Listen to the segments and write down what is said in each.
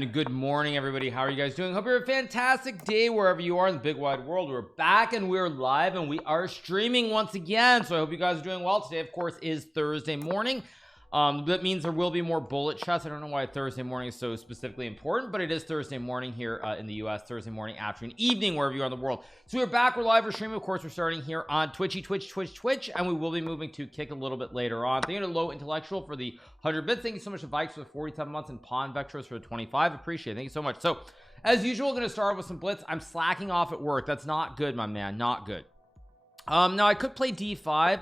And good morning, everybody. How are you guys doing? Hope you're a fantastic day wherever you are in the big wide world. We're back and we're live and we are streaming once again. So I hope you guys are doing well. Today, of course, is Thursday morning. That means there will be more bullet chests. I don't know why Thursday morning is so specifically important, but it is Thursday morning here in the US, Thursday morning, afternoon, evening, wherever you are in the world. So we're back, we're live, we're streaming. Of course, we're starting here on Twitch, and we will be moving to Kick a little bit later on. Thank you to Low Intellectual for the 100 bits. Thank you so much to Vikes for the 47 months and Pawn Vectors for the 25. Appreciate it. Thank you so much. So as usual, going to start with some Blitz. I'm slacking off at work. That's not good, my man. Not good. Now I could play D5.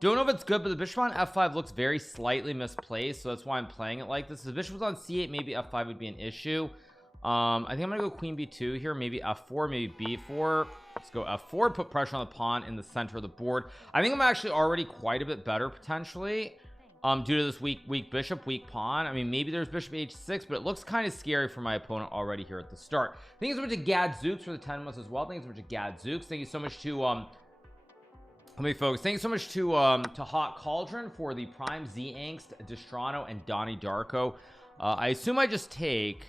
Don't know if it's good, but the bishop on F5 looks very slightly misplaced, so that's why I'm playing it like this. If the bishop was on C8, maybe F5 would be an issue. I think I'm gonna go Queen B2 here, maybe F4, maybe B4. Let's go F4, put pressure on the pawn in the center of the board. I think I'm actually already quite a bit better potentially, due to this weak bishop, weak pawn. I mean, maybe there's bishop H6, but it looks kind of scary for my opponent already here at the start. Thank you so much to Gadzooks for the 10 months as well. Thank you so much to Gadzooks. Thank you so much to let me focus. Thank you so much to Hot Cauldron for the Prime, Z Angst, Destrano, and Donnie Darko. I assume I just take,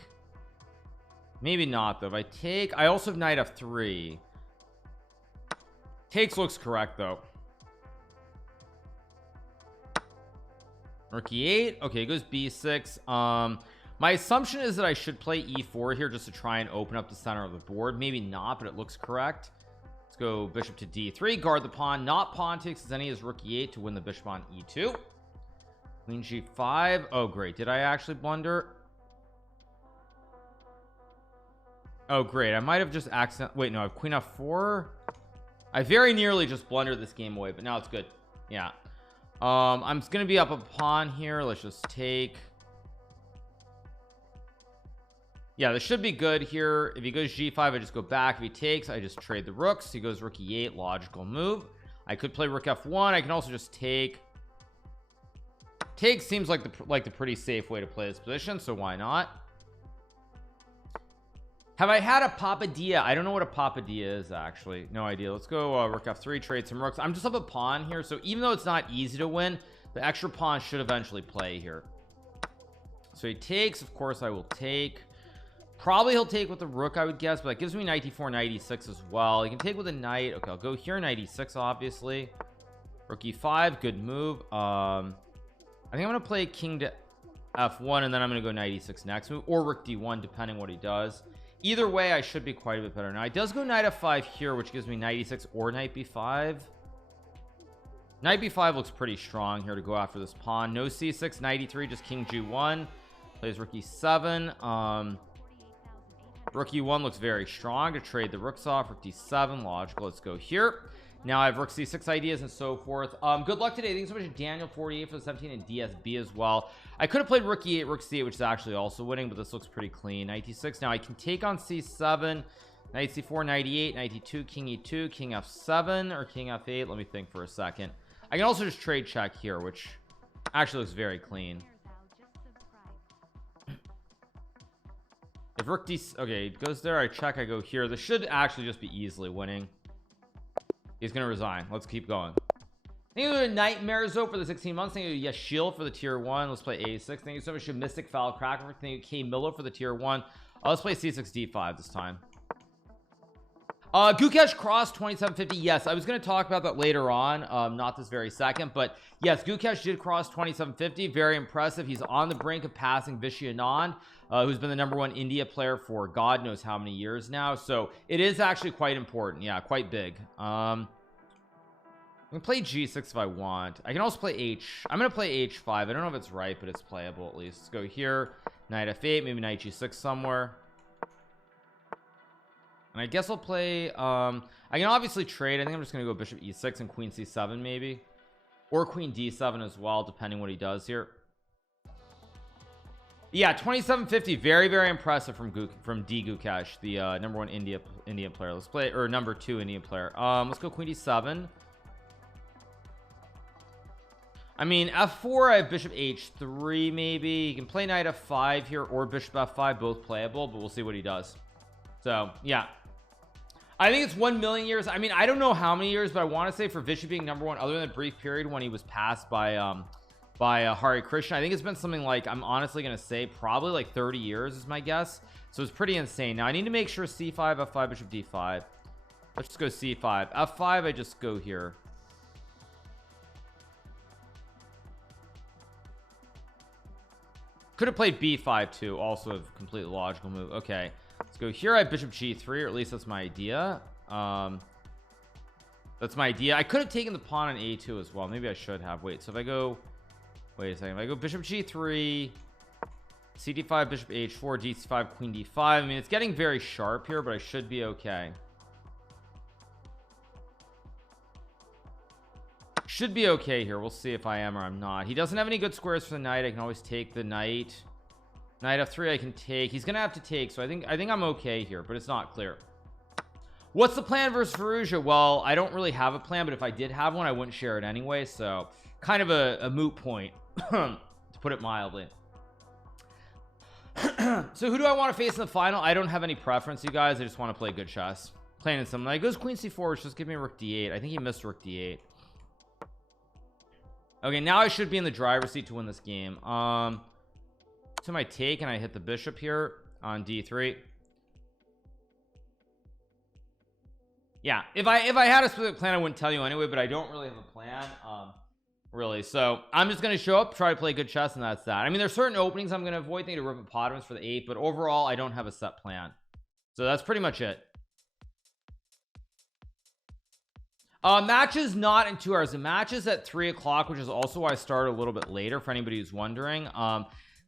maybe not though. If I take, I also have knight F3. Takes looks correct though. Rook E8. Okay, it goes B6. My assumption is that I should play E4 here just to try and open up the center of the board. Maybe not, but it looks correct. Go bishop to D3, guard the pawn, not pawn takes, as any is rook E8 to win the bishop on E2. Queen G5. Oh great, did I actually blunder? Oh great, I might have just wait, no, I have Queen F4. I very nearly just blundered this game away, but now it's good. Yeah. I'm just gonna be up a pawn here. Let's just take. Yeah, this should be good here. If he goes G5, I just go back. If he takes, I just trade the rooks. He goes rook E8, logical move. I could play rook F1. I can also just take. Take seems like the pretty safe way to play this position, so why not? Have I had a papadilla? I don't know what a papadilla is actually. No idea. Let's go rook F3, trade some rooks. I'm just up a pawn here, so even though it's not easy to win, the extra pawn should eventually play here. So he takes. Of course, I will take. Probably he'll take with the rook, I would guess, but that gives me knight d4, knight e6 as well. He can take with a knight. Okay, I'll go here, knight e6, obviously. Rook e5, good move. I think I'm gonna play king to f1, and then I'm gonna go knight e6 next move, or rook d1, depending what he does. Either way, I should be quite a bit better. Now, he does go knight f5 here, which gives me knight e6 or knight b5. Knight b5 looks pretty strong here to go after this pawn. No c6, knight e3, just king g1. Plays rook e7. Rook e1 looks very strong to trade the rooks off. Rook d7, logical. Let's go here. Now I have rook c6 ideas and so forth. Good luck today. Thanks so much to Daniel 48 for the 17 and DSB as well. I could have played rook e8, rook c8, which is actually also winning, but this looks pretty clean. Knight e6. Now I can take on c7, knight c4, knight e8, knight e2, king e2, king f7, or king f8. Let me think for a second. I can also just trade check here, which actually looks very clean. If rook d, okay, it goes there, I check, I go here. This should actually just be easily winning. He's gonna resign. Let's keep going. Thank you to Nightmares though for the 16 months. Thank you to Yashil for the tier 1. Let's play a6. Thank you so much to Mystic Foul Cracker. Thank you K Miller for the tier 1. Let's play c6 d5 this time. Gukesh crossed 2750. Yes, I was going to talk about that later on, not this very second, but yes, Gukesh did cross 2750. Very impressive. He's on the brink of passing Vishy Anand, who's been the #1 India player for God knows how many years now. So it is actually quite important. Yeah, quite big. I can play g6 if I want. I can also play h. I'm going to play h5. I don't know if it's right, but it's playable at least. Let's go here. Knight f8, maybe knight g6 somewhere. And I guess I'll play I can obviously trade. I think I'm just gonna go bishop e6 and queen c7 maybe, or queen d7 as well, depending what he does here. Yeah, 2750, very impressive from D Gukesh, the #1 Indian player. Let's play, or #2 Indian player. Let's go queen d7. I mean, f4, I have bishop h3 maybe. You can play knight f5 here, or bishop f5, both playable, but we'll see what he does. So yeah, I think it's 1 million years. I mean, I don't know how many years, but I want to say for Vishy being #1, other than the brief period when he was passed by by Hari Krishna. I think it's been something like, I'm honestly gonna say probably like 30 years is my guess. So it's pretty insane. Now I need to make sure c5, f5, bishop d5. Let's just go c5, f5. I just go here. Could have played b5 too, also a completely logical move. Okay, let's go here. I have bishop g3, or at least that's my idea. That's my idea. I could have taken the pawn on a2 as well. Maybe I should have. Wait, so if I go, wait a second, if I go bishop g3, cd5, bishop h4, d5, queen d5, I mean, it's getting very sharp here, but I should be okay. Should be okay here. We'll see if I am or I'm not. He doesn't have any good squares for the knight. I can always take the knight. Knight f3 I can take. He's gonna have to take, so I think I'm okay here, but it's not clear. What's the plan versus Fallujah? Well, I don't really have a plan, but if I did have one, I wouldn't share it anyway, so kind of a moot point to put it mildly. So who do I want to face in the final? I don't have any preference, you guys. I just want to play good chess, plain and simple. He goes queen c4, which just give me rook d8. I think he missed rook d8. Okay, now I should be in the driver's seat to win this game. To my take, and I hit the bishop here on d3. Yeah, if I had a specific plan, I wouldn't tell you anyway, but I don't really have a plan, really. So I'm just gonna show up, try to play good chess, and that's that. I mean, there's certain openings I'm gonna avoid, thinking to rip hippopotamus for the 8, but overall I don't have a set plan. So that's pretty much it. Match is not in 2 hours. The match is at 3 o'clock, which is also why I started a little bit later, for anybody who's wondering.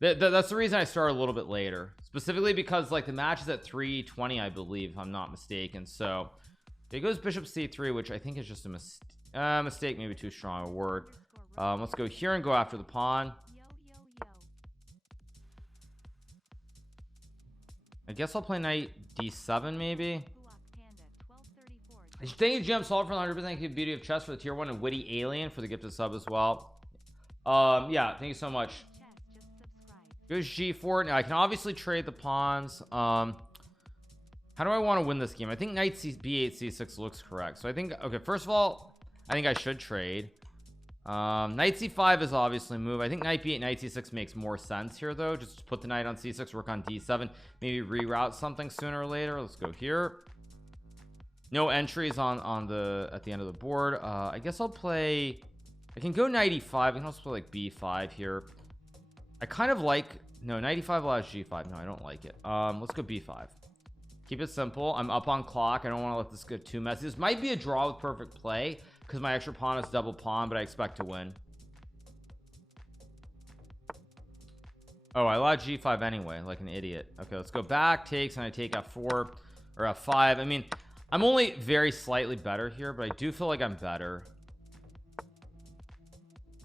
That's the reason I started a little bit later, specifically because like the match is at 3:20, I believe, if I'm not mistaken. So it goes bishop c3, which I think is just a mistake, maybe too strong a word. Let's go here and go after the pawn. I guess I'll play knight d7 maybe. Thank you, Jim Salt, for the 100% beauty of chess for the tier 1, and witty alien for the gifted sub as well. Yeah, thank you so much. Goes g4. Now I can obviously trade the pawns. How do I want to win this game? I think knight b8 c6 looks correct, so I think, okay, first of all, I think I should trade. Knight c5 is obviously move. I think knight b8 knight c6 makes more sense here though. Just to put the knight on c6, work on d7, maybe reroute something sooner or later. Let's go here. No entries on the at the end of the board. I guess I'll play, I can go knight e5. I can also play like b5 here. I kind of like, no, knight e5 allows g5. No, I don't like it. Let's go b5. Keep it simple. I'm up on clock. I don't want to let this get too messy. This might be a draw with perfect play because my extra pawn is double pawn, but I expect to win. Oh, I allowed g5 anyway, like an idiot. Okay, let's go back, takes, and I take f4 or f5. I mean, I'm only very slightly better here, but I do feel like I'm better.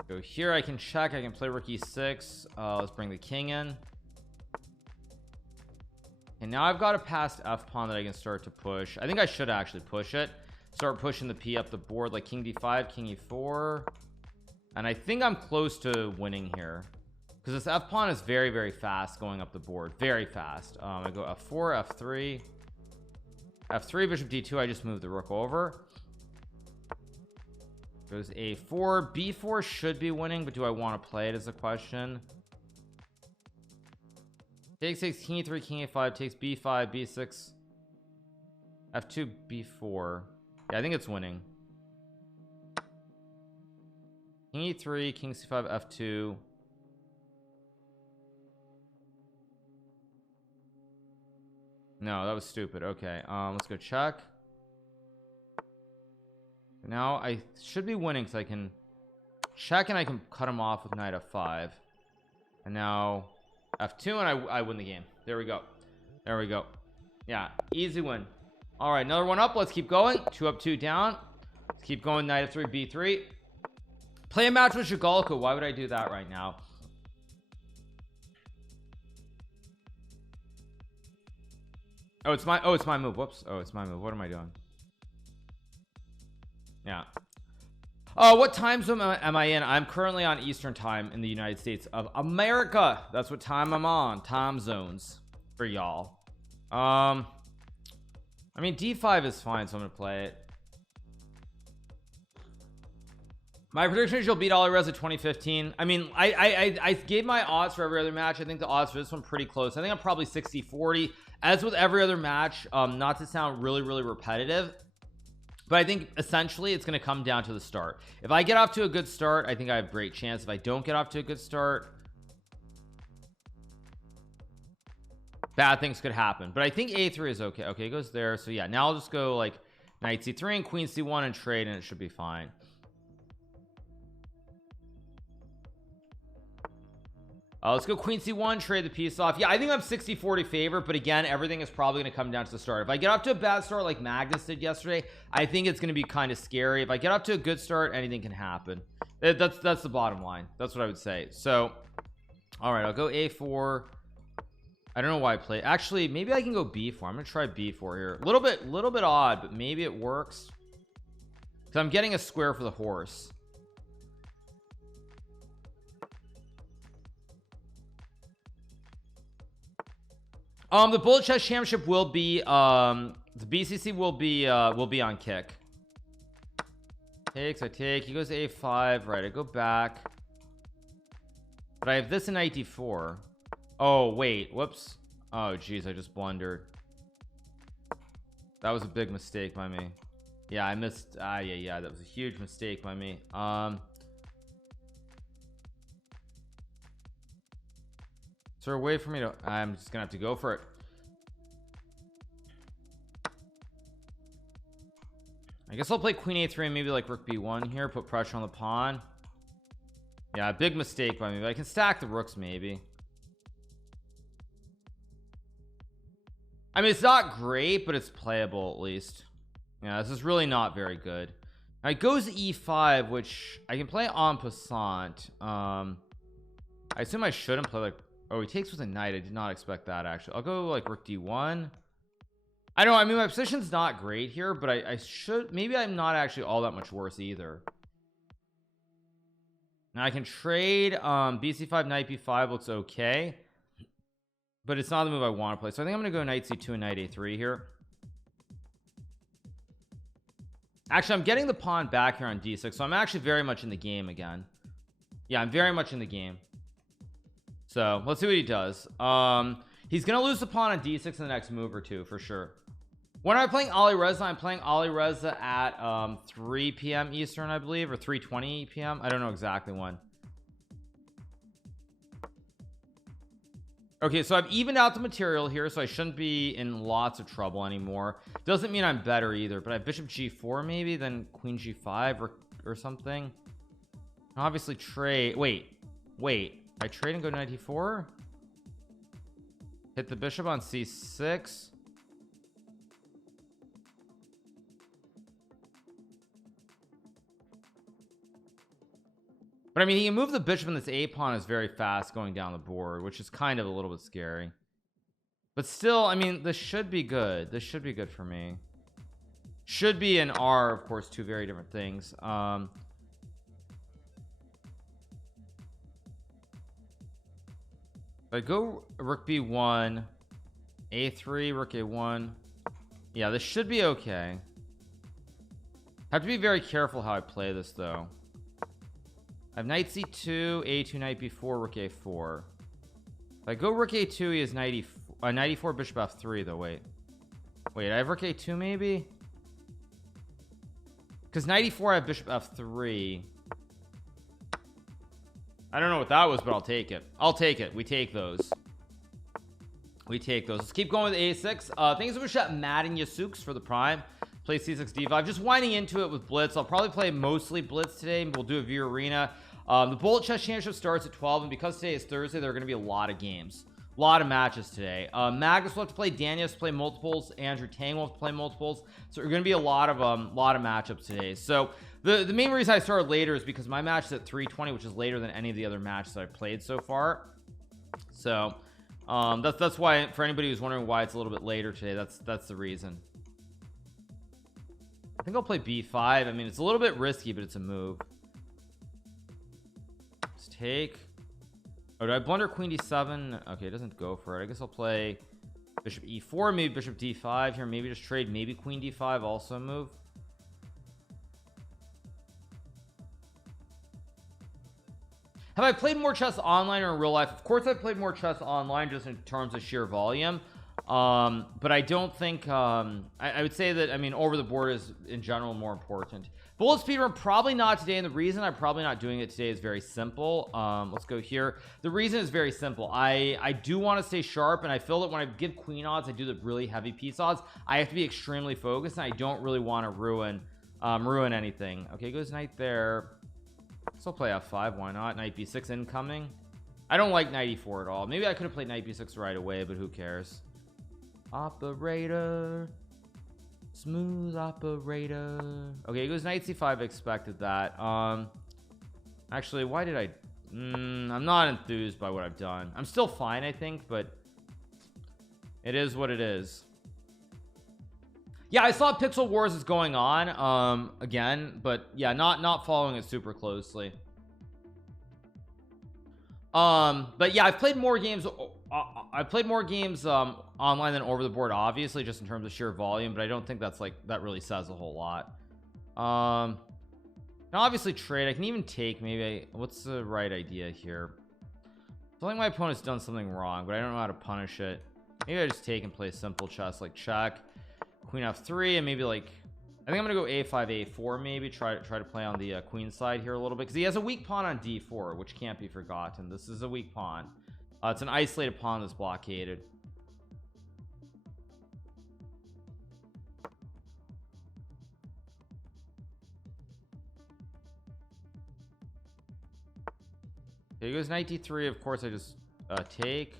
Go here, I can check, I can play rook e6. Let's bring the king in. And now I've got a passed f pawn that I can start to push. I think I should actually push it, start pushing the p up the board, like king d5, king e4, and I think I'm close to winning here because this f pawn is very, very fast going up the board, very fast. I go f4, f3, f3, bishop d2. I just move the rook over. Goes a4, b4 should be winning, but do I want to play it is a question. Takes 6, king e3, king a5, takes b5, b6, f2, b4. Yeah, I think it's winning. King e3, king c5, f2. No, that was stupid. Okay, let's go check. Now I should be winning because I can check and I can cut him off with knight f5. And now f2, and I win the game. There we go. There we go. Yeah, easy win. All right, another one up. Let's keep going. 2 up, 2 down. Let's keep going. Knight f3, b3. Play a match with Shigalko. Why would I do that right now? Oh, it's my move. Whoops. Oh, it's my move. What am I doing? Yeah. What time zone am I in? I'm currently on Eastern time in the United States of America. That's what time I'm on. Time zones for y'all. I mean, d5 is fine, so I'm gonna play it. My prediction is you'll beat Alireza 2015. I mean, I gave my odds for every other match. I think the odds for this one pretty close. I think I'm probably 60-40. As with every other match, not to sound really repetitive, but I think essentially it's going to come down to the start. If I get off to a good start, I think I have a great chance. If I don't get off to a good start, bad things could happen. But I think a3 is okay. Okay, it goes there. So yeah, now I'll just go like knight c3 and queen c1 and trade, and it should be fine. Let's go queen c1, trade the piece off. Yeah, I think I'm 60-40 favorite, but again, everything is probably going to come down to the start. If I get off to a bad start like Magnus did yesterday, I think it's going to be kind of scary. If I get off to a good start, anything can happen. That's the bottom line. That's what I would say. So all right, I'll go a4. I don't know why I play. Actually, maybe I can go b4. I'm gonna try b4 here. A little bit odd, but maybe it works because I'm getting a square for the horse. The Bullet Chess Championship will be the BCC will be on kick. Takes, I take. He goes a5. Right, I go back, but I have this in knight d4. Oh wait, whoops. Oh geez, I just blundered. That was a big mistake by me. Yeah, I missed. Yeah, that was a huge mistake by me. Is there a way for me to? I'm just gonna have to go for it. I guess I'll play queen a3 and maybe like rook b1 here, put pressure on the pawn. Yeah, big mistake by me, but I can stack the rooks maybe. I mean, it's not great, but it's playable at least. Yeah, this is really not very good. Now it goes e5, which I can play en passant. I assume I shouldn't play like. Oh, he takes with a knight. I did not expect that actually. I'll go like rook d1. I don't know. I mean, my position's not great here, but I should. Maybe I'm not actually all that much worse either. Now I can trade. bc5 knight b5 looks okay, but it's not the move I want to play. So I think I'm gonna go knight c2 and knight a3 here. Actually, I'm getting the pawn back here on d6, so I'm actually very much in the game again. Yeah, I'm very much in the game. So let's see what he does. He's gonna lose the pawn on d6 in the next move or two for sure. When I'm playing Alireza, I'm playing Alireza at 3 p.m. Eastern, I believe, or 3:20 p.m. I don't know exactly when. Okay, so I've evened out the material here, so I shouldn't be in lots of trouble anymore. Doesn't mean I'm better either, but I have bishop g4 maybe, then queen g5 or something. Obviously trade. Wait, I trade and go knight e4. Hit the bishop on c6. But I mean, he can move the bishop, and this a pawn is very fast going down the board, which is kind of a little bit scary. But still, I mean, this should be good. This should be good for me. Should be and are, of course, two very different things. I go rook b1, a3, rook a1. Yeah, this should be okay. Have to be very careful how I play this though. I have knight c2, a2, knight b4, rook a4. If I go rook a2, he has knight e4, bishop f3 though. Wait, I have rook a2 maybe, because knight e4 I have bishop f3. I don't know what that was, but I'll take it. We take those. Let's keep going with a6. Thanks so much to Madden Yasuks for the prime. Play c6 d5. Just winding into it with Blitz. I'll probably play mostly Blitz today. We'll do a view arena. The Bullet Chess Championship starts at 12, and because today is Thursday, there are going to be a lot of games, a lot of matches today. Magnus will have to play, Daniel has to play multiples, Andrew Tang will have to play multiples, so there's going to be a lot of matchups today. So the main reason I started later is because my match is at 3:20, which is later than any of the other matches that I've played so far. So that's why, for anybody who's wondering why it's a little bit later today, that's the reason. I think I'll play b5. I mean, it's a little bit risky, but it's a move. Let's take. Oh, do I blunder queen d7? Okay, it doesn't go for it. I guess I'll play bishop e4, maybe bishop d5 here, maybe just trade, maybe queen d5 also move. Have I played more chess online or in real life? Of course I've played more chess online, just in terms of sheer volume. But I don't think I would say that, I mean, over the board is in general more important. Bullet speedrun, probably not today, and the reason I'm probably not doing it today is very simple. Let's go here. The reason is very simple. I do want to stay sharp, and I feel that when I give queen odds, I do the really heavy piece odds, I have to be extremely focused, and I don't really want to ruin anything. Okay, goes knight there. So play f5, why not? Knight b6 incoming. I don't like knight e4 at all. Maybe I could have played knight b6 right away, but who cares? Operator, smooth operator. Okay, it goes knight c5. Expected that. Actually, why did I I'm not enthused by what I've done. I'm still fine, I think, but it is what it is. Yeah, I saw Pixel Wars is going on again, but yeah, not following it super closely. But yeah, I've played more games online than over the board, obviously, just in terms of sheer volume, but I don't think that's like that really says a whole lot. Now obviously trade. I can even take, maybe what's the right idea here? I feel like my opponent's done something wrong, but I don't know how to punish it. Maybe I just take and play simple chess, like check, queen f3, and maybe like I think I'm gonna go a5 a4, maybe try to play on the queen side here a little bit, because he has a weak pawn on d4, which can't be forgotten. This is a weak pawn. It's an isolated pawn that's blockaded. Here goes knight d3. Of course I just take.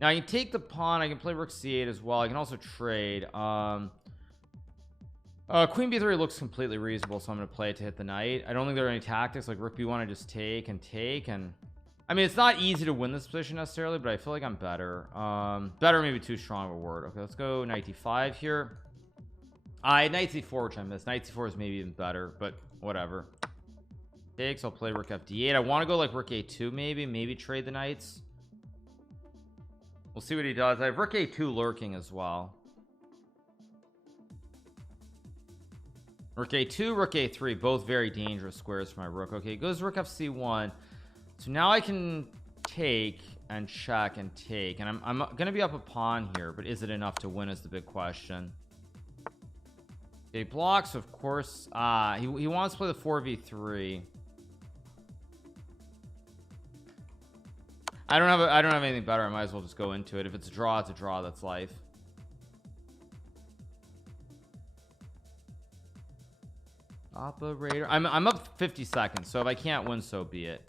Now I can take the pawn. I can play rook c8 as well. I can also trade. Queen b3 looks completely reasonable, so I'm going to play it to hit the knight. I don't think there are any tactics like rook b1. I just take, and I mean, it's not easy to win this position necessarily, but I feel like I'm better. Better maybe too strong of a word. Okay, let's go knight d5 here. Knight c4, which I missed. Knight c4 is maybe even better, but whatever. Takes. I'll play rook f d8. I want to go like rook a2, maybe trade the knights. We'll see what he does. I have rook a2 lurking as well. Rook a2, rook a3, both very dangerous squares for my rook. Okay, it goes rook fc1. So now I can take and check and take, and I'm gonna be up a pawn here, but is it enough to win is the big question. Okay, blocks, of course. He wants to play the 4v3. I don't have anything better. I might as well just go into it. If it's a draw, it's a draw. That's life. Operator. I'm up 50 seconds, so if I can't win, so be it.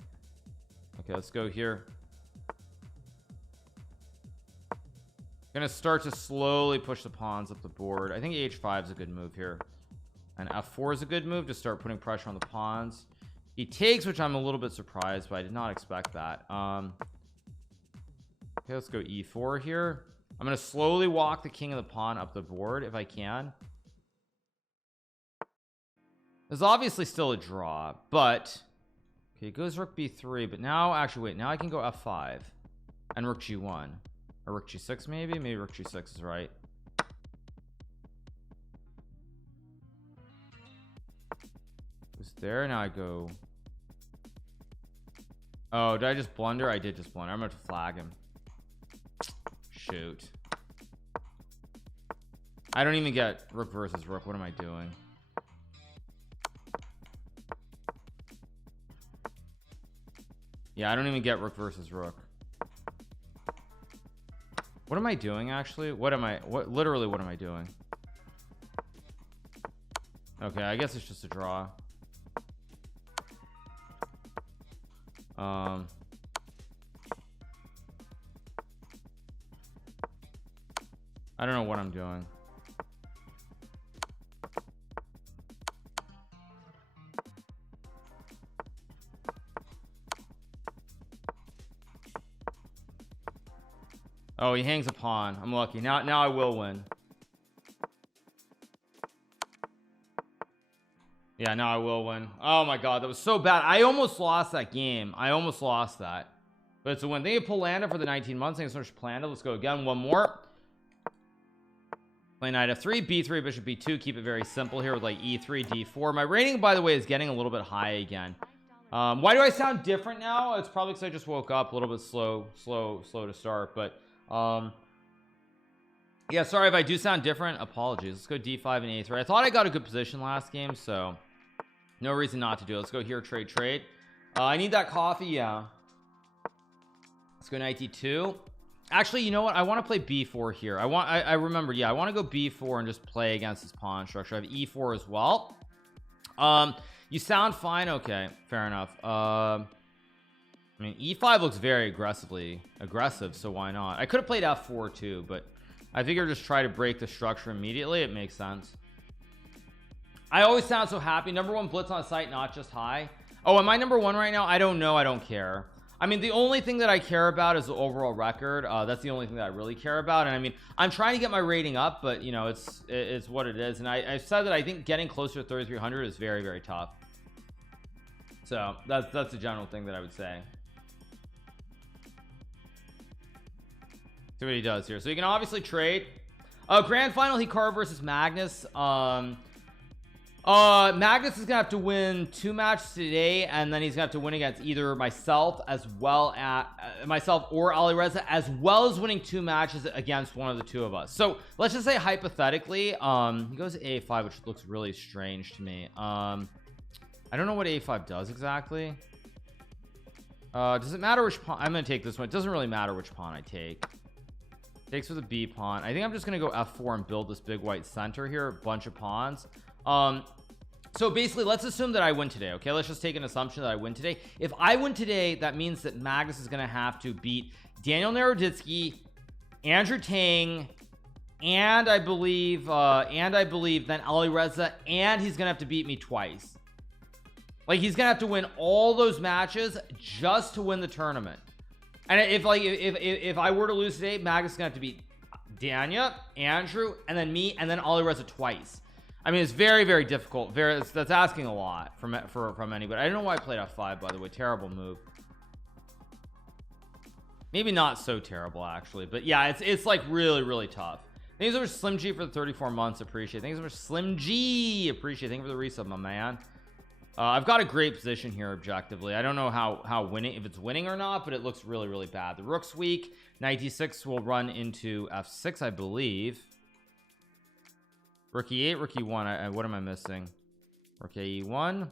Okay, let's go here. Gonna start to slowly push the pawns up the board. I think h5 is a good move here, and f4 is a good move to start putting pressure on the pawns. He takes, which I'm a little bit surprised, but I did not expect that. Okay, let's go e4 here. I'm gonna slowly walk the king of the pawn up the board if I can. There's obviously still a draw, but okay, it goes rook b3, but now actually wait, now I can go f5 and rook g1 or rook g6, maybe rook g6 is right. It's there. Now I go, oh, did I just blunder? I did just blunder. I'm gonna have to flag him. Shoot, I don't even get rook versus rook. What am I doing? Yeah, I don't even get rook versus rook. What am I doing actually? Literally what am I doing? Okay, I guess it's just a draw. I don't know what I'm doing. Oh, he hangs a pawn. I'm lucky. Now I will win. Yeah, now I will win. Oh my god, that was so bad. I almost lost that game. I almost lost that. But it's a win. Thank you, Polanda, for the 19 months. Thanks so much, Polanda. Let's go again. One more. Play knight f3, b3, bishop b2. Keep it very simple here with like e3, d4. My rating, by the way, is getting a little bit high again. Why do I sound different now? It's probably because I just woke up a little bit slow to start, but yeah, sorry if I do sound different. Apologies. Let's go d5 and a3. I thought I got a good position last game, so no reason not to do it. Let's go here, trade. I need that coffee. Yeah, let's go knight d2. Actually, you know what, I want to play b4 here. I remember, yeah, I want to go b4 and just play against his pawn structure. I have e4 as well. You sound fine. Okay, fair enough. I mean, e5 looks very aggressive, so why not? I could have played f4 too, but I figure just try to break the structure immediately. It makes sense. I always sound so happy. #1 blitz on site, not just high. Oh, am I #1 right now? I don't know. I don't care. I mean, the only thing that I care about is the overall record. That's the only thing that I really care about. And I mean, I'm trying to get my rating up, but you know, it's what it is. And I said that I think getting closer to 3,300 is very, very tough. So that's the general thing that I would say. See what he does here. So you can obviously trade. Grand final Hikaru versus Magnus. Magnus is gonna have to win 2 matches today, and then he's gonna have to win against either myself as well as myself or Alireza, as well as winning 2 matches against one of the 2 of us. So let's just say hypothetically, he goes a5, which looks really strange to me. I don't know what a5 does exactly. Does it matter which pawn? I'm gonna take this one. It doesn't really matter which pawn I take. Takes with a b pawn. I think I'm just gonna go f4 and build this big white center here, a bunch of pawns. So basically, let's assume that I win today. Okay, let's just take an assumption that I win today. If I win today, that means that Magnus is gonna have to beat Daniel Naroditsky, Andrew Tang, and I believe then Alireza, and he's gonna have to beat me twice. Like, he's gonna have to win all those matches just to win the tournament. And if I were to lose today, Magnus is gonna have to beat Danya, Andrew, and then me, and then Alireza twice. I mean, it's very, very difficult. That's asking a lot from anybody. I don't know why I played f5, by the way. Terrible move. Maybe not so terrible, actually, but yeah, it's like really, really tough. Thanks so much, Slim G, for the 34 months. Appreciate it. Thanks so much, Slim G. Appreciate it. Thank you for the resub, my man. I've got a great position here objectively. I don't know how winning, if it's winning or not, but it looks really, really bad. The rook's weak. Knight d6 will run into f6, I believe. Rook e8, rook e1. What am I missing? Rook e1.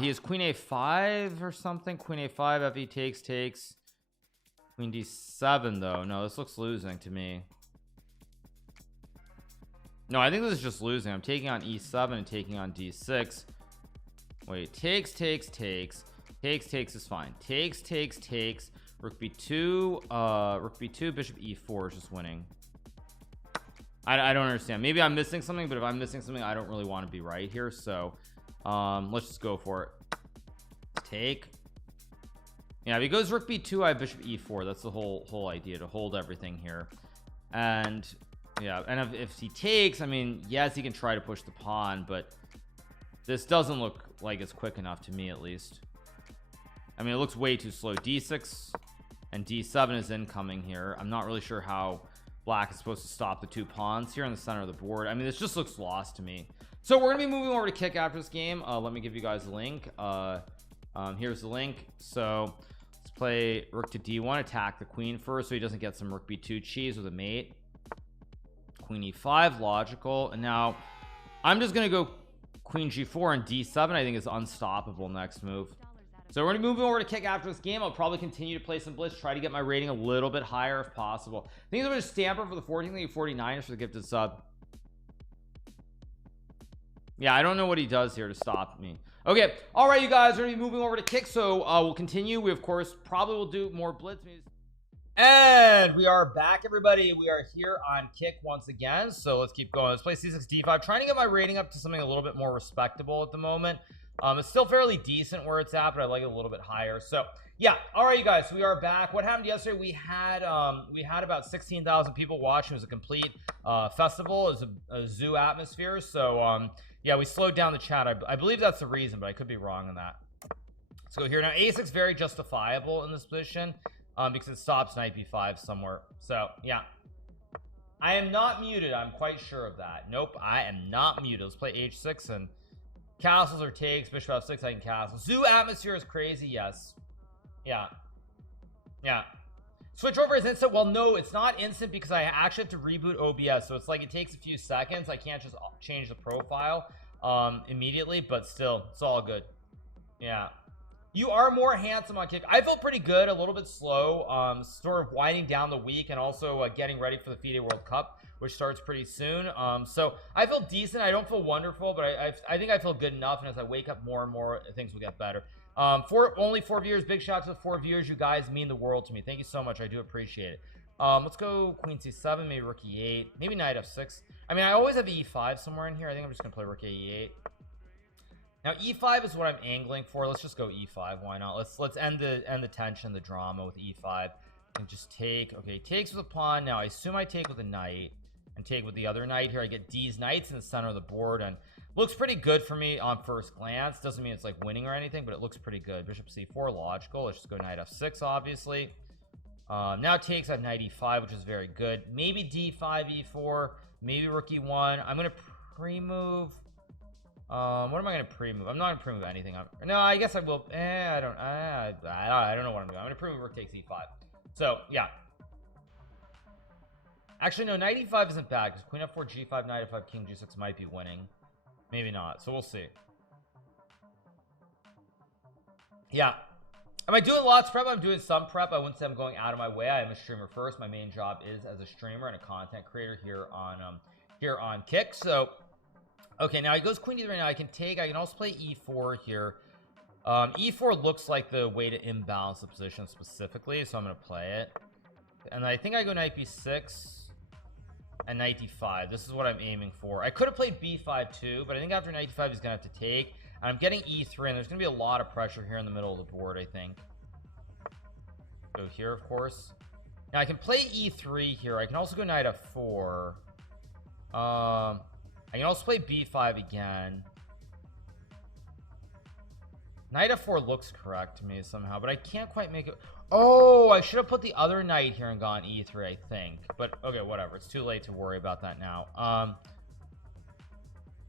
He has queen a5 or something. Queen a5, fe takes. Queen d7 though. No, this looks losing to me. No, I think this is just losing. I'm taking on e7 and taking on d6. Wait, takes is fine. Takes. Rook b2, bishop e4 is just winning. I don't understand. Maybe I'm missing something, but if I'm missing something, I don't really want to be right here. So let's just go for it. Take. Yeah, if he goes rook b2, I have bishop e4. That's the whole idea, to hold everything here. And yeah, and if he takes, I mean, yes, he can try to push the pawn, but this doesn't look like it's quick enough to me, at least. I mean, it looks way too slow. d6 and d7 is incoming here. I'm not really sure how black is supposed to stop the 2 pawns here in the center of the board. I mean, this just looks lost to me. So we're gonna be moving over to kick after this game. Let me give you guys a link. Here's the link. So let's play rook to d1, attack the queen first so he doesn't get some rook b2 cheese with a mate. Queen e5, logical. And now I'm just gonna go queen g4 and d7. I think is unstoppable next move. So we're gonna move over to kick after this game. I'll probably continue to play some Blitz, try to get my rating a little bit higher if possible. I think there's a stamper for the 14. I think 49ers for the gifted sub. Yeah, I don't know what he does here to stop me. Okay, all right, you guys, we're gonna be moving over to kick, so we'll continue. We of course probably will do more Blitz music. And we are back, everybody. We are here on kick once again, so let's keep going. Let's play c6 d5, trying to get my rating up to something a little bit more respectable at the moment. It's still fairly decent where it's at, but I like it a little bit higher. So yeah, all right, you guys, so we are back. What happened yesterday? We had about 16,000 people watching. It was a complete festival. It was a zoo atmosphere. So yeah, we slowed down the chat. I believe that's the reason, but I could be wrong on that. Let's go here now. a6 very justifiable in this position because it stops knight b5 somewhere. So yeah, I am not muted. I'm quite sure of that. Nope, I am not muted. Let's play h6 and Castles or takes. Bishop f6, I can castle. Zoo atmosphere is crazy. Yes. Yeah. Yeah. Switch over is instant. Well, no, it's not instant because I actually have to reboot OBS. So it's like it takes a few seconds. I can't just change the profile immediately, but still, it's all good. Yeah. You are more handsome on kick. I felt pretty good, a little bit slow, sort of winding down the week and also getting ready for the FIDE World Cup, which starts pretty soon. So I feel decent. I don't feel wonderful, but I think I feel good enough. And as I wake up more and more, things will get better. Only 4 viewers. Big shout out to the 4 viewers. You guys mean the world to me. Thank you so much. I do appreciate it. Let's go queen c7, maybe rook e8, maybe knight f6. I mean, I always have e5 somewhere in here. I think I'm just gonna play rook e8. Now e5 is what I'm angling for. Let's just go e5. Why not? Let's end the tension, the drama with e5, and just take. Okay, takes with a pawn. Now I assume I take with a knight and take with the other knight here. I get these knights in the center of the board and looks pretty good for me on first glance. Doesn't mean it's like winning or anything, but it looks pretty good. Bishop c4, logical. Let's just go knight f6, obviously. Now takes at knight e5, which is very good. Maybe d5, e4, maybe rook e1. I'm gonna pre-move. What am I gonna pre-move? I'm not gonna pre-move anything. No, I guess I will. I don't know what I'm doing. I'm gonna pre-move rook takes e5. So yeah. Actually, no, knight e5 isn't bad because queen f4, g5, knight f5, king g6 might be winning. Maybe not. So we'll see. Yeah. Am I doing lots of prep? I'm doing some prep. I wouldn't say I'm going out of my way. I am a streamer first. My main job is as a streamer and a content creator here on Kick. So okay, now he goes queen e3. Now I can take. I can also play e4 here. E4 looks like the way to imbalance the position specifically, so I'm going to play it. And I think I go knight b6 and knight d5. This is what I'm aiming for. I could have played b5 too, but I think after knight d5 he's gonna have to take. And I'm getting e3, and there's gonna be a lot of pressure here in the middle of the board. I think. Go here, of course. Now I can play e3 here. I can also go knight f4. I can also play b5 again. Knight f4 looks correct to me somehow, but I can't quite make it. Oh, I should have put the other knight here and gone e3, I think. But okay, whatever. It's too late to worry about that now.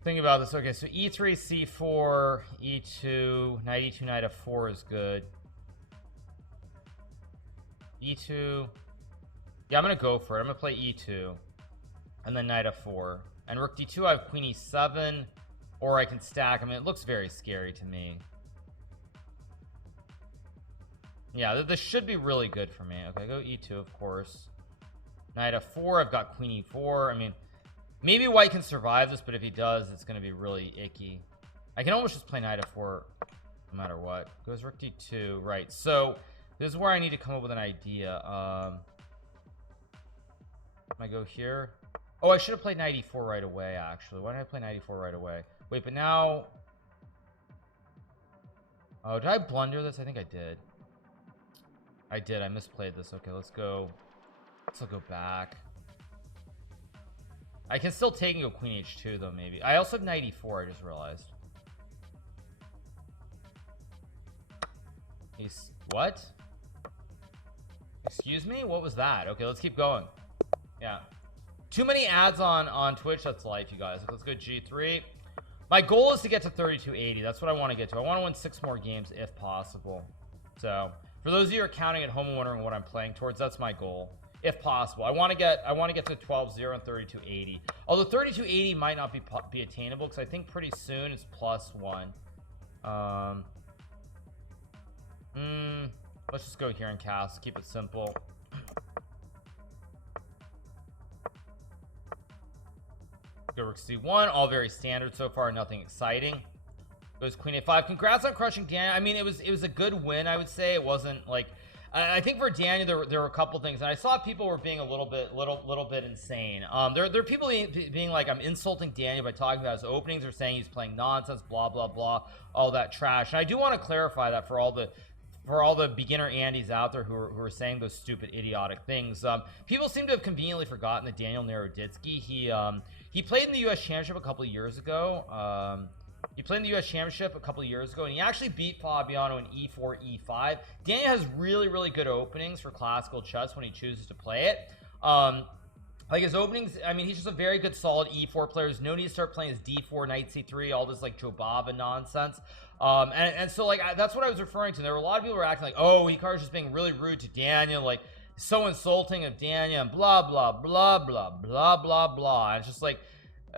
Think about this. Okay, so e3, c4, e2, knight e2, knight f4 is good. e2. Yeah, I'm gonna go for it. I'm gonna play e2, and then knight f4, and rook d2. I have queen e7, or I can stack. I mean, it looks very scary to me. Yeah, this should be really good for me. Okay, go e2, of course. Knight f4. I've got queen e4. I mean, maybe white can survive this, but if he does, it's going to be really icky. I can almost just play knight f4 no matter what. Goes rook d2. Right, so this is where I need to come up with an idea. I go here. Oh, I should have played knight e4 right away, actually. Why did I play knight e4 right away? Wait, but now... Oh, did I blunder this? I think I did. I did. I misplayed this. Okay, let's go. Let's go back. I can still take and go queen h2 though. Maybe I also have knight e4. I just realized. He's what? Excuse me. What was that? Okay, let's keep going. Yeah. Too many ads on Twitch. That's life, you guys. Let's go g3. My goal is to get to 3280. That's what I want to get to. I want to win 6 more games if possible. So. For those of you who are counting at home and wondering what I'm playing towards, that's my goal, if possible. I want to get to 12-0 and 3280. Although 3280 might not be attainable because I think pretty soon it's +1. Let's just go here and cast. Keep it simple. Go rook c1. All very standard so far. Nothing exciting. Goes queen a5. Congrats on crushing Daniel. I mean, it was a good win. I would say it wasn't like I think for Daniel there were a couple things, and I saw people were being a little bit insane. There are people being like, I'm insulting Daniel by talking about his openings, or saying he's playing nonsense, blah blah blah, all that trash. And I do want to clarify that for all the beginner Andys out there who are saying those stupid idiotic things. People seem to have conveniently forgotten that Daniel Naroditsky, he played in the US Championship a couple of years ago. He played in the US Championship a couple of years ago, and he actually beat Fabiano in e4, e5. Daniel has really good openings for classical chess when he chooses to play it. Like his openings, I mean, he's just a very good solid e4 player. There's no need to start playing his d4 knight c3, all this like Jobava nonsense. And so like that's what I was referring to. There were a lot of people who were acting like, oh, Hikaru's just being really rude to Daniel, like so insulting of Daniel, and blah blah blah blah blah blah blah. And it's just like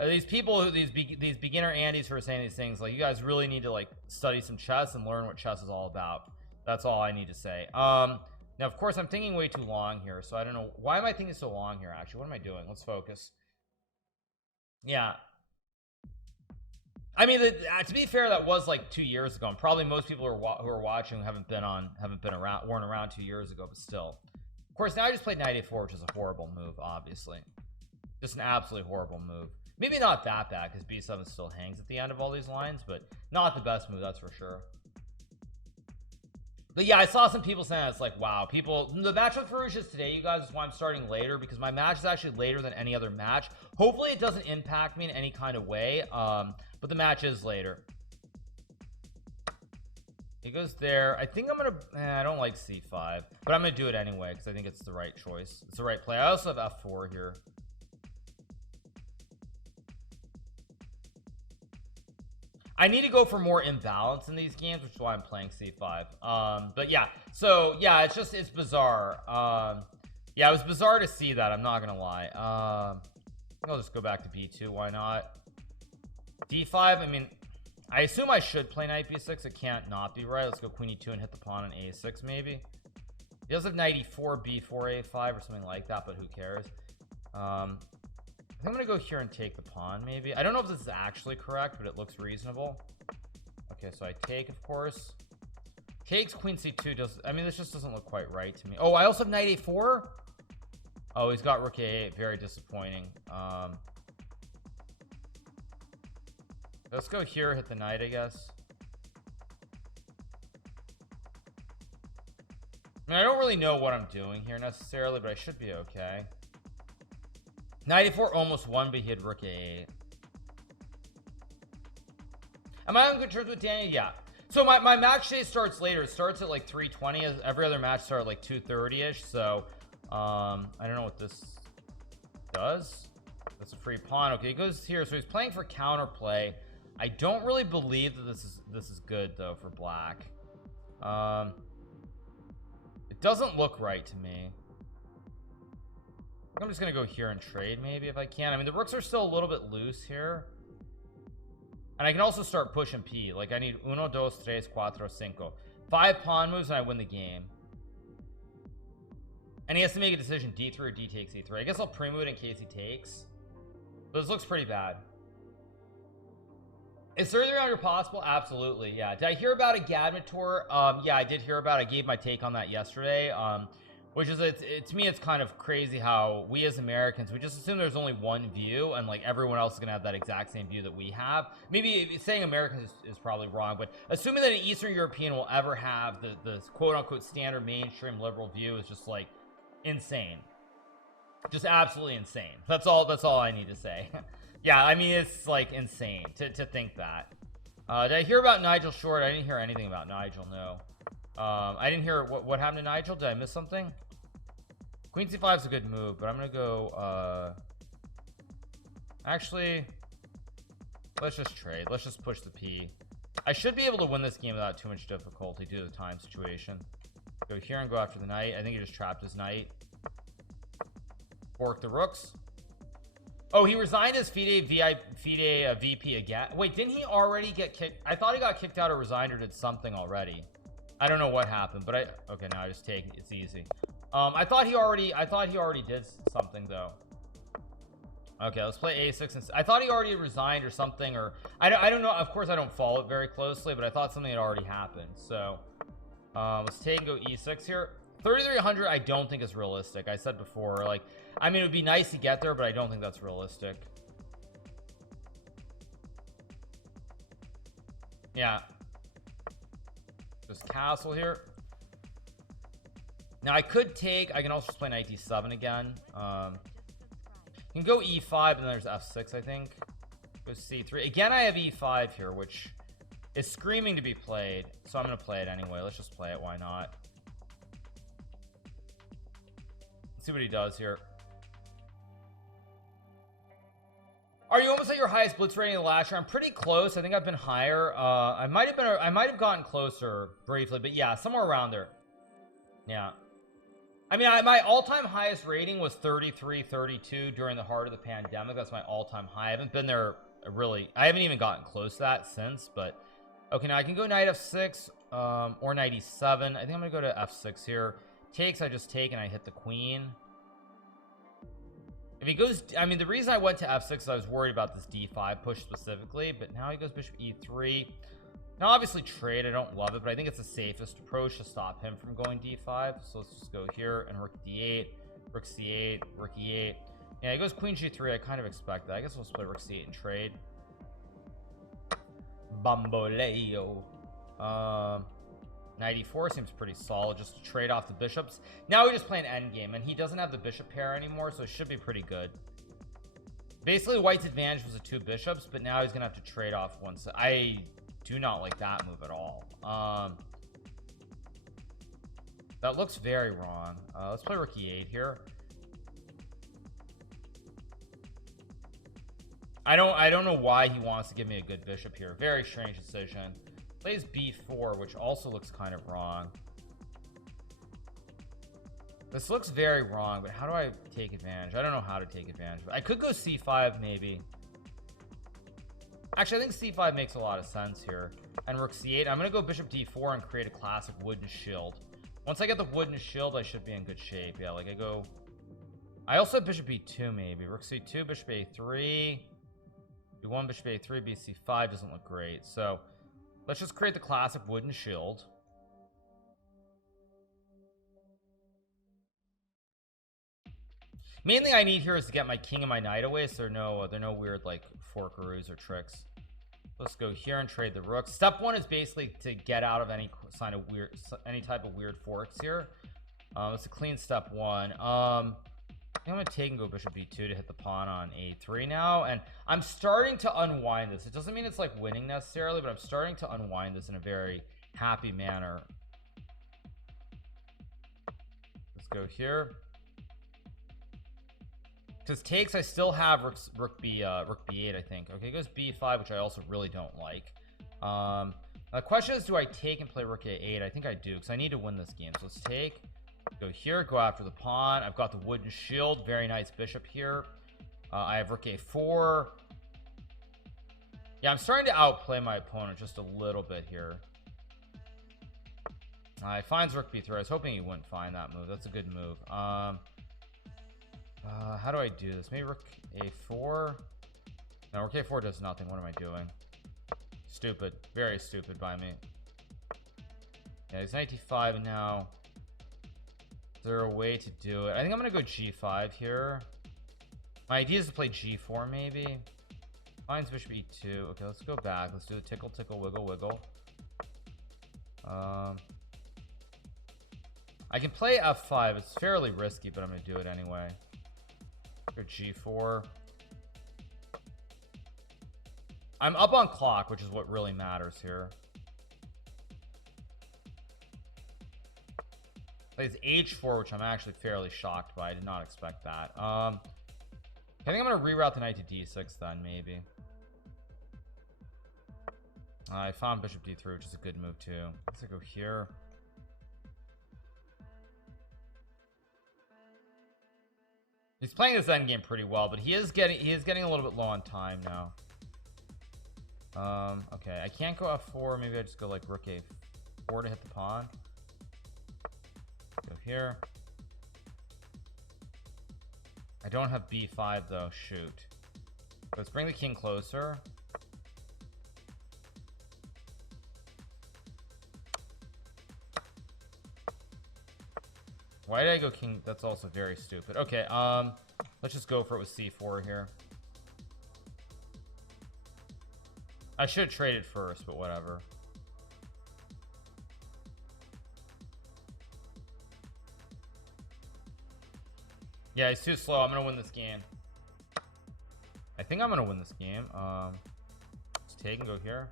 these people who these beginner Andes who are saying these things, like you guys really need to like study some chess and learn what chess is all about. That's all I need to say. Now, of course, I'm thinking way too long here, so I don't know. Why am I thinking so long here, actually? What am I doing? Let's focus. Yeah. I mean, to be fair, that was like 2 years ago, and probably most people who are watching weren't around 2 years ago, but still. Of course, now I just played knight a4, which is a horrible move, obviously. Just an absolutely horrible move. Maybe not that bad, because b7 still hangs at the end of all these lines, but not the best move, that's for sure. But yeah, I saw some people saying it's like, wow, people, the match with Farouche is today, you guys, is why I'm starting later, because my match is actually later than any other match. Hopefully it doesn't impact me in any kind of way, but the match is later. He goes there. I think I'm gonna, I don't like c5, but I'm gonna do it anyway, because I think it's the right choice. It's the right play. I also have f4 here. I need to go for more imbalance in these games, which is why I'm playing c5. But yeah, so yeah, it's bizarre. Yeah, it was bizarre to see that, I'm not gonna lie. I'll just go back to b2, why not? d5, I mean, I assume I should play knight b6. It can't not be right. Let's go queen e2 and hit the pawn on a6 maybe. He does have knight e4, b4, a5 or something like that, but who cares? I'm gonna go here and take the pawn maybe. I don't know if this is actually correct, but it looks reasonable. Okay, so I take, of course. Takes queen c2 does, I mean, this just doesn't look quite right to me. Oh, I also have knight a4. Oh, he's got rook a8. Very disappointing. Let's go here, hit the knight, I guess. I mean, I don't really know what I'm doing here necessarily, but I should be okay. Knight a4 almost won, but he had rook a8. Am I on good terms with Daniel? Yeah. So my match day starts later. It starts at like 3:20. Every other match starts at like 2:30ish. So I don't know what this does. That's a free pawn. Okay, he goes here. So he's playing for counterplay. I don't really believe that this is good though for black. It doesn't look right to me. I'm just gonna go here and trade maybe if I can. I mean, the rooks are still a little bit loose here, and I can also start pushing p. Like I need 1 2 3 4 5 5 pawn moves and I win the game. And he has to make a decision, d3 or d takes e3. I guess I'll pre-move it in case he takes, but this looks pretty bad. Is 3300 possible? Absolutely. Yeah. Did I hear about a Gadman tour? Yeah, I did hear about it. I gave my take on that yesterday. Which is, to me, it's kind of crazy how we as Americans, we just assume there's only one view and like everyone else is gonna have that exact same view that we have. Maybe saying Americans is probably wrong, but assuming that an Eastern European will ever have the quote-unquote standard mainstream liberal view is just like insane. Just absolutely insane. That's all I need to say. Yeah, I mean, it's like insane to think that. Did I hear about Nigel Short? I didn't hear anything about Nigel, no. I didn't hear what happened to Nigel. Did I miss something? Queen c5 is a good move, but I'm gonna go actually, let's just trade. Let's just push the p. I should be able to win this game without too much difficulty due to the time situation. Go here and go after the knight. I think he just trapped his knight. Fork the rooks. Oh, he resigned as FIDE VP again. Wait, didn't he already get kicked? I thought he got kicked out or resigned or did something already. I don't know what happened, but okay, now I just take it. It's easy. I thought he already did something though. Okay, let's play a6 and I thought he already resigned or something, or I don't know. Of course I don't follow it very closely, but I thought something had already happened. So let's take and go e6 here. 3300 I don't think is realistic. I said before, like, I mean, it would be nice to get there, but I don't think that's realistic. Yeah, just castle here. Now I could take, I can also just play knight d7 again. You can go e5 and then there's f6. I think go c3 again. I have e5 here, which is screaming to be played, so I'm gonna play it anyway. Let's just play it, why not? Let's see what he does here. Are you almost at your highest blitz rating last year? I'm pretty close. I think I've been higher. I might have gotten closer briefly, but yeah, somewhere around there. Yeah. I mean, my all-time highest rating was 33, 32 during the heart of the pandemic. That's my all-time high. I haven't been there really. I haven't even gotten close to that since, but okay, now I can go knight f6 or knight e7. I think I'm gonna go to f6 here. Takes, I just take and I hit the queen. If he goes, I mean, the reason I went to f6 is I was worried about this d5 push specifically, but now he goes bishop e3. Now obviously trade, I don't love it, but I think it's the safest approach to stop him from going d5. So let's just go here and rook d8, rook c8, rook e8. Yeah, he goes queen g3. I kind of expect that. I guess we'll play rook c8 and trade. Bamboleo. Knight e4 seems pretty solid, just to trade off the bishops. Now we just play an endgame, and he doesn't have the bishop pair anymore, so it should be pretty good. Basically, white's advantage was the 2 bishops, but now he's gonna have to trade off one. So I do not like that move at all. That looks very wrong. Let's play rook e8 here. I don't know why he wants to give me a good bishop here. Very strange decision. Plays b4, which also looks kind of wrong. This looks very wrong, but how do I take advantage? I don't know how to take advantage. I could go c5 maybe. Actually, I think c5 makes a lot of sense here. And rook c8. I'm going to go bishop d4 and create a classic wooden shield. Once I get the wooden shield, I should be in good shape. Yeah, like I also have bishop e2 maybe. Rook c2, bishop a3. b1, bishop a3, bc5 doesn't look great. So let's just create the classic wooden shield. Main thing I need here is to get my king and my knight away, so there are no weird like forkaroos or tricks. Let's go here and trade the rook. Step 1 is basically to get out of any type of weird forks here. It's a clean step 1. I'm gonna take and go bishop b2 to hit the pawn on a3 now, and I'm starting to unwind this. It doesn't mean it's like winning necessarily, but I'm starting to unwind this in a very happy manner. Let's go here. Because takes, I still have rook b8, I think. Okay, it goes b5, which I also really don't like. The question is, do I take and play rook a8? I think I do, because I need to win this game. So let's take, go here, go after the pawn. I've got the wooden shield, very nice bishop here. I have rook a4. Yeah, I'm starting to outplay my opponent just a little bit here. He finds rook b3. I was hoping he wouldn't find that move. That's a good move. How do I do this? Maybe rook a4. No, rook a4 does nothing. What am I doing? Stupid. Very stupid by me. Yeah, he's knight d5 now. Is there a way to do it? I think I'm gonna go g5 here. My idea is to play g4 maybe. Finds bishop e2. Okay, let's go back. Let's do the tickle, tickle, wiggle, wiggle. I can play f5. It's fairly risky, but I'm gonna do it anyway. Go g4. I'm up on clock, which is what really matters here. Plays h4, which I'm actually fairly shocked by. I did not expect that. I think I'm gonna reroute the knight to d6 then, maybe. I found bishop d3, which is a good move too. Let's go here. He's playing this endgame pretty well, but he is getting a little bit low on time now. Okay, I can't go f4. Maybe I just go like rook a4 to hit the pawn. Go here. I don't have b5 though. Shoot. Let's bring the king closer. Why did I go king? That's also very stupid. Okay, let's just go for it with c4 here. I should have traded first, but whatever. Yeah, he's too slow. I'm gonna win this game. I think I'm gonna win this game. Let's take and go here.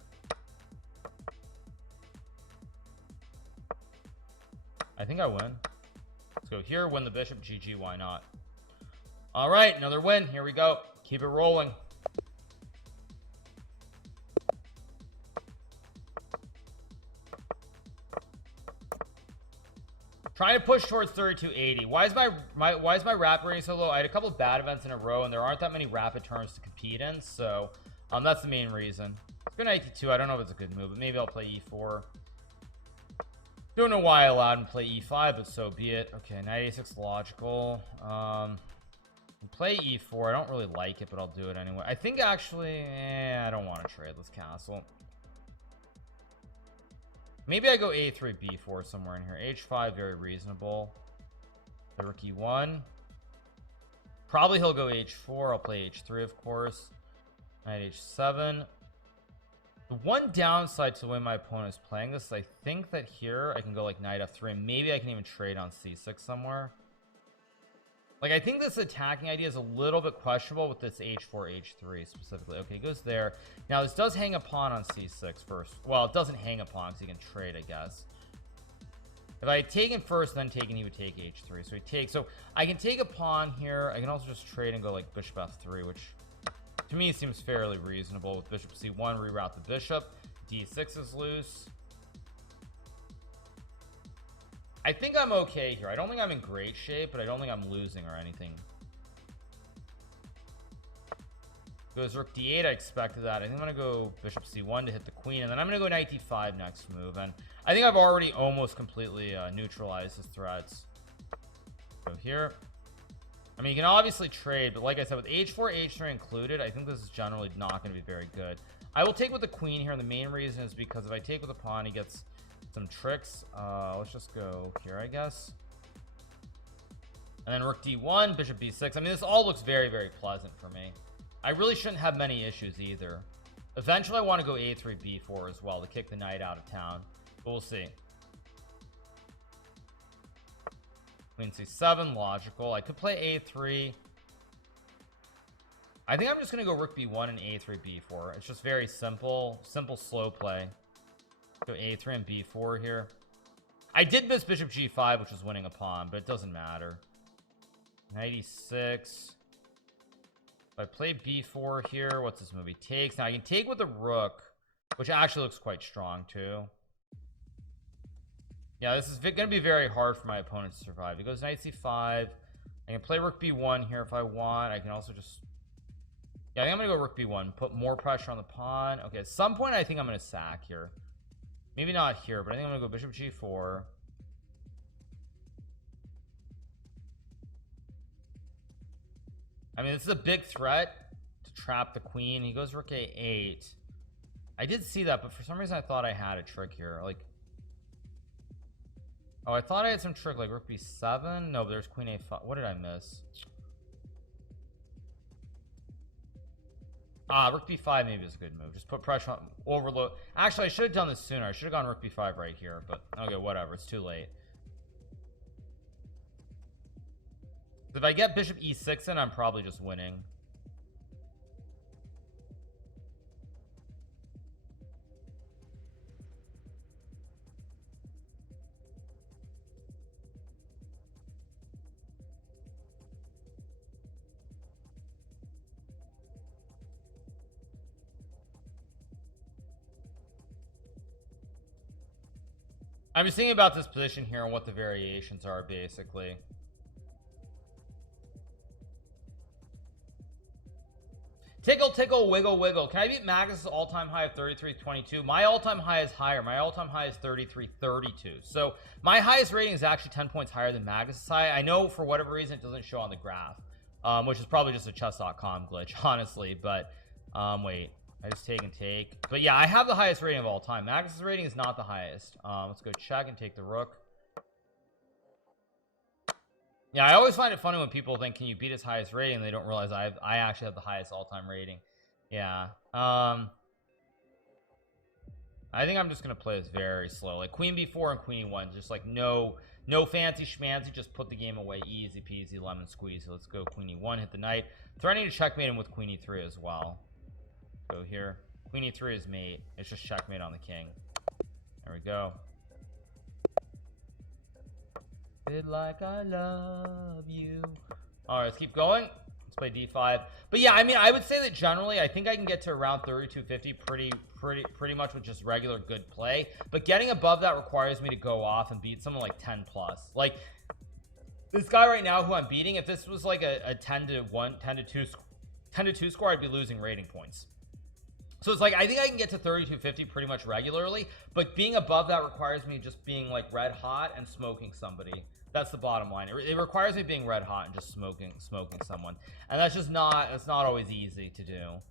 I think I win. Let's go here, win the bishop. GG, why not? All right, another win. Here we go. Keep it rolling. Trying to push towards 3280. Why is my rapid rating so low? I had a couple of bad events in a row, and there aren't that many rapid turns to compete in, so that's the main reason. Let's go knight e2. I don't know if it's a good move, but maybe I'll play e4. Don't know why I allowed him to play e5, but so be it. Okay, knight a6 logical. Play e4. I don't really like it, but I'll do it anyway. I think actually, I don't want to trade. Let's castle. Maybe I go a3 b4 somewhere in here. h5 very reasonable. The rook e1. Probably he'll go h4. I'll play h3 of course. Knight h7. The one downside to the way my opponent is playing this is I think that here I can go like knight f3 and maybe I can even trade on c6 somewhere. Like I think this attacking idea is a little bit questionable with this h4 h3 specifically. Okay, it goes there. Now this does hang a pawn on c6 first. Well, it doesn't hang a pawn because he can trade, I guess. If I had taken first then taken, he would take h3. So he takes, so I can take a pawn here. I can also just trade and go like bishop f3, which to me seems fairly reasonable. With bishop c1, reroute the bishop. d6 is loose. I think I'm okay here. I don't think I'm in great shape, but I don't think I'm losing or anything. Goes rook d8. I expected that. I think I'm gonna go bishop c1 to hit the queen, and then I'm gonna go knight d5 next move. And I think I've already almost completely neutralized his threats. So here, I mean, you can obviously trade, but like I said, with h4 h3 included, I think this is generally not going to be very good. I will take with the queen here, and the main reason is because if I take with the pawn, he gets some tricks. Let's just go here, I guess. And then rook d1, bishop b6. I mean, this all looks very, very pleasant for me. I really shouldn't have many issues either. Eventually, I want to go a3 b4 as well to kick the knight out of town, but we'll see. Queen c7, logical. I could play a3. I think I'm just gonna go rook b1 and a3 b4. It's just very simple slow play. Go a3 and b4 here. I did miss bishop g5, which was winning a pawn, but it doesn't matter. Knight e6. If I play b4 here, what's this move? He takes. Now I can take with a rook, which actually looks quite strong too. Yeah, this is going to be very hard for my opponent to survive. He goes knight c5. I can play rook b1 here if I want. I can also just, yeah, I think I'm gonna go rook b1, put more pressure on the pawn. Okay, at some point I think I'm gonna sack here. Maybe not here, but I think I'm gonna go bishop g4. I mean, this is a big threat to trap the queen. He goes rook a8. I did see that, but for some reason I thought I had a trick here. Like, oh, I thought I had some trick like rook b7. No, but there's queen a5. What did I miss? Rook b5 maybe is a good move. Just put pressure on, overload. Actually, I should have done this sooner. I should have gone rook b5 right here, but okay, whatever. It's too late. If I get bishop e6 in, I'm probably just winning. I'm just thinking about this position here and what the variations are basically. Tickle, tickle, wiggle, wiggle. Can I beat Magnus's all-time high of 33.22? My all-time high is higher. My all-time high is 33.32. So my highest rating is actually 10 points higher than Magnus's high. I know for whatever reason it doesn't show on the graph, which is probably just a chess.com glitch, honestly. But wait, I just take and take. But yeah, I have the highest rating of all time. Magnus's rating is not the highest. Let's go check and take the rook. Yeah, I always find it funny when people think, can you beat his highest rating? And they don't realize I actually have the highest all-time rating. Yeah. I think I'm just gonna play this very slow, like queen b4 and queen e1, just like no fancy schmancy, just put the game away, easy peasy lemon squeeze. So let's go queen e1, hit the knight, threatening to checkmate him with queen e3 as well. Go here, queen e3 is mate. It's just checkmate on the king. There we go. Like I love you. All right, let's keep going. Let's play d5. But yeah, I mean, I would say that generally I think I can get to around 3250 pretty much with just regular good play, but getting above that requires me to go off and beat someone like 10 plus. Like this guy right now who I'm beating, if this was like a 10 to 1 10 to 2 10 to 2 score, I'd be losing rating points. So it's like I think I can get to 3250 pretty much regularly, but being above that requires me just being like red hot and smoking somebody. That's the bottom line. It requires me being red hot and just smoking someone, and that's not always easy to do.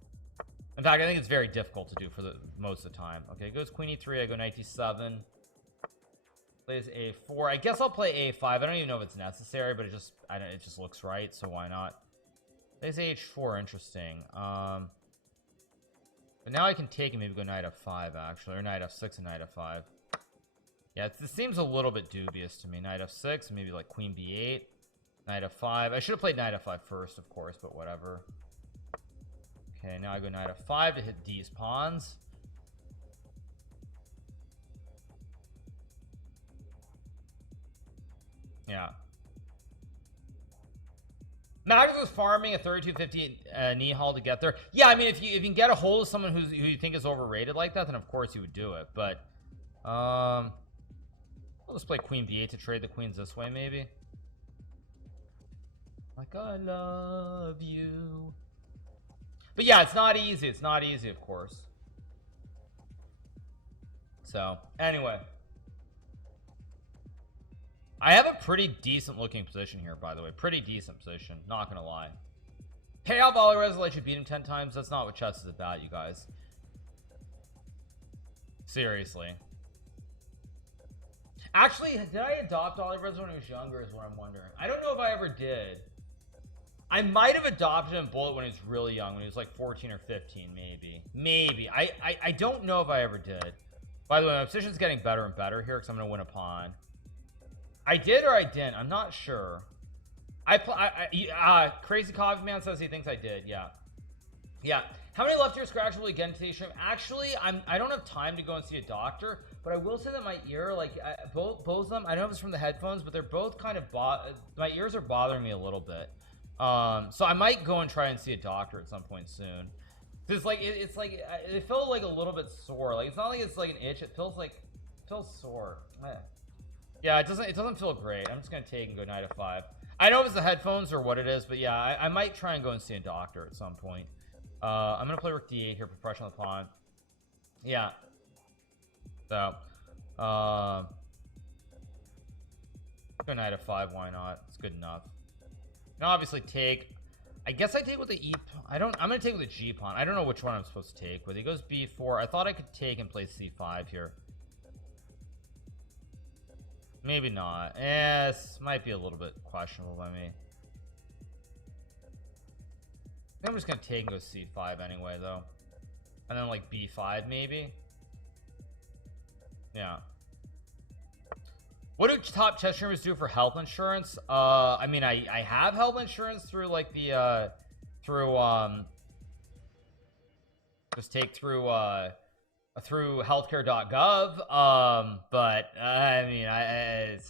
In fact, I think it's very difficult to do for the most of the time. Okay, goes queen e3. I go knight d7. Plays a4. I guess I'll play a5. I don't even know if it's necessary, but it just looks right, so why not? Plays h4. Interesting. But now I can take and maybe go knight f5 actually, or knight f6 and knight f5. Yeah, this seems a little bit dubious to me. Knight f6, maybe like queen b8, knight f5. I should have played knight f5 first, of course, but whatever. Okay, now I go knight f5 to hit these pawns. Yeah. Magnus was farming a 3250 Nihal to get there. Yeah, I mean, if you can get a hold of someone who you think is overrated like that, then of course you would do it. But I'll just play queen b8 to trade the queens this way, maybe. Like I love you. But yeah, it's not easy. It's not easy, of course. So anyway, I have a pretty decent looking position here, by the way. Pretty decent position, not gonna lie. Pay out volley res, let you beat him 10 times. That's not what chess is about, you guys. Seriously. Actually, did I adopt volley res when I was younger is what I'm wondering. I don't know if I ever did. I might have adopted him bullet when he was really young, when he was like 14 or 15, maybe. I don't know if I ever did. By the way, my position's getting better and better here because I'm gonna win a pawn. I did or I didn't. I'm not sure. Crazy Coffee Man says he thinks I did. Yeah. How many left ear scratches will you get into the stream? Actually, I don't have time to go and see a doctor, but I will say that my ear, like both of them, I don't know if it's from the headphones, but they're both kind of my ears are bothering me a little bit. So I might go and try and see a doctor at some point soon. Cause like it's like it felt like a little bit sore. Like it's not like it's like an itch. It feels sore. Yeah, it doesn't feel great. I'm just gonna take and go knight f5. I know if it's the headphones or what it is, but yeah, I might try and go and see a doctor at some point. I'm gonna play rook d8 here for pressure on the pawn. Yeah. So, go knight f5. Why not? It's good enough. Now, obviously, take. I guess I take with the e. I'm gonna take with the g pawn. I don't know which one I'm supposed to take with. He goes b4. I thought I could take and play c5 here. Maybe not. This might be a little bit questionable by me. I'm just gonna take and go c5 anyway, though, and then like b5 maybe. Yeah. What do top chess streamers do for health insurance? I mean, I have health insurance through like the just take through healthcare.gov. But I mean, I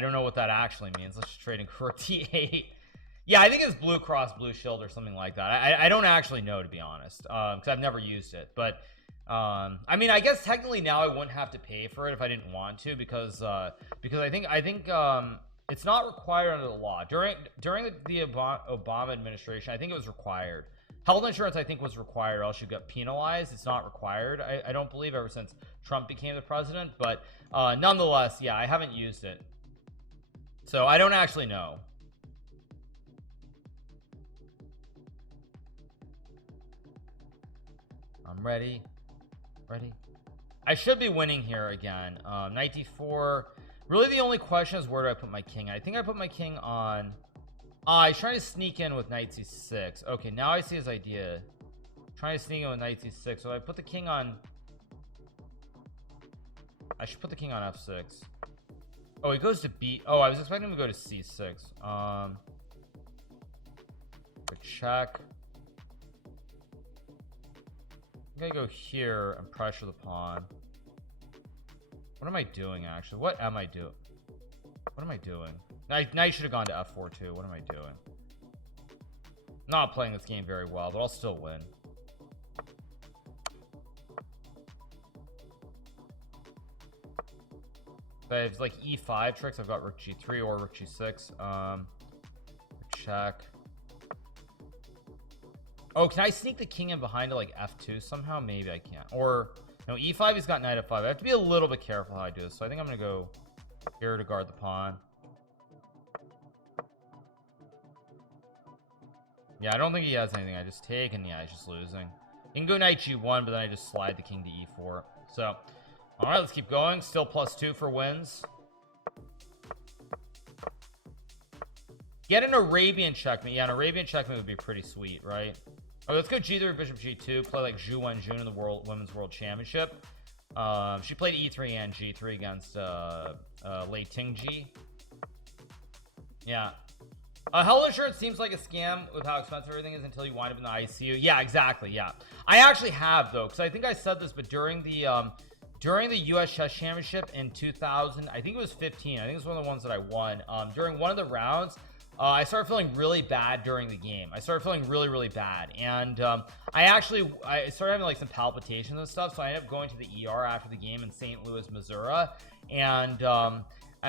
don't know what that actually means. Let's just trade in rook d8. Yeah, I think it's Blue Cross Blue Shield or something like that. I don't actually know, to be honest, because I've never used it. But I mean, I guess technically now I wouldn't have to pay for it if I didn't want to, because I think it's not required under the law. During the Obama administration, I think it was required. Health insurance, I think, was required, or else you got penalized. It's not required, I don't believe, ever since Trump became the president. But nonetheless, yeah, I haven't used it, so I don't actually know. I'm ready. I should be winning here again. Knight d4. Really, the only question is where do I put my king? I think I put my king on. He's trying to sneak in with knight c6. Okay, now I see his idea. Trying to sneak in with knight c6. So I put the king on. I should put the king on f6. Oh, he goes to b. Oh, I was expecting him to go to c6. Check. I'm gonna go here and pressure the pawn. What am I doing, actually? What am I doing? Knight should have gone to f4 too. What am I doing? Not playing this game very well, but I'll still win. If I have like e5 tricks, I've got rook g3 or rook g6. Check. Oh, can I sneak the king in behind to like f2 somehow? Maybe I can't. Or no, e5, he's got knight f5. I have to be a little bit careful how I do this. So I think I'm gonna go here to guard the pawn. Yeah, I don't think he has anything. I just take, and yeah, he's just losing. He can go knight g1, but then I just slide the king to e4. So all right, let's keep going. Still +2 for wins. Get an Arabian checkmate. Yeah, an Arabian checkmate would be pretty sweet, right? Oh, let's go g3, bishop g2. Play like Zhu Wenjun in the women's world championship. She played e3 and g3 against Lei Tingji. Yeah. Health insurance seems like a scam with how expensive everything is until you wind up in the ICU. Yeah, exactly. Yeah, I actually have though, because I think I said this, but during the US chess championship in 2000, I think it was 15, I think it was one of the ones that I won, during one of the rounds, I started feeling really bad during the game. I started feeling really bad, and I started having like some palpitations and stuff, so I ended up going to the ER after the game in St. Louis, Missouri, and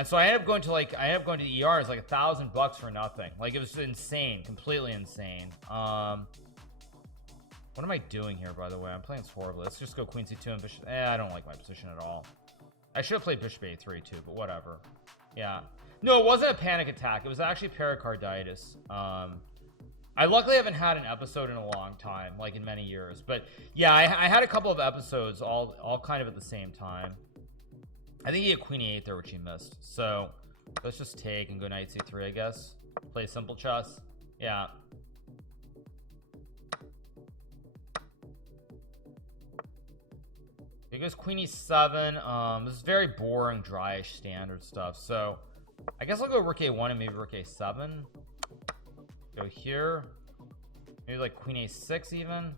so I ended up going to the ER. It's like $1,000 for nothing. Like, it was insane, completely insane. What am I doing here, by the way? I'm playing this horribly. Let's just go queen c2 and bishop. I don't like my position at all. I should have played bishop a3 too, but whatever. Yeah. No, it wasn't a panic attack. It was actually pericarditis. I luckily haven't had an episode in a long time, like in many years. But yeah, I had a couple of episodes all kind of at the same time. I think he had queen e8 there, which he missed. So let's just take and go knight c3, I guess. Play simple chess. Yeah. Here goes queen e7. This is very boring, dryish standard stuff. So I guess I'll go rook a1 and maybe rook a7. Go here. Maybe like queen a6 even.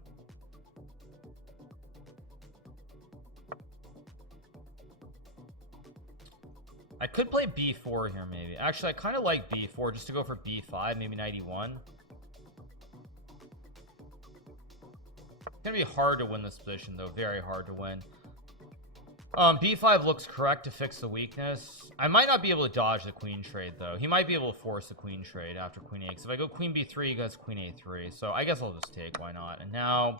I could play b4 here maybe. Actually, I kind of like b4 just to go for b5, maybe knight e1. It's gonna be hard to win this position though, very hard to win. B5 looks correct to fix the weakness. I might not be able to dodge the queen trade though. He might be able to force the queen trade after queen a. Because if I go queen b3, he goes queen a3. So I guess I'll just take, why not? And now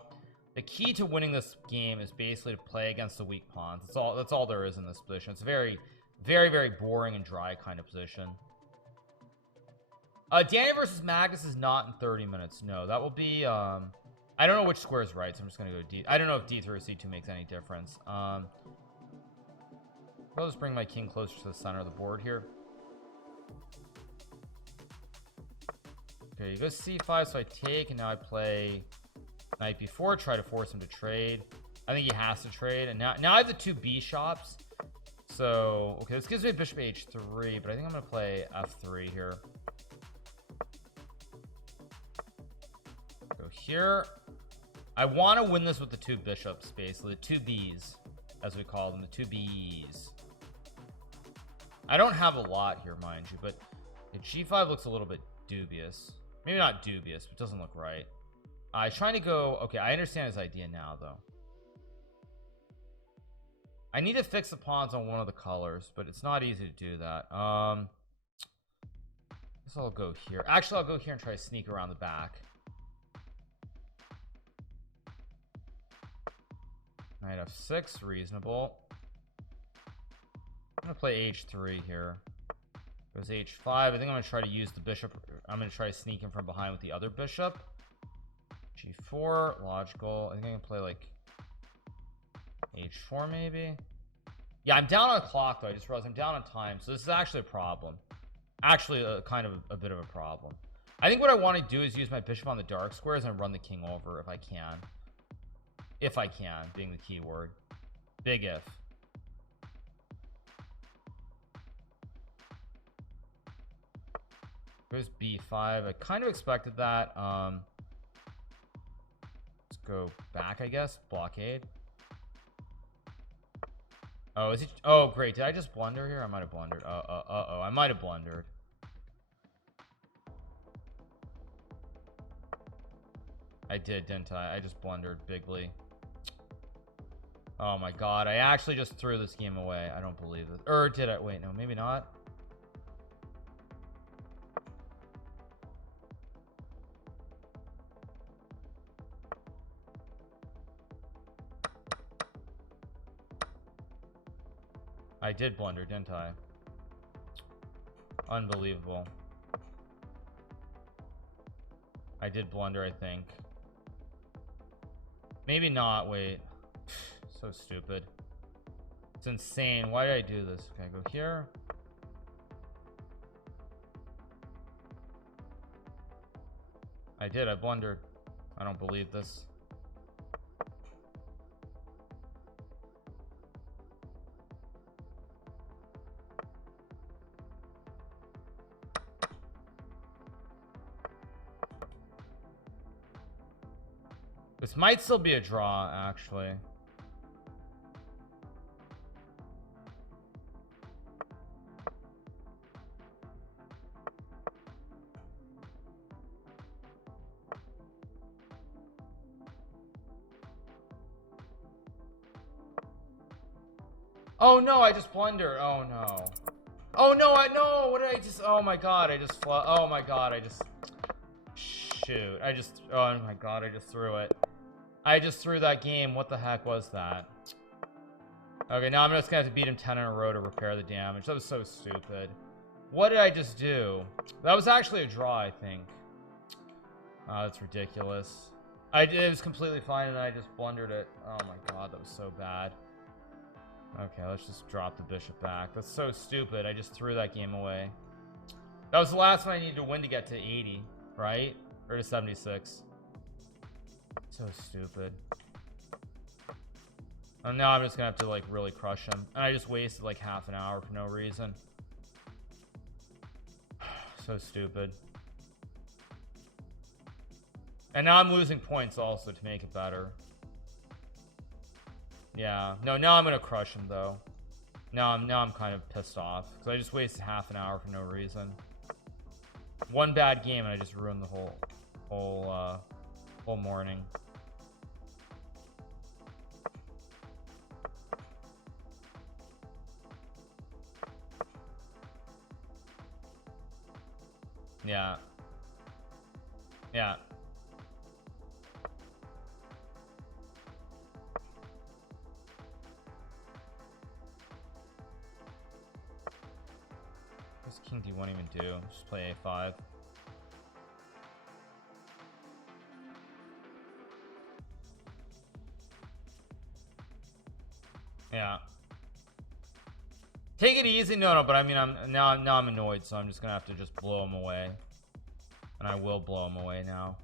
the key to winning this game is basically to play against the weak pawns. That's all there is in this position. It's a very boring and dry kind of position. Daniel versus Magnus is not in 30 minutes. No, that will be I don't know which square is right, so I'm just gonna go d. I don't know if d3 or c2 makes any difference. I'll just bring my king closer to the center of the board here. Okay, you go c5, so I take, and now I play knight b4, try to force him to trade. I think he has to trade, and now I have the two b shops. So okay, this gives me bishop h3, but I think I'm gonna play f3 here. Go here. I want to win this with the two bishops, basically the two b's, as we call them, the two b's. I don't have a lot here, mind you, but g5 looks a little bit dubious. Maybe not dubious, but doesn't look right. I'm trying to go. Okay, I understand his idea now though. I need to fix the pawns on one of the colors, but it's not easy to do that. I guess I'll go here. Actually, I'll go here and try to sneak around the back. Knight f6, reasonable. I'm gonna play h3 here. Goes h5. I think I'm gonna try to use the bishop. I'm gonna try to sneak him from behind with the other bishop. g4, logical. I think I'm gonna play like h4 maybe. Yeah, I'm down on the clock though. I just realized I'm down on time, so this is actually a problem. Actually, kind of a bit of a problem. I think what I want to do is use my bishop on the dark squares and run the king over if I can. If I can, being the key word. Big if. Goes b5. I kind of expected that. Let's go back, I guess. Blockade. Oh, is he? Oh, great. Did I just blunder here? I might have blundered. I might have blundered. I did, didn't I? I just blundered bigly. Oh my god, I actually just threw this game away. I don't believe it. Or did I? Wait, no, maybe not. I did blunder, didn't I? Unbelievable. I did blunder, I think. Maybe not. Wait. So stupid. It's insane. Why did I do this? Okay, go here. I did. I blundered. I don't believe this. This might still be a draw, actually. Oh no, I just blundered. Oh no. Oh no, no, what did I just, oh my god, I just, oh my god, I just, shoot, oh my god, I just threw it. I just threw that game. What the heck was that? Okay, now I'm just gonna have to beat him 10 in a row to repair the damage. That was so stupid. What did I just do? That was actually a draw, I think. Oh, that's ridiculous. It was completely fine and I just blundered it. Oh my god, that was so bad. Okay, let's just drop the bishop back. That's so stupid. I just threw that game away. That was the last one I needed to win to get to 80, right? Or to 76. So stupid. And now I'm just gonna have to like really crush him. And I just wasted like half an hour for no reason. So stupid. And now I'm losing points also to make it better. Yeah, no, now I'm gonna crush him though. Now I'm kind of pissed off because I just wasted half an hour for no reason. One bad game and I just ruined the whole morning. Yeah. Yeah. What's king d1 even do? Just play a5. Yeah. Take it easy. No, but I mean, now I'm annoyed, so I'm just gonna have to just blow him away. And I will blow him away now.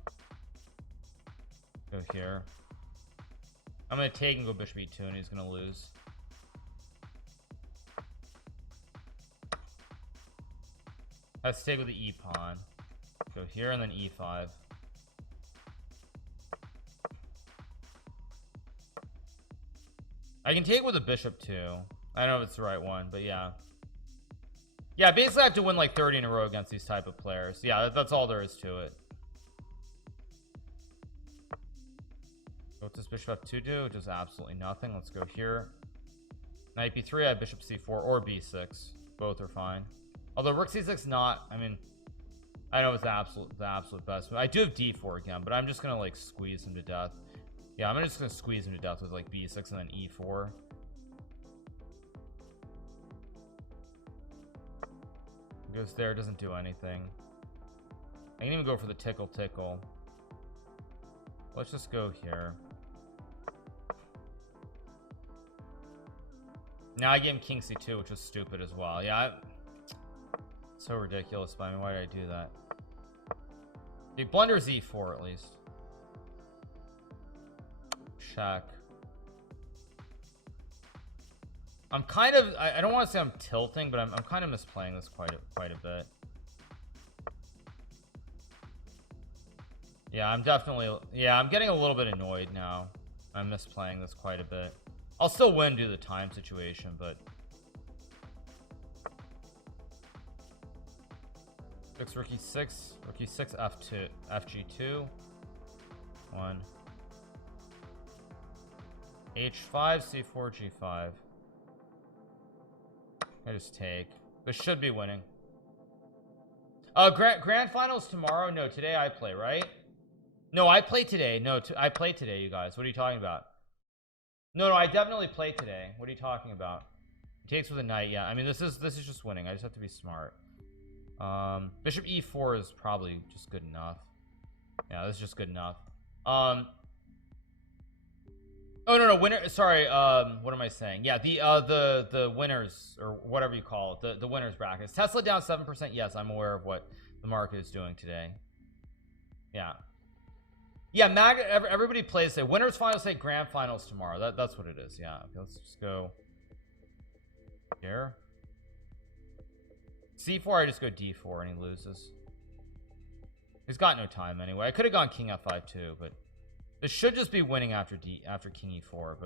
Go here. I'm gonna take and go bishop e2 and he's gonna lose. Let's stay with the e pawn. Go here and then e5. I can take with a bishop too. I don't know if it's the right one, but yeah. Yeah, basically I have to win like 30 in a row against these type of players. Yeah, that's all there is to it. What does bishop f2 do? Just absolutely nothing. Let's go here. Knight b3, I have bishop c4 or b6. Both are fine. Although rook c6 not, I mean, I know it's the absolute best. I do have d4 again, but I'm just gonna like squeeze him to death. Yeah, I'm just gonna squeeze him to death with like b6 and then e4. Goes there, doesn't do anything. I can even go for the tickle. Let's just go here. Now I gave him king c2, which was stupid as well. Yeah, so ridiculous. But I mean, why did I do that? The blunders e4 at least. Check. I'm kind of, I don't want to say I'm tilting, but I'm kind of misplaying this quite a bit. Yeah, I'm definitely, yeah, I'm getting a little bit annoyed now. I'm misplaying this quite a bit. I'll still win due to the time situation, but rook e6, f2, fg2. 1 h5 c4 g5. I just take. This should be winning. Grand finals tomorrow. No, today I play, right? No, I play today. No, I play today, you guys. What are you talking about? No, I definitely play today. What are you talking about? It takes with a knight. Yeah, I mean this is just winning. I just have to be smart. Bishop e4 is probably just good enough. Yeah, this is just good enough. Oh no, winner. Sorry. What am I saying? Yeah, the winners, or whatever you call it, the winners brackets. Tesla down 7%. Yes, I'm aware of what the market is doing today. Yeah. Everybody plays today. Winners finals say grand finals tomorrow. That's what it is. Yeah. Okay, let's just go here. c4. I just go d4 and he loses. He's got no time anyway. I could have gone king f5 too, but this should just be winning after king e4.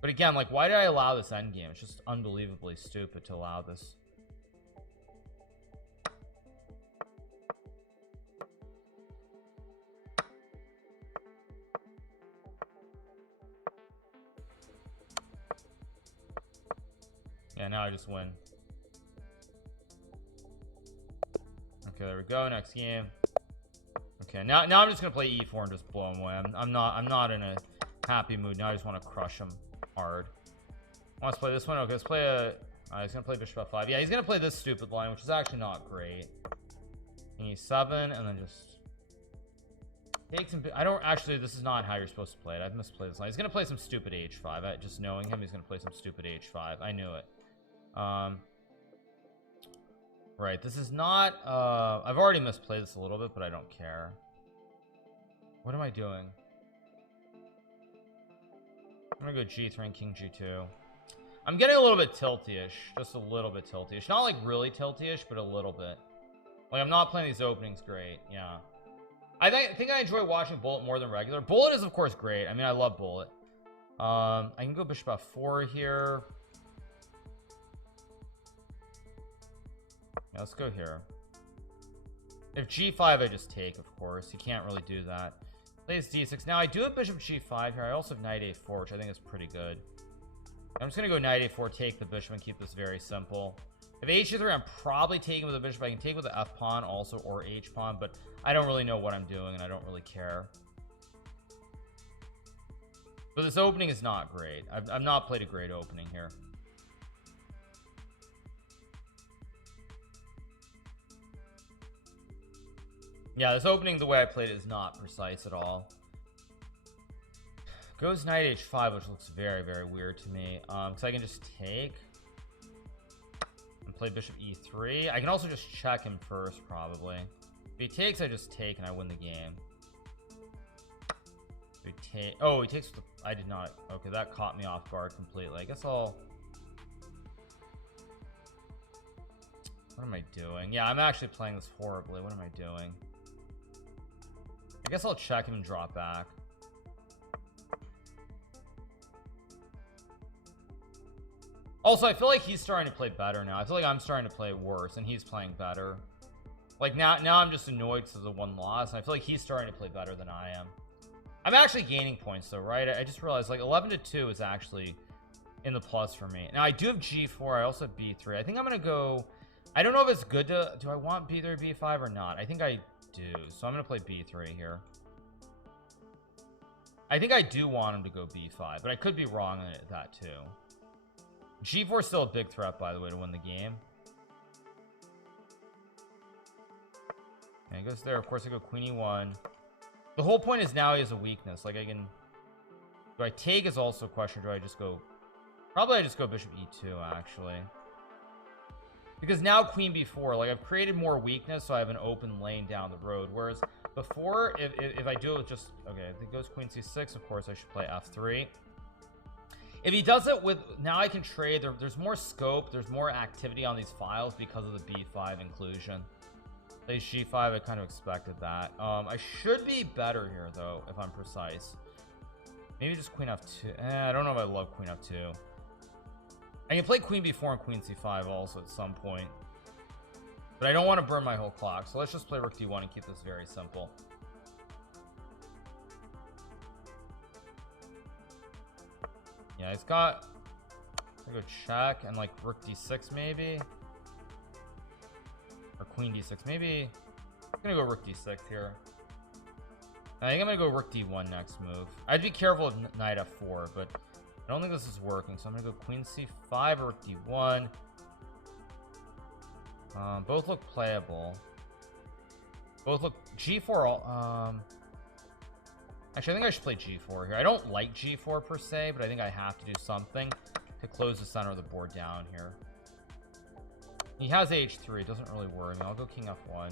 But again, like, why did I allow this endgame? It's just unbelievably stupid to allow this. Yeah, now I just win. Okay, there we go. Next game. Okay, now I'm just gonna play e4 and just blow him away. I'm not in a happy mood now. I just want to crush him hard. Let's play this one. Okay, let's play he's gonna play bishop f5. Yeah, he's gonna play this stupid line, which is actually not great. King e7, and then just takes him. I don't actually. This is not how you're supposed to play it. I've misplayed this line. He's gonna play some stupid h5. Just knowing him, he's gonna play some stupid h5. I knew it. Right, this is not I've already misplayed this a little bit, but I don't care. What am I doing? I'm gonna go g3 and king g2. I'm getting a little bit tilty-ish, just a little bit tilty-ish, not like really tilty-ish, but a little bit. Like, I'm not playing these openings great. Yeah, I think I enjoy watching Bullet more than regular. Bullet is of course great. I mean, I love Bullet. I can go bishop f4 here. Yeah, let's go here. If g5, I just take, of course. You can't really do that. Plays d6. Now I do have bishop g5 here. I also have knight a4, which I think is pretty good. I'm just gonna go knight a4, take the bishop, and keep this very simple. If h3, I'm probably taking with the bishop. I can take with the f pawn also, or h pawn, but I don't really know what I'm doing, and I don't really care. But this opening is not great. I've not played a great opening here. Yeah, this opening, the way I played it, is not precise at all. Goes knight h5, which looks very, very weird to me. Because I can just take and play bishop e3. I can also just check him first, probably. If he takes, I just take and I win the game. If he take, oh, he takes. I did not. Okay, that caught me off guard completely. I guess I'll. What am I doing? Yeah, I'm actually playing this horribly. What am I doing? I guess I'll check him and drop back. Also, I feel like he's starting to play better now. I feel like I'm starting to play worse and he's playing better. Like now I'm just annoyed because of the one loss, and I feel like he's starting to play better than I am. I'm actually gaining points though, right? I just realized like 11-2 is actually in the plus for me. Now I do have g4. I also have b3. I think I'm gonna go. I don't know if it's good to. Do I want b3 b5 or not? I think I do, so I'm gonna play b3 here. I think I do want him to go b5, but I could be wrong on that too. g4 is still a big threat, by the way, to win the game. And he goes there. Of course, I go queen e1. The whole point is now he has a weakness. Like, I can. Do I take is also a question. Do I just go? Probably I just go bishop e2 actually. Because now queen b4, like I've created more weakness, so I have an open lane down the road. Whereas before, if I do it with just, okay, if it goes queen c6, of course I should play f3. If he does it with, now I can trade, there's more scope, there's more activity on these files because of the b5 inclusion. Plays g5, I kind of expected that. I should be better here though, if I'm precise. Maybe just queen f2. I don't know if I love queen f2. I can play queen b4 and queen c5 also at some point, but I don't want to burn my whole clock, so let's just play rook d1 and keep this very simple. Yeah, he's got. I'm gonna go check and like rook d6 maybe, or queen d6 maybe. I'm gonna go rook d6 here. I think I'm gonna go rook d1 next move. I'd be careful of knight f4, but I don't think this is working, so I'm gonna go queen c5 or rook d1. Both look playable. Both look g4. Actually, I think I should play g4 here. I don't like g4 per se, but I think I have to do something to close the center of the board down here. He has h3. It doesn't really worry me. I'll go king f1.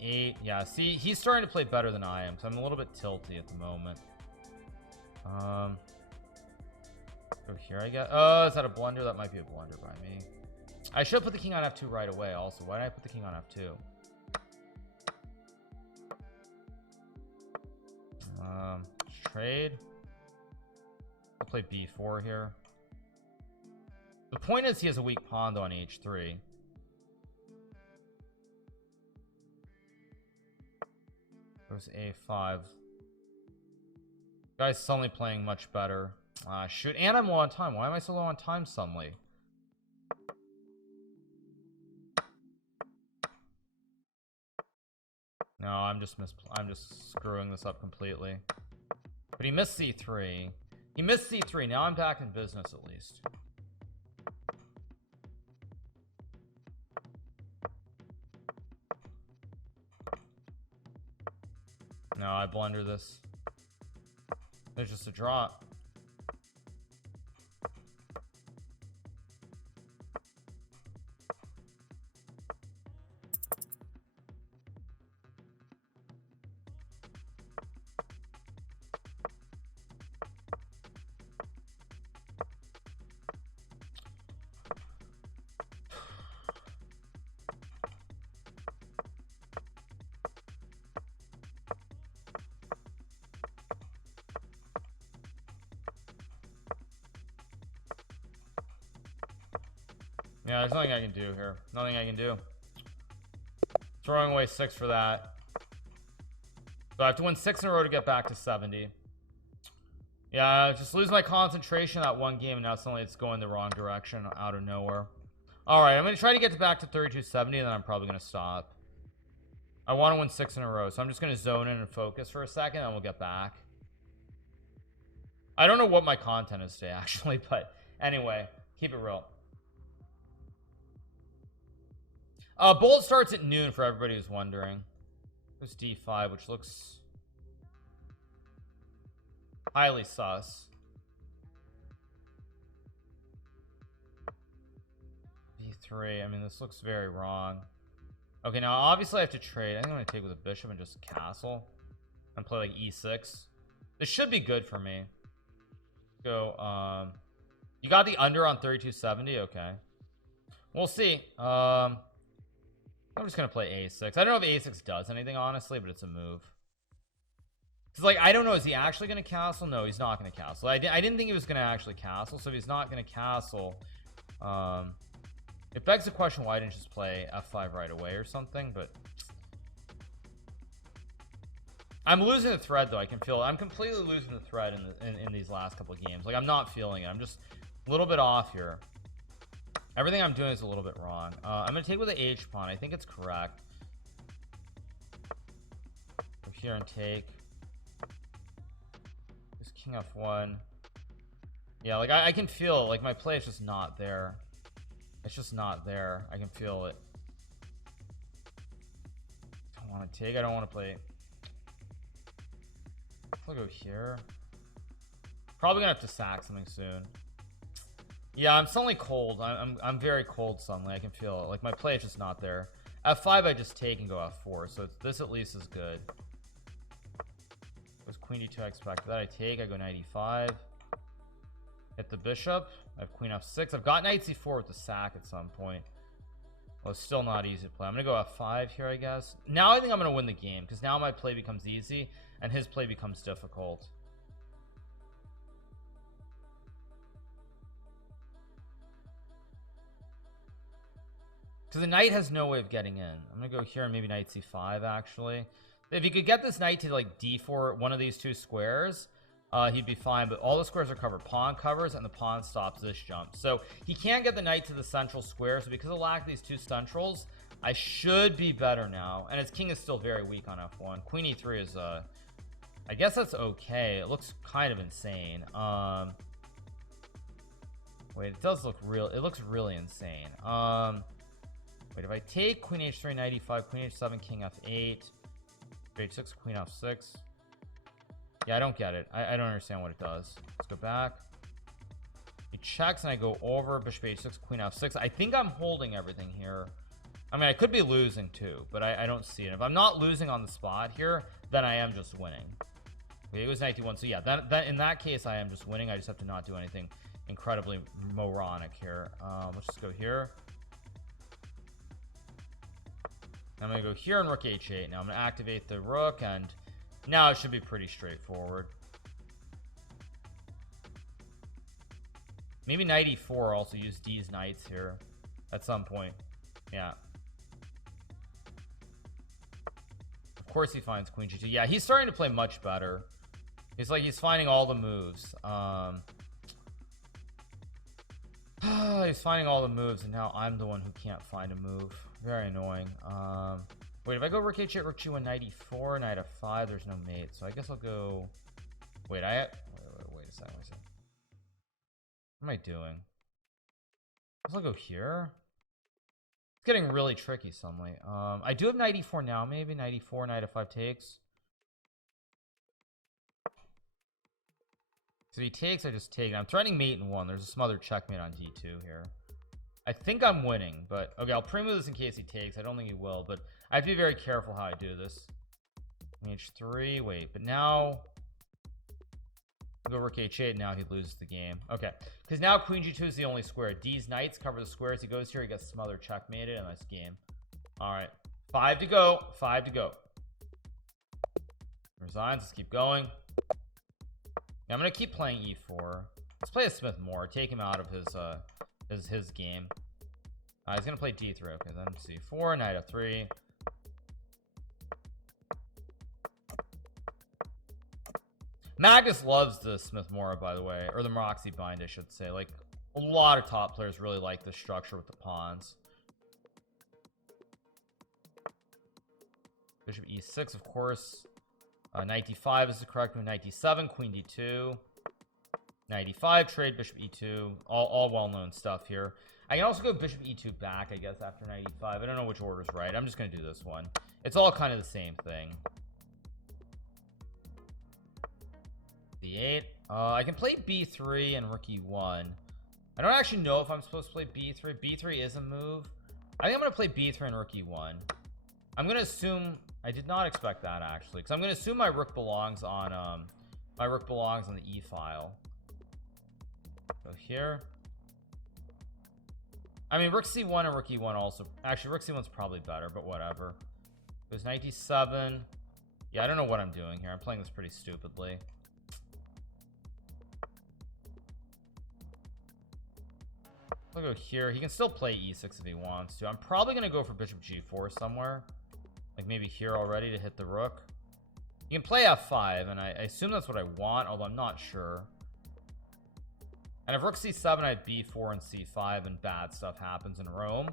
d8. Yeah, see, he's starting to play better than I am, so I'm a little bit tilty at the moment. Go here, I guess. Oh, is that a blunder? That might be a blunder by me. I should put the king on f2 right away also. Why did I put the king on f2? Trade. I'll play b4 here. The point is he has a weak pawn though on h3. Goes a5. Guy's suddenly playing much better. Shoot, and I'm low on time. Why am I so low on time suddenly? No, I'm just screwing this up completely. But he missed c3. He missed c3. Now I'm back in business at least. No, I blunder this. There's just a drop. Yeah, there's nothing I can do here. Nothing I can do. Throwing away 6 for that. So I have to win 6 in a row to get back to 70. Yeah, just lose my concentration that one game, and now suddenly it's going the wrong direction out of nowhere. Alright, I'm going to try to get back to 3270, and then I'm probably going to stop. I want to win 6 in a row, so I'm just going to zone in and focus for a second, and we'll get back. I don't know what my content is today, actually, but anyway, keep it real. Bolt starts at noon for everybody who's wondering. There's d5, which looks highly sus. b3. I mean, this looks very wrong. Okay, now obviously I have to trade. I think I'm going to take with a bishop and just castle and play like e6. This should be good for me. Go. You got the under on 3270. Okay, we'll see. I'm just gonna play a6. I don't know if a6 does anything honestly, but it's a move. Because like I don't know, is he actually gonna castle? No, he's not gonna castle. I didn't think he was gonna actually castle, so if he's not gonna castle, it begs the question why I didn't just play f5 right away or something. But I'm losing the thread though. I can feel I'm completely losing the thread in these last couple of games. Like I'm not feeling it. I'm just a little bit off here. Everything I'm doing is a little bit wrong. I'm gonna take with the h pawn. I think it's correct. Go here and take. Just king f1. Yeah, like I can feel like my play is just not there. It's just not there. I can feel it. I don't want to take. I don't want to play. I'll go here. Probably gonna have to sack something soon. Yeah, I'm suddenly cold. I'm very cold suddenly. I can feel it. Like my play is just not there. f5 I just take and go f4, so this at least is good. It was queen d2 I expect that. I take, I go knight e5, hit the bishop. I have queen f6. I've got knight c4 with the sack at some point. Well, it's still not easy to play. I'm gonna go f5 here, I guess. Now I think I'm gonna win the game because now my play becomes easy and his play becomes difficult. Because the knight has no way of getting in. I'm gonna go here and maybe knight c5 actually. If you could get this knight to like d4 one of these two squares, he'd be fine, but all the squares are covered. Pawn covers, and the pawn stops this jump. So he can't get the knight to the central square. So because of lack of these two centrals, I should be better now. And his king is still very weak on f1. Queen e3 is I guess that's okay. It looks kind of insane. Wait, it does look real. It looks really insane. Wait, if I take queen h3, knight e5, queen h7, king f8, h6, queen f6. Yeah, I don't get it. I don't understand what it does. Let's go back. He checks and I go over, bishop h6, queen f6. I think I'm holding everything here. I mean, I could be losing too, but I don't see it. If I'm not losing on the spot here, then I am just winning. Okay, it was 91. So yeah, that in that case, I am just winning. I just have to not do anything incredibly moronic here. Let's just go here. I'm gonna go here and rook h8. Now I'm gonna activate the rook, and now it should be pretty straightforward. Maybe knight e4, also use D's knights here at some point. Yeah. Of course he finds queen g2. Yeah, he's starting to play much better. He's finding all the moves. He's finding all the moves, and now I'm the one who can't find a move. Very annoying. Wait, if I go rook h8, rook g1, knight e4, knight f5, there's no mate. So I guess I'll go. Wait, wait a second. What am I doing? I guess I'll go here. It's getting really tricky suddenly. I do have knight e4 now. Maybe knight e4, knight f5 takes. So he takes, I just take. I'm threatening mate in 1. There's a smothered checkmate on d2 here. I think I'm winning, but okay, I'll pre-move this in case he takes. I don't think he will, but I have to be very careful how I do this. h3, wait, but now I'll go rook h8. Now he loses the game. Okay, because now queen g2 is the only square. D's knights cover the squares. He goes here, he gets smothered checkmated, and that's game. All right, 5 to go. 5 to go. Resigns. Let's keep going. I'm gonna keep playing e4. Let's play a Smith more. Take him out of his game. He's gonna play d3. Okay, then c4, knight f3. Magus loves the Smith Mora, by the way, or the Moxie bind, I should say. Like, a lot of top players really like this structure with the pawns. Bishop e6, of course. Knight d5 is the correct move. Knight d7, queen d2, knight e5, trade, bishop e2. All well-known stuff here. I can also go bishop e2 back, I guess, after knight e5. I don't know which order is right. I'm just going to do this one. It's all kind of the same thing. d8. I can play b3 and rook e1. I don't actually know if I'm supposed to play b3. b3 is a move. I think I'm going to play b3 and rook e1. I'm going to assume... I did not expect that, actually, because I'm going to assume my rook belongs on the e file. So here, I mean, rook c1 and rook e1 also. Actually, rook c1's probably better, but whatever. There's knight d7. Yeah, I don't know what I'm doing here. I'm playing this pretty stupidly. I'll go here. He can still play e6 if he wants to. I'm probably going to go for bishop g4 somewhere. Like maybe here already to hit the rook. You can play f5, and I assume that's what I want, although I'm not sure. And if rook c7, I have b4 and c5, and bad stuff happens in Rome.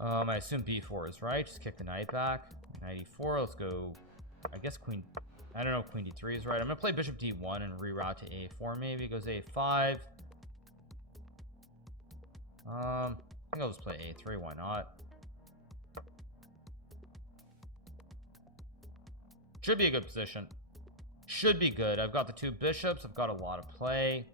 I assume b4 is right. Just kick the knight back. Knight e4. Let's go. I guess queen. I don't know if queen d3 is right. I'm gonna play bishop d1 and reroute to a4. Maybe goes a5. I think I'll just play a3. Why not? Should be a good position. Should be good. I've got the two bishops. I've got a lot of play.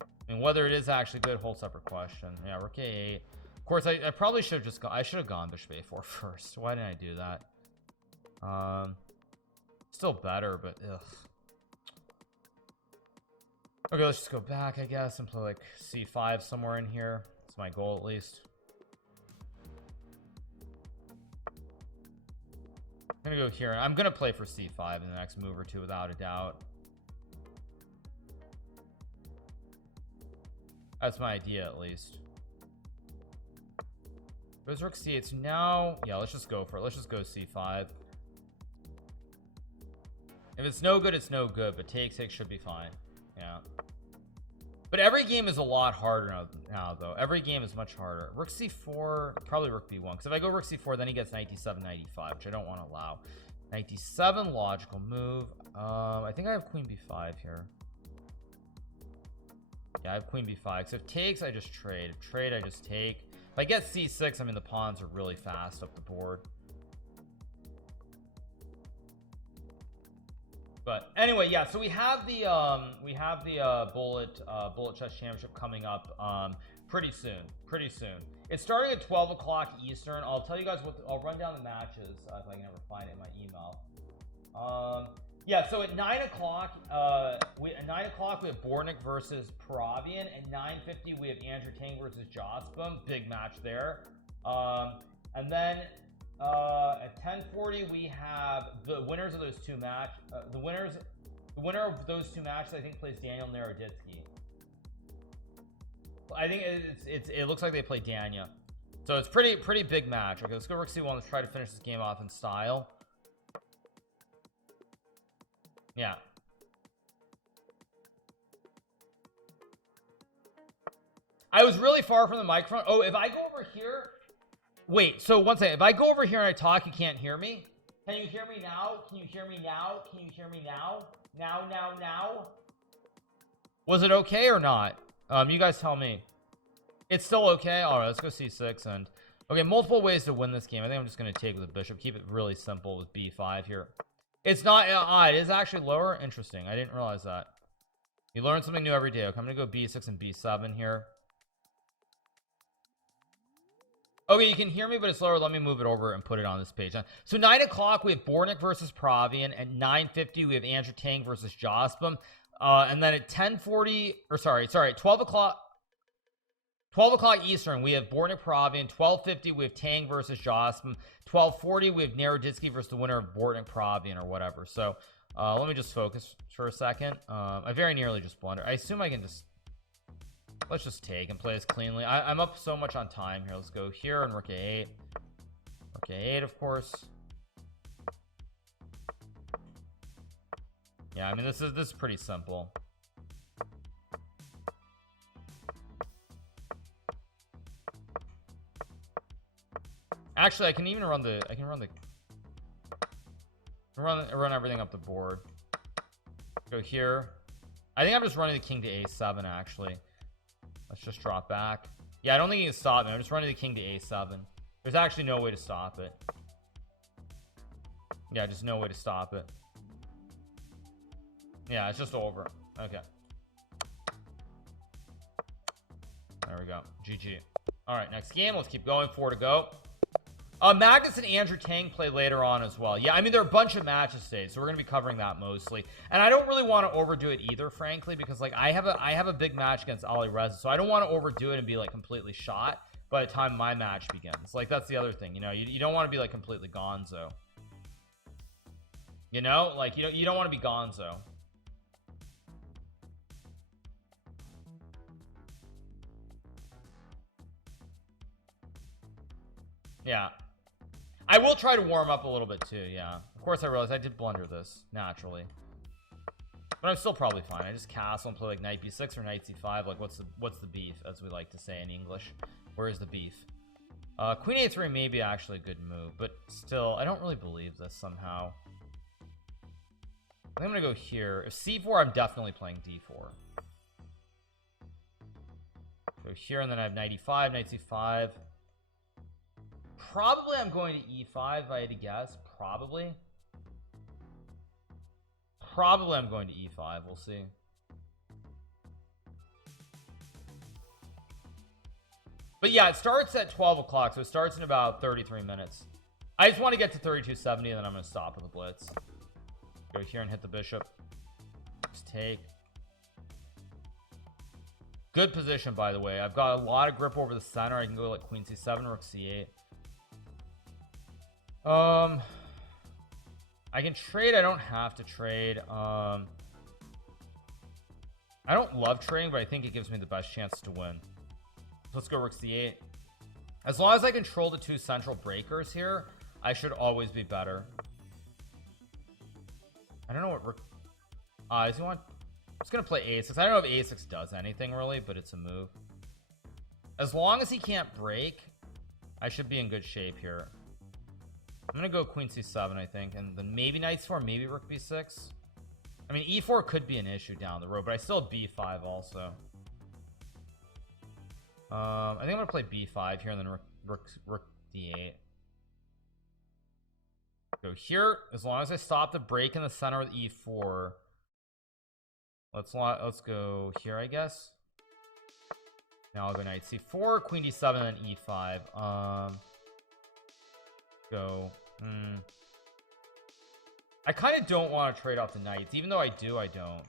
I mean, whether it is actually good, whole separate question. Yeah, rook a8. Of course, I probably should have just gone. I should have gone bishop a4 first. Why didn't I do that? Still better, but ugh. Okay, let's just go back, I guess, and play like c5 somewhere in here. That's my goal, at least. I'm gonna go here. I'm gonna play for c5 in the next move or two, without a doubt. That's my idea, at least. Goes rook c8. So now, yeah, let's just go for it. Let's just go c5. If it's no good, it's no good, but take should be fine. Yeah. But every game is a lot harder now though. Every game is much harder. Rook c4, probably rook b1, because if I go rook c4, then he gets knight d7, knight e5, which I don't want to allow. Knight d7, logical move. I think I have queen b5 here. Yeah, I have queen b5. So if takes, I just trade. If trade, I just take. If I get c6, I mean the pawns are really fast up the board. But anyway, yeah, so we have the bullet chess championship coming up pretty soon. It's starting at 12 o'clock Eastern. I'll tell you guys what I'll run down the matches if I can ever find it in my email. Yeah, so at 9 o'clock we have Bornik versus Paravian. At 9:50 we have Andrew Tang versus Jospin, big match there. And then at 10:40 we have the winners of those two matches. The winner of those two matches I think plays Daniel Naroditsky. I think it looks like they play Dania, so it's pretty big match. Okay, let's go rook c1. Let's try to finish this game off in style. Yeah. I was really far from the microphone. Oh, if I go over here. Wait, so one second. If I go over here and I talk, you can't hear me? Can you hear me now? Can you hear me now? Can you hear me now? Now? Was it okay or not? You guys tell me. It's still okay? Alright, let's go c6 and... Okay, multiple ways to win this game. I think I'm just going to take with the bishop. Keep it really simple with b5 here. It's not... it is actually lower? Interesting. I didn't realize that. You learn something new every day. Okay, I'm going to go b6 and b7 here. Okay, you can hear me, but it's slower. Let me move it over and put it on this page. So 9 o'clock, we have Bornik versus Paravian. At 9:50, we have Andrew Tang versus Jospin. And then at 10:40, or sorry, at 12 o'clock Eastern, we have Bornik Paravian. 12:50, we have Tang versus Jospin. 12:40, we have Naroditsky versus the winner of Bornik Paravian or whatever. So let me just focus for a second. I very nearly just blundered. I assume I can just... Let's just take and play this cleanly. I'm up so much on time here. Let's go here and rook a8. Rook a8, of course. Yeah, I mean this is pretty simple. Actually, I can even run run everything up the board. Go here. I think I'm just running the king to a7 actually. Let's just drop back. Yeah, I don't think he can stop me. I'm just running the king to a7. There's actually no way to stop it. Yeah, just no way to stop it. Yeah, it's just over. Okay. There we go. GG. All right, next game. Let's keep going. 4 to go. Magnus and Andrew Tang play later on as well. Yeah, I mean, there are a bunch of matches today, so we're going to be covering that mostly. And I don't really want to overdo it either, frankly, because like I have a big match against Ali Reza, so I don't want to overdo it and be like completely shot by the time my match begins. Like that's the other thing, you know, you don't want to be like completely gonzo. You know, like you don't want to be gonzo. Yeah. I will try to warm up a little bit too. Yeah, of course I realized I did blunder this naturally, but I'm still probably fine. I just castle and play like knight b6 or knight c5. Like what's the beef, as we like to say in English? Where is the beef? Queen a3 may be actually a good move, but still I don't really believe this somehow. I think I'm gonna go here. If c4, I'm definitely playing d4. Go here and then I have knight e5, knight c5. Probably I'm going to e5 if I had to guess. Probably I'm going to e5. We'll see. But yeah, it starts at 12 o'clock, so it starts in about 33 minutes. I just want to get to 3270 and then I'm going to stop with the blitz. Go here and hit the bishop. Just take. Good position, by the way. I've got a lot of grip over the center. I can go like queen c7, rook c8. I can trade. I don't have to trade. I don't love trading, but I think it gives me the best chance to win. Let's go rook c8. As long as I control the two central breakers here, I should always be better. I don't know what does he want? I'm just gonna play a6. I don't know if a6 does anything really, but it's a move. As long as he can't break, I should be in good shape here. I'm gonna go queen c7, I think, and then maybe knight c4, maybe rook b6. I mean, e4 could be an issue down the road, but I still have b5 also. I think I'm gonna play b5 here, and then rook d8. Go here. As long as I stop the break in the center with e4. Let's go here, I guess. Now I'll go knight c4, queen d7, and then e5. Go. I kind of don't want to trade off the knights, even though I don't.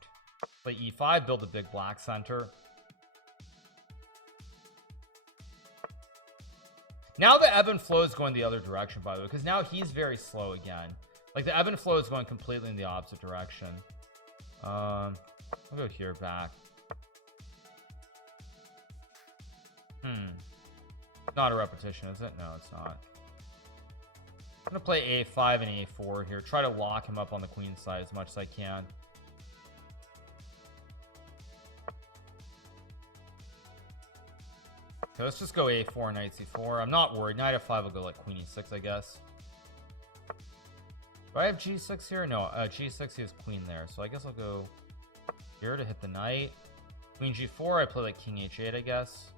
Play e5, build a big black center. Now the ebb and flow is going the other direction, by the way, because now he's very slow again. Like the ebb and flow is going completely in the opposite direction. I'll go here back. Not a repetition, is it? No, it's not. I'm gonna play a5 and a4 here. Try to lock him up on the queen side as much as I can. Okay, let's just go a4, knight c4. I'm not worried. Knight f5 will go like queen e6, I guess. Do I have g6 here? No, g6, he has queen there. So I guess I'll go here to hit the knight. Queen g4, I play like king h8, I guess.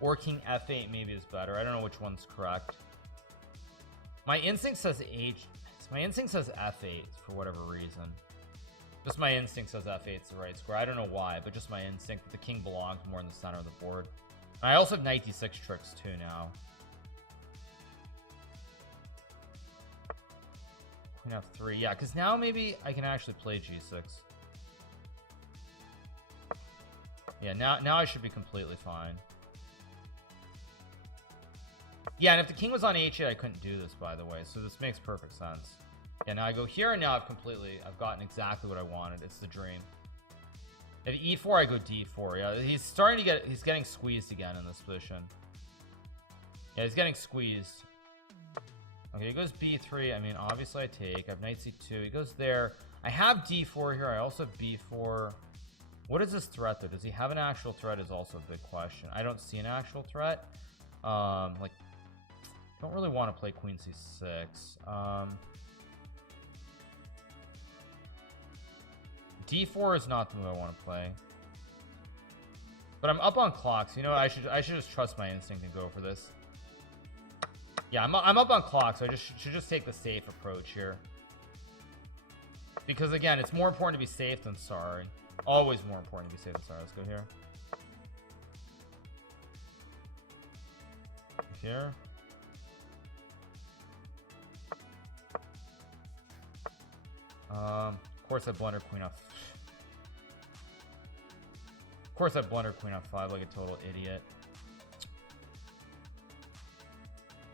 Or king f8 maybe is better. I don't know which one's correct. My instinct says f8 for whatever reason. Just my instinct says f8 is the right square. I don't know why, but just my instinct that the king belongs more in the center of the board. And I also have knight d6 tricks too now. Queen f3, yeah, because now maybe I can actually play g6. Yeah, now I should be completely fine. Yeah, and if the king was on h8, I couldn't do this, by the way, so this makes perfect sense. Yeah, now I go here, and now I've gotten exactly what I wanted. It's the dream. If e4, I go d4. Yeah, he's getting squeezed again in this position. Yeah, he's getting squeezed. Okay, he goes b3. I mean, obviously I take. I have knight c2. He goes there. I have d4 here. I also have b4. What is this threat, though? Does he have an actual threat is also a big question. I don't see an actual threat. Like, don't really want to play queen c6. d4 is not the move I want to play. But I'm up on clocks. You know what? I should just trust my instinct and go for this. Yeah, I'm up on clock, so I should just take the safe approach here. Because again, it's more important to be safe than sorry. Always more important to be safe than sorry. Let's go here. Here. Of course I blunder queen off. Of course I blunder queen f5 like a total idiot.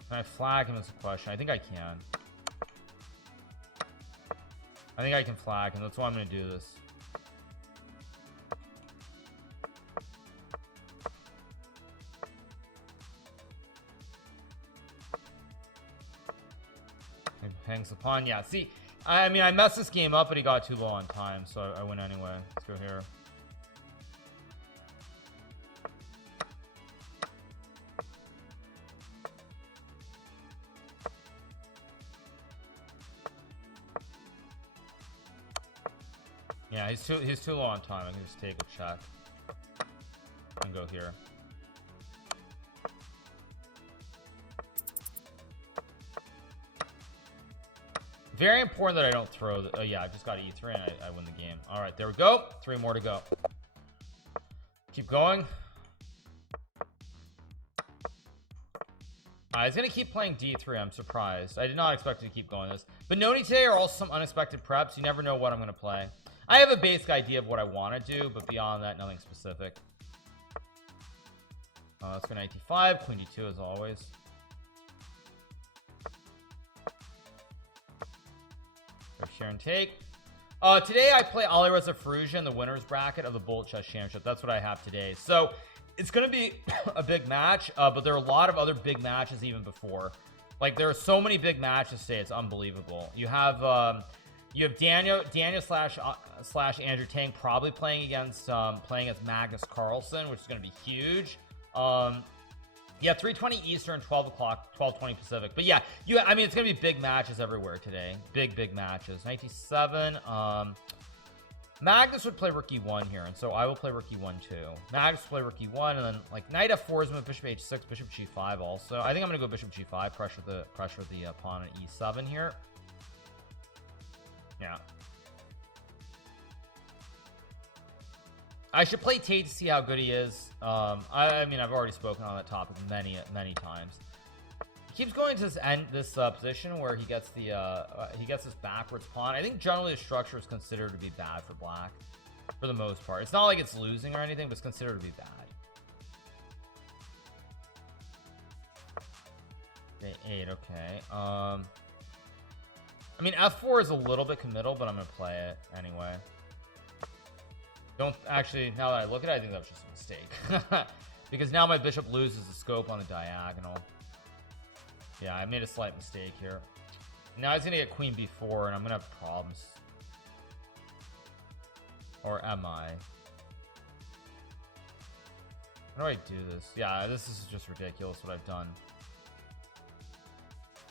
Can I flag him is the question. I think I can. I think I can flag him. That's why I'm going to do this. He hangs the pawn. Yeah, see, I mean, I messed this game up, but he got too low on time, so I win anyway. Let's go here. Yeah, he's too low on time. I can just take a check and go here. Very important that I don't throw the, oh yeah, I just got E3 and I win the game. All right, there we go. 3 more to go. Keep going. He's gonna keep playing D3. I'm surprised. I did not expect it to keep going this. But Noni today are also some unexpected preps. You never know what I'm gonna play. I have a basic idea of what I want to do, but beyond that, nothing specific. Let's go knight d5, queen d2 as always. Go here and take. Today I play Ali Reza Firouzja in the winner's bracket of the Bullet Chess Championship. That's what I have today. So it's going to be a big match, but there are a lot of other big matches even before. Like, there are so many big matches today, it's unbelievable. You have You have Daniel slash Andrew Tang probably playing against Magnus Carlsen, which is going to be huge. Yeah, 3:20 Eastern, 12 o'clock, 12:20 Pacific. But yeah, I mean, it's going to be big matches everywhere today. Big matches. 97. Magnus would play rook e1 here, and so I will play rook e1 too. Magnus will play rook e1, and then like knight f4 is moved, bishop h6, bishop g5 also. I think I'm going to go bishop g5, pressure the pawn at e7 here. Yeah. I should play Tate to see how good he is. I mean, I've already spoken on that topic many times. He keeps going to this position where he gets this backwards pawn. I think generally the structure is considered to be bad for black, for the most part. It's not like it's losing or anything, but it's considered to be bad. Okay, 8. Okay. I mean, f4 is a little bit committal, but I'm gonna play it anyway. Don't actually, now that I look at it, I think that was just a mistake. Because now my bishop loses the scope on the diagonal. Yeah, I made a slight mistake here. Now he's gonna get queen b4, and I'm gonna have problems. Or am I? How do I do this? Yeah, this is just ridiculous what I've done.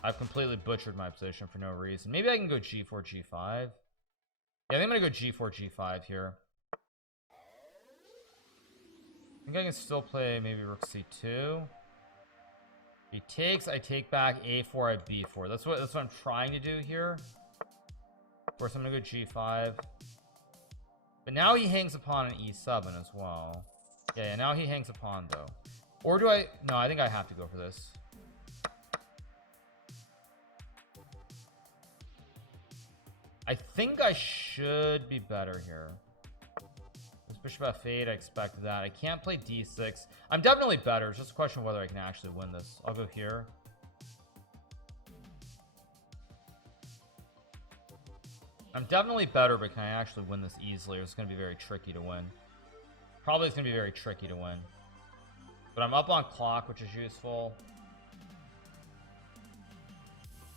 I've completely butchered my position for no reason. Maybe I can go g4, g5. Yeah, I think I'm gonna go g4, g5 here. I think I can still play maybe rook c2. He takes, I take back a4, I b4. That's what I'm trying to do here. Of course, I'm gonna go g5. But now he hangs a pawn on e7 as well. Yeah, now he hangs a pawn though. Or do I? No, I think I have to go for this. I think I should be better here. This bishop f8, I expect that. I can't play d6. I'm definitely better. It's just a question of whether I can actually win this. I'll go here. I'm definitely better, but can I actually win this easily? Or it's going to be very tricky to win. Probably it's going to be very tricky to win. But I'm up on clock, which is useful.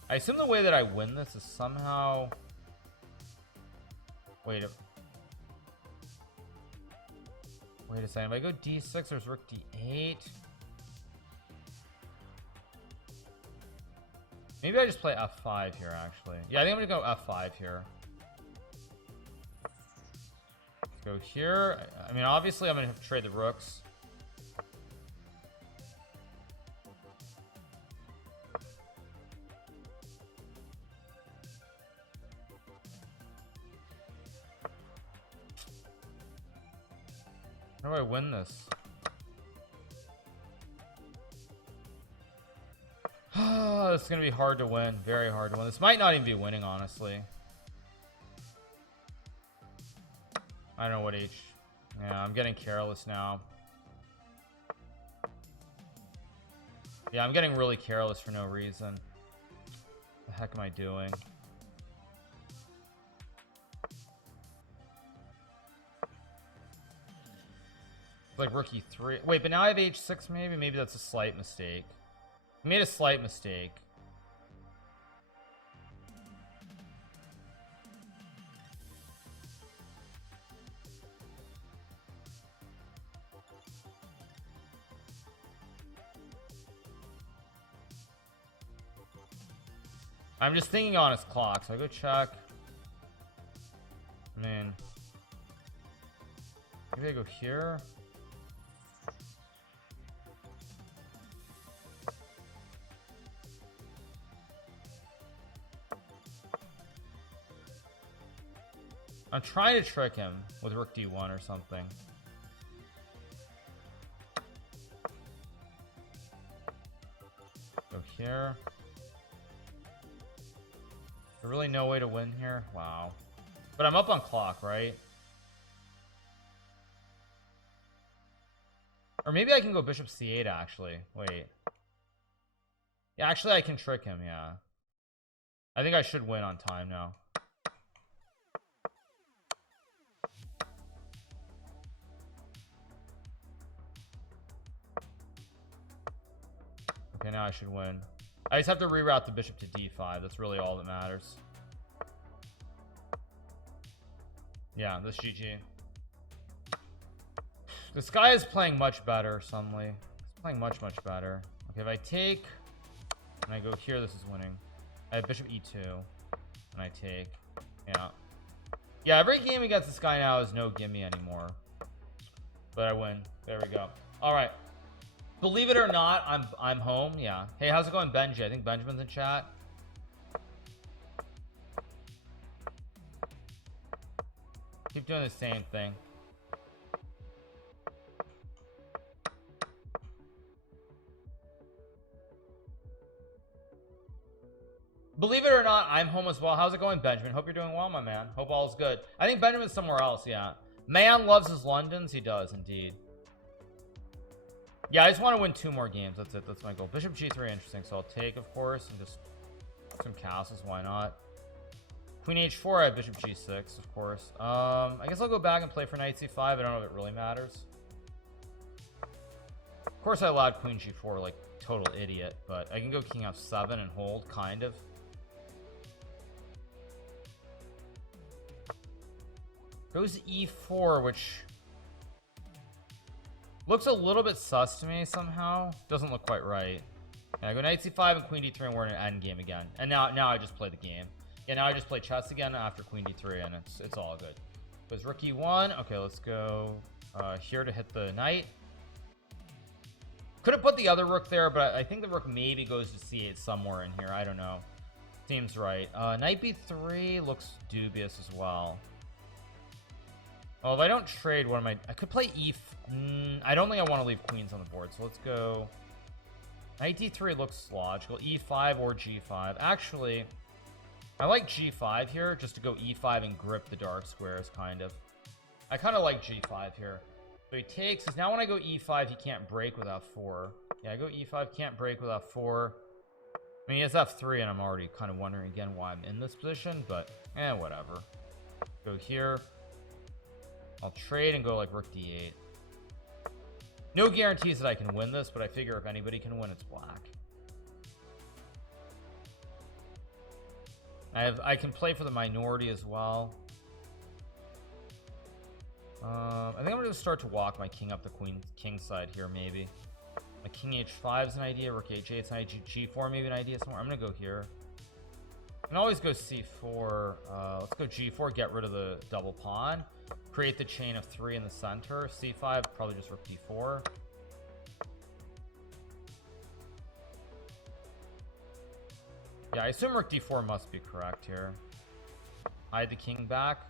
I assume the way that I win this is somehow... Wait a second. If I go d6, there's rook d8. Maybe I just play f5 here, actually. Yeah, I think I'm gonna go f5 here. Let's go here. I mean, obviously, I'm gonna have to trade the rooks. How do I win this? This is gonna be hard to win. Very hard to win. This might not even be winning, honestly. I don't know what H. Yeah, I'm getting careless now. Yeah, I'm getting really careless for no reason. What the heck am I doing? Like rook e3. Wait, but now I have h6 maybe? Maybe that's a slight mistake. I made a slight mistake. I'm just thinking on his clock, so I go check. I mean, maybe I go here. I'm trying to trick him with rook d1 or something. Go here. There's really no way to win here. Wow. But I'm up on clock, right? Or maybe I can go bishop c8 actually. Wait. Yeah, actually I can trick him, yeah. I think I should win on time now. Okay, now I should win. I just have to reroute the bishop to d5. That's really all that matters. Yeah, this GG. This guy is playing much better, suddenly. He's playing much better. Okay, if I take and I go here, this is winning. I have bishop e2 and I take. Yeah, every game against this guy now is no gimme anymore, but I win. There we go. All right, believe it or not, I'm home. Yeah. Hey, how's it going, Benji? I think Benjamin's in chat. Keep doing the same thing. Believe it or not, I'm home as well. How's it going, Benjamin? Hope you're doing well, my man. Hope all is good. I think Benjamin's somewhere else. Yeah, man loves his Londons. He does indeed. Yeah, I just want to win 2 more games. That's it. That's my goal. Bishop g3, interesting. So I'll take, of course, and just some castles. Why not? Queen h4. I have bishop g6, of course. I guess I'll go back and play for knight c5. I don't know if it really matters. Of course, I allowed queen g4, like total idiot. But I can go king f7 and hold, kind of. Goes e4, which looks a little bit sus to me somehow. Doesn't look quite right. Yeah, I go knight c5 and queen d3, and we're in an endgame again. And now I just play the game. Yeah, now I just play chess again after queen d3, and it's all good. Goes rook e1. Okay, let's go here to hit the knight. Could have put the other rook there, but I think the rook maybe goes to c8 somewhere in here. I don't know. Seems right. Knight b3 looks dubious as well. Oh, if I don't trade, what am I could play I don't think I want to leave queens on the board, so let's go knight d3 looks logical. E5 or g5. Actually, I like g5 here, just to go e5 and grip the dark squares, kind of. I kind of like g5 here. So he takes, because now when I go e5, he can't break with f4. Yeah, I go e5, can't break with f4. I mean, he has f3, and I'm already kind of wondering again why I'm in this position, but whatever. Go here. I'll trade and go like rook d8. No guarantees that I can win this, but I figure if anybody can win, it's black. I can play for the minority as well. I think I'm gonna start to walk my king up the king side here, maybe. My king h5 is an idea, rook h8 is an idea, g4 maybe an idea somewhere. I'm gonna go here. I can always go c4. Let's go g4, get rid of the double pawn. Create the chain of 3 in the center. c5, probably just rook d4. Yeah, I assume rook d4 must be correct here. Hide the king back.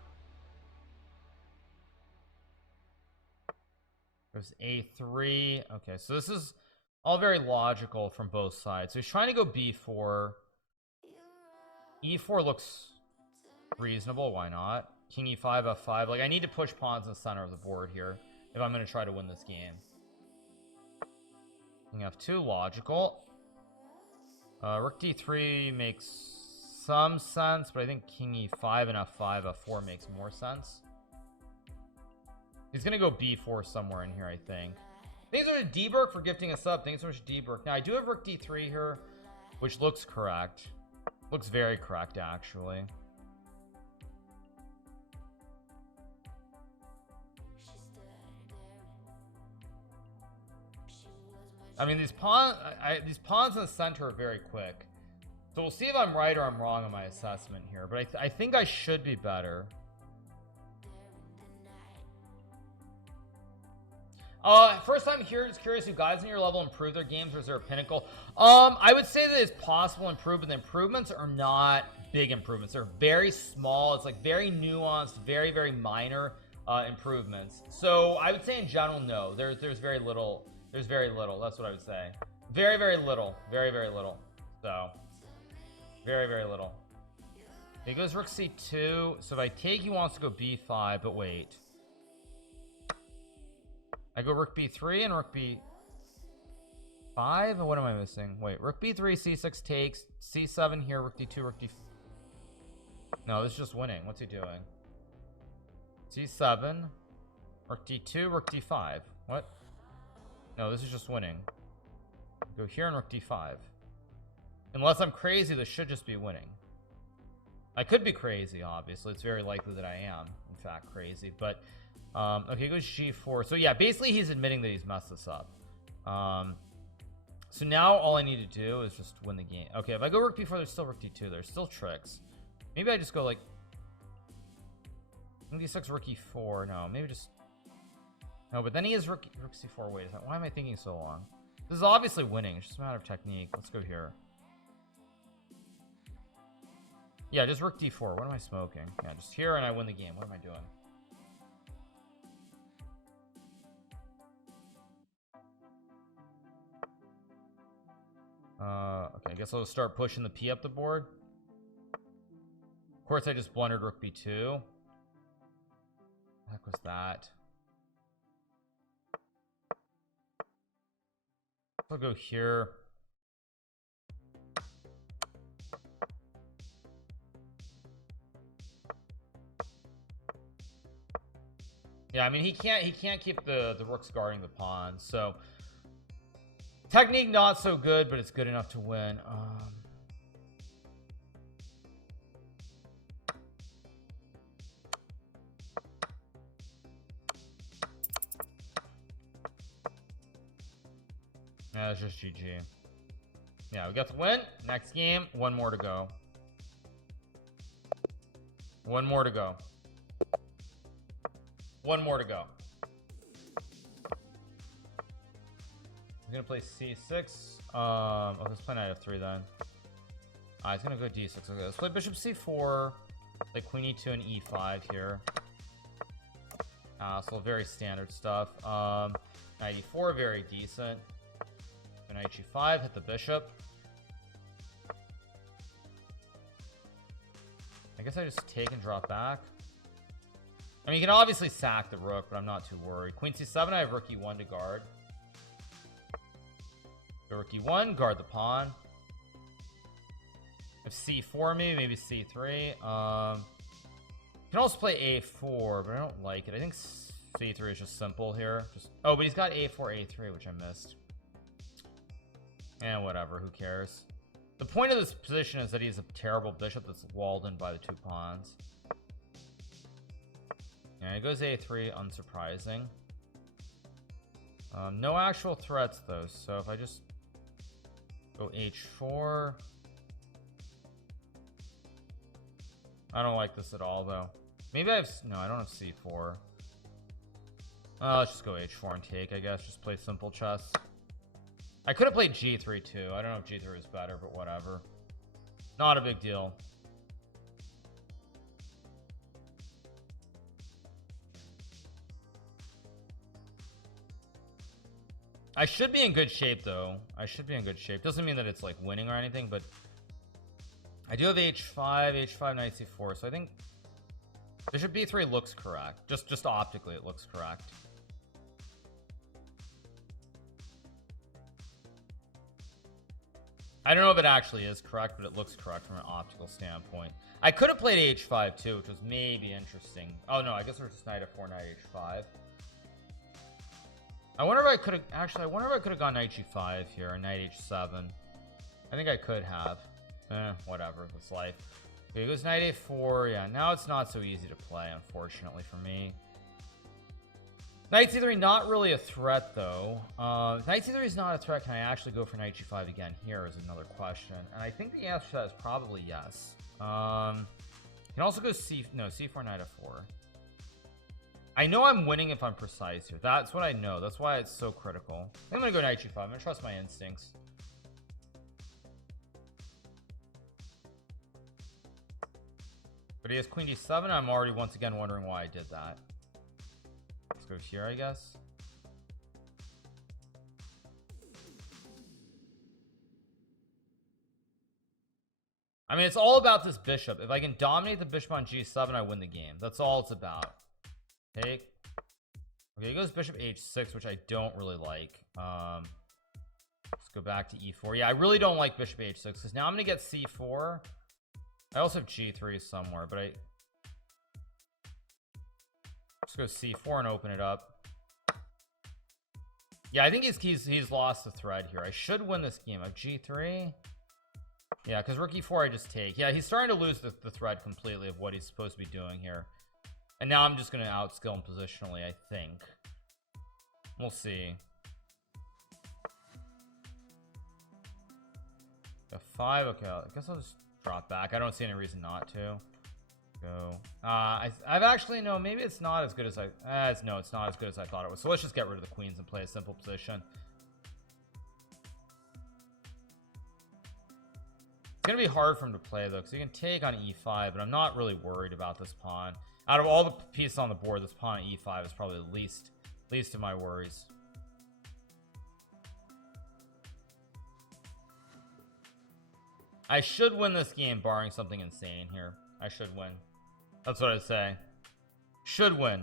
There's a3. Okay, so this is all very logical from both sides. So he's trying to go b4. e4 looks reasonable. Why not? King e5, f5. Like, I need to push pawns in the center of the board here if I'm going to try to win this game. King f2, logical. Rook d3 makes some sense, but I think king e5 and f5, f4 makes more sense. He's going to go b4 somewhere in here, I think. Thanks so much, D-Burk, for gifting us up. Thanks so much, D-Burk. Now, I do have rook d3 here, which looks correct. Looks very correct, actually. I mean, these pawns in the center are very quick. So we'll see if I'm right or I'm wrong in my assessment here. But I think I should be better. First time here, just curious, do guys in your level improve their games, or is there a pinnacle? I would say that it's possible to improve, but the improvements are not big improvements. They're very small. It's like very nuanced, very, very minor improvements. So I would say in general, no. There's very little. There's very little. That's what I would say. Very, very little. Very, very little. So very, very little. He goes rook c2. So if I take, he wants to go b5, but wait. I go rook b3 and rook b5. What am I missing? Wait, rook b3, c6 takes, c7 here, rook d2, rook d. No, this is just winning. What's he doing? c7, rook d2, rook d5. What? No, this is just winning. Go here and rook d5. Unless I'm crazy, this should just be winning. I could be crazy, obviously. It's very likely that I am, in fact, crazy. But, okay, goes G4. So, yeah, basically he's admitting that he's messed this up. So now all I need to do is just win the game. Okay, if I go Rook B4, there's still Rook D2. There's still tricks. Maybe I just go, like, D6, Rook E4. No, maybe just... No, but then he has Rook C4. Wait, why am I thinking so long? This is obviously winning. It's just a matter of technique. Let's go here. Yeah, just Rook D4. What am I smoking? Yeah, just here and I win the game. What am I doing? Okay, I guess I'll start pushing the P up the board. Of course, I just blundered Rook B2. What the heck was that? I'll go here. Yeah, I mean he can't keep the rooks guarding the pawns, so technique not so good, but it's good enough to win. Yeah, it's just GG. Yeah, we got the win. Next game, one more to go. One more to go. One more to go. He's gonna play C6. Oh, let's play knight F3 then. He's gonna go D6. Okay, let's play bishop C4. Play queen E2 and E5 here. So very standard stuff. Knight E4, very decent. Knight G5, hit the bishop. I guess I just take and drop back. I mean, you can obviously sack the rook, but I'm not too worried. Queen C7, I have rook E1 to guard. Go rook E1, guard the pawn. If C4 maybe C3. You can also play A4, but I don't like it. I think C3 is just simple here. Oh, but he's got A4, A3, which I missed. And whatever, who cares? The point of this position is that he's a terrible bishop that's walled in by the two pawns. Yeah, he goes A3, unsurprising. No actual threats though, so if I just go H4, I don't like this at all though. Maybe I have, no, I don't have C4. Let's just go H4 and take, I guess. Just play simple chess. I could have played G3 too. I don't know if G3 is better, but whatever. Not a big deal. I should be in good shape though. I should be in good shape. Doesn't mean that it's like winning or anything, but I do have H5, Knight C4. So I think bishop B3 looks correct. Just optically it looks correct. I don't know if it actually is correct, but it looks correct from an optical standpoint. I could have played H5 too, which was maybe interesting. Oh no, I guess there's just Knight F4, Knight H5. I wonder if I could have actually. I wonder if I could have gone Knight G5 here, or Knight H7. I think I could have. Whatever. It's life. Okay, it goes Knight A4. Yeah, now it's not so easy to play, unfortunately for me. Knight C3 not really a threat though. Knight C3 is not a threat. Can I actually go for Knight G5 again? Here is another question, and I think the answer to that is probably yes. You can also go C4 Knight F4. I know I'm winning if I'm precise here. That's what I know. That's why it's so critical. I'm gonna go Knight G5. I'm gonna trust my instincts. But he has Queen D7. I'm already once again wondering why I did that. Let's go here, I guess. I mean, it's all about this bishop. If I can dominate the bishop on G7, I win the game. That's all it's about. Take. Okay, he goes bishop H6, which I don't really like. Let's go back to E4. Yeah, I really don't like bishop H6 because now I'm gonna get C4. I also have G3 somewhere, but I just go C4 and open it up. Yeah, I think he's lost the thread here. I should win this game. I have G3. Yeah, because rook e4 I just take. Yeah, he's starting to lose the thread completely of what he's supposed to be doing here. And now I'm just going to outskill him positionally, I think. We'll see. F5, okay, I guess I'll just drop back. I don't see any reason not to. Go. I've actually, no, maybe it's not as good as no, it's not as good as I thought it was. So let's just get rid of the queens and play a simple position. It's gonna be hard for him to play though, because he can take on e5, but I'm not really worried about this pawn. Out of all the pieces on the board, this pawn on e5 is probably the least of my worries. I should win this game barring something insane here. I should win. That's what I'd say. Should win.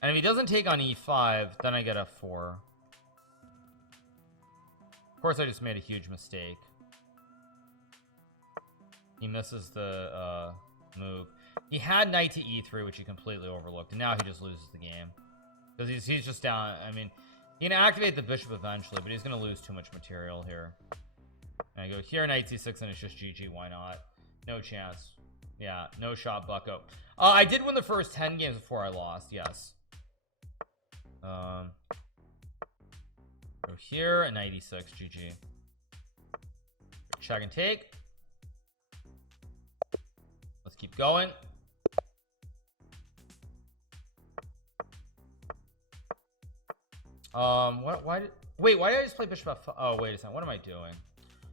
And if he doesn't take on e5, then I get f4. Of course I just made a huge mistake. He misses the move. He had knight to e3, which he completely overlooked, and now he just loses the game because he's just down. I mean, he can activate the bishop eventually, but he's going to lose too much material here. And I go here, knight c6, and it's just GG. Why not? No chance. Yeah, no shot, bucko. I did win the first 10 games before I lost. Yes. Go here, and knight e6, GG. Check and take. Let's keep going. Why did I just play bishop f5? Oh, wait a second. What am I doing?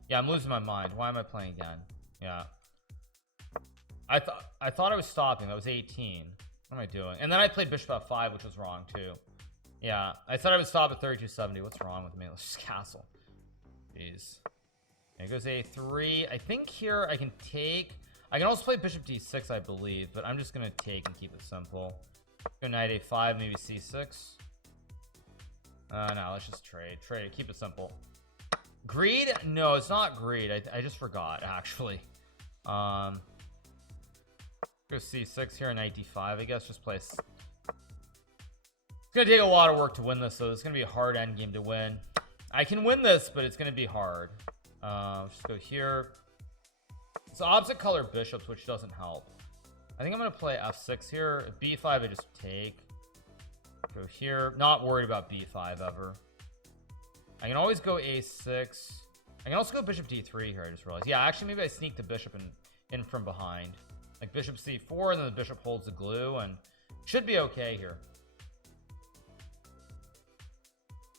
Yeah, I'm losing my mind. Why am I playing again? Yeah. I thought I was stopping. That was 18. What am I doing? And then I played bishop f5, which was wrong too. Yeah, I thought I would stop at 3270. What's wrong with me? Let's just castle. Jeez. There goes a3. I think here I can take. I can also play bishop d6, I believe, but I'm just gonna take and keep it simple. Go knight a5, maybe c6. No, let's just trade. Keep it simple. Greed? No, it's not greed. I just forgot actually. Go c6 here, knight d5. I guess just play. It's gonna take a lot of work to win this, so it's gonna be a hard endgame to win. I can win this, but it's gonna be hard. Just go here. It's opposite color bishops, which doesn't help. I think I'm gonna play f6 here. b5 I just take. Go here. Not worried about b5 ever. I can always go a6. I can also go bishop d3 here. I just realized. Yeah, actually maybe I sneak the bishop in from behind, like bishop c4, and then the bishop holds the glue and should be okay here.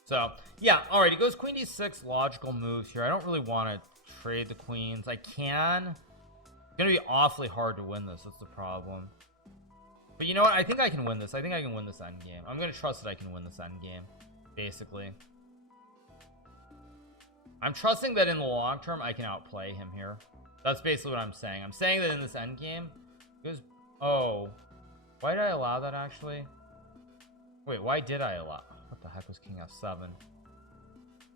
So yeah, all right, he goes queen d6, logical moves here. I don't really want to trade the queens. I can. It's gonna be awfully hard to win this. That's the problem. But you know what? I think I can win this. I think I can win this endgame. I'm gonna trust that I can win this endgame, basically. I'm trusting that in the long term I can outplay him here. That's basically what I'm saying. I'm saying that in this endgame, goes. Oh, why did I allow that actually? Wait, why did I allow? What the heck was king f7?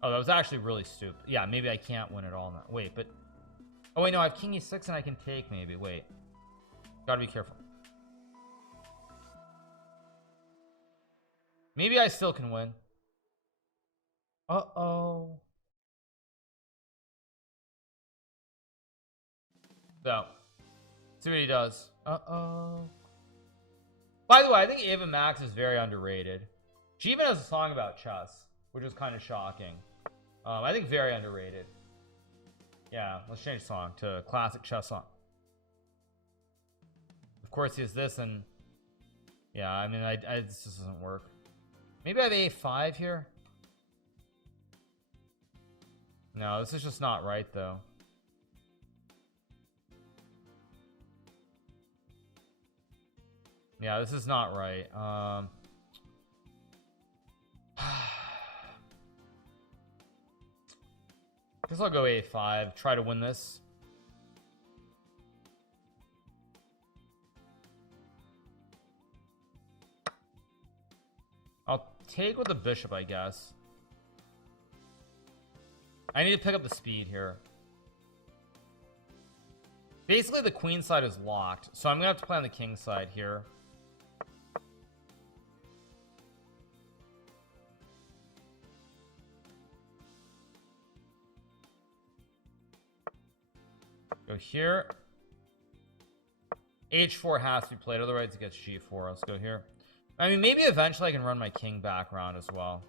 Oh, that was actually really stupid. Yeah, maybe I can't win it all now. Wait, but oh wait, no, I have king e6 and I can take maybe. Wait, gotta be careful. Maybe I still can win. Uh-oh. So, see what he does. Uh-oh. By the way, I think Ava Max is very underrated. She even has a song about chess, which is kind of shocking. I think very underrated. Yeah, let's change song to a classic chess song. Of course, he has this, and yeah, I mean, this just doesn't work. Maybe I have a5 here. No, this is just not right, though. Yeah, this is not right. Guess I'll go a5, try to win this. I'll take with the bishop, I guess. I need to pick up the speed here. Basically, the queen side is locked, so I'm gonna have to play on the king side here. Go here. H4 has to be played, otherwise it gets G4. Let's go here. I mean, maybe eventually I can run my king back round as well.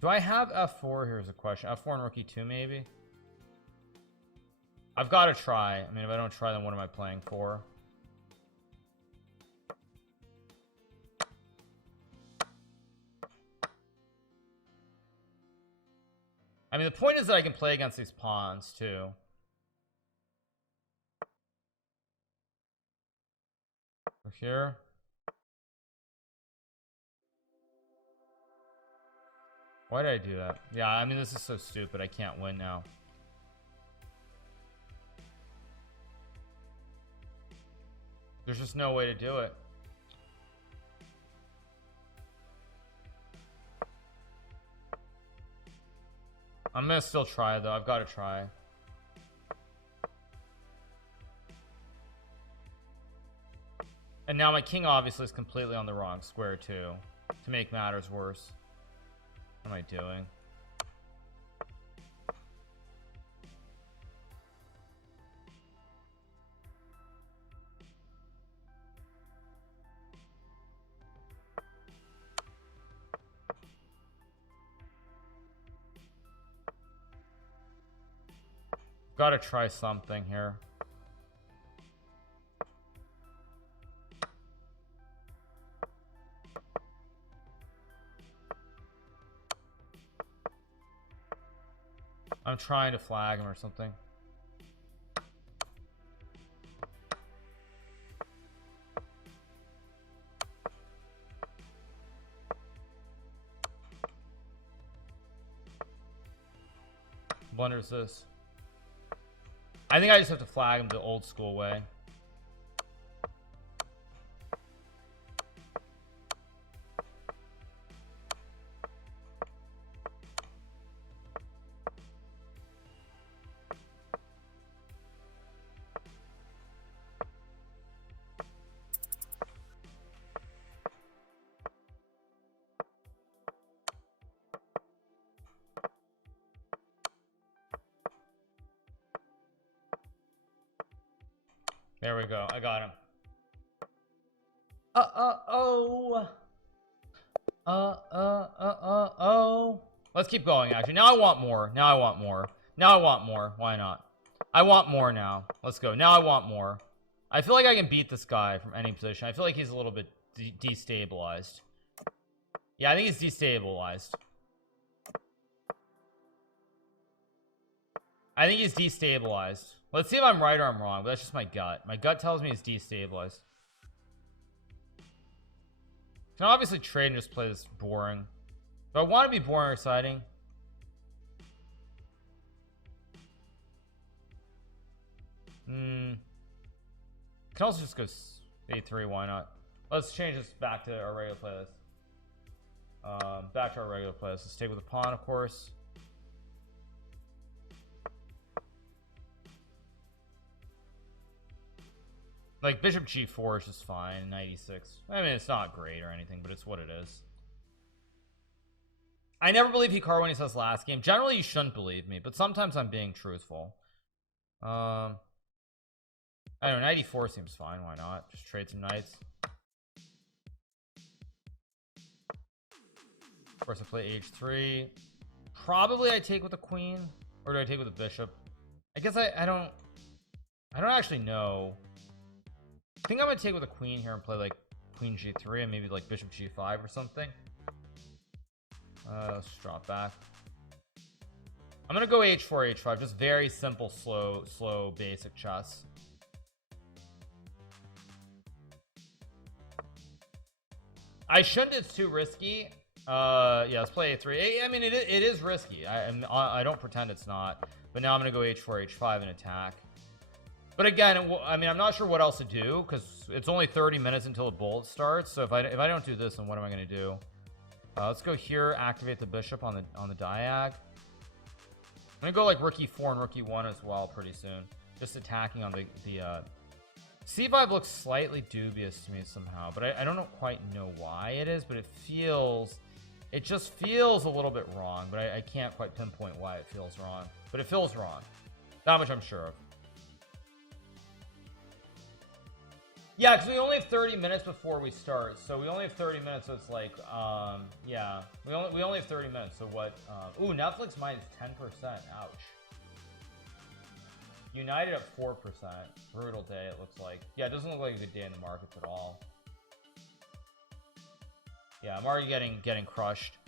Do I have F4? Here's a question. F4 and Rookie 2 maybe? I've got to try. I mean, if I don't try, then what am I playing for? I mean, the point is that I can play against these pawns too. Over here. Why did I do that? Yeah, I mean, this is so stupid. I can't win now. There's just no way to do it. I'm gonna still try though. I've got to try. And now my king obviously is completely on the wrong square too, to make matters worse. What am I doing? Gotta try something here. I'm trying to flag him or something. Blunders this. I think I just have to flag him the old school way. There we go. I got him. Let's keep going, actually. Now I want more. Now I want more. Now I want more. Why not? I want more now. Let's go. Now I want more. I feel like I can beat this guy from any position. I feel like he's a little bit destabilized. Yeah, I think he's destabilized. I think he's destabilized. Let's see if I'm right or I'm wrong, but that's just my gut. My gut tells me he's destabilized. Can obviously trade and just play this boring. Do I want to be boring or exciting? Can also just go A3, why not? Let's change this back to our regular playlist. Back to our regular playlist. Let's take with the pawn, of course. Like bishop g4 is just fine. 96. I mean, it's not great or anything, but it's what it is. I never believe Hikaru when he says last game. Generally, you shouldn't believe me, but sometimes I'm being truthful. I don't know. 94 seems fine. Why not? Just trade some knights. Of course, I play h3. Probably I take with the queen, or do I take with the bishop? I guess I don't actually know. I think I'm gonna take with a queen here and play like queen g3 and maybe like bishop g5 or something. Let's drop back. I'm gonna go h4 h5, just very simple, slow basic chess. I shouldn't. It's too risky. Yeah, let's play a3. I mean, it is risky. I don't pretend it's not, but now I'm gonna go h4 h5 and attack. But again, I mean, I'm not sure what else to do because it's only 30 minutes until the bullet starts. So if I don't do this, then what am I going to do? Let's go here, activate the bishop on the diag. I'm gonna go like rook e4 and rook e1 as well pretty soon. Just attacking on the C5 looks slightly dubious to me somehow, but I don't quite know why it is, but it just feels a little bit wrong, but I can't quite pinpoint why it feels wrong, but it feels wrong. That much I'm sure of. Yeah, because we only have 30 minutes before we start, so we only have 30 minutes, so it's like, yeah, we only have 30 minutes, so what, ooh, Netflix minus 10%, ouch. United at 4%, brutal day it looks like. Yeah, it doesn't look like a good day in the markets at all. Yeah, I'm already getting crushed.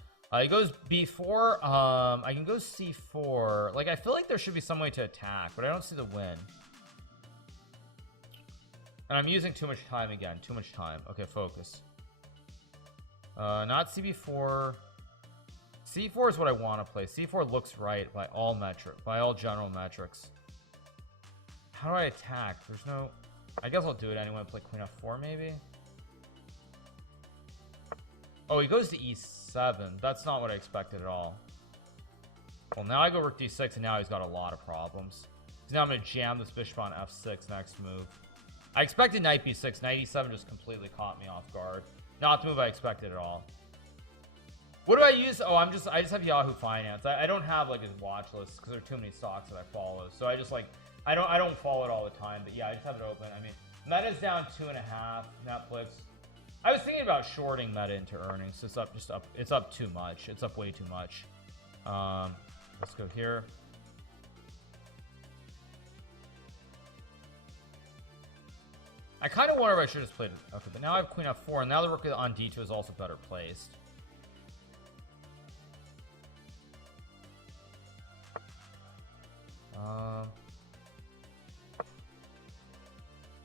He goes B4, I can go C4, like I feel like there should be some way to attack, but I don't see the win. And I'm using too much time again. Too much time. Okay, focus. Not CB4. C4 is what I want to play. C4 looks right by all general metrics. How do I attack? There's no... I guess I'll do it anyway. Play Queen F4 maybe. Oh, he goes to E7. That's not what I expected at all. Well, now I go Rook D6, and now he's got a lot of problems. Now I'm going to jam this bishop on F6 next move. I expected Knight B6. Knight E7 just completely caught me off guard. Not the move I expected at all. What do I use? Oh, I just have Yahoo Finance. I don't have like his watch list because there are too many stocks that I follow. So I just like I don't follow it all the time. But yeah, I just have it open. I mean, Meta's down 2.5. Netflix. I was thinking about shorting Meta into earnings. It's up too much. It's up way too much. Let's go here. I kind of wonder if I should have just played it. Okay, but now I have Queen F4, and now the Rook on D2 is also better placed.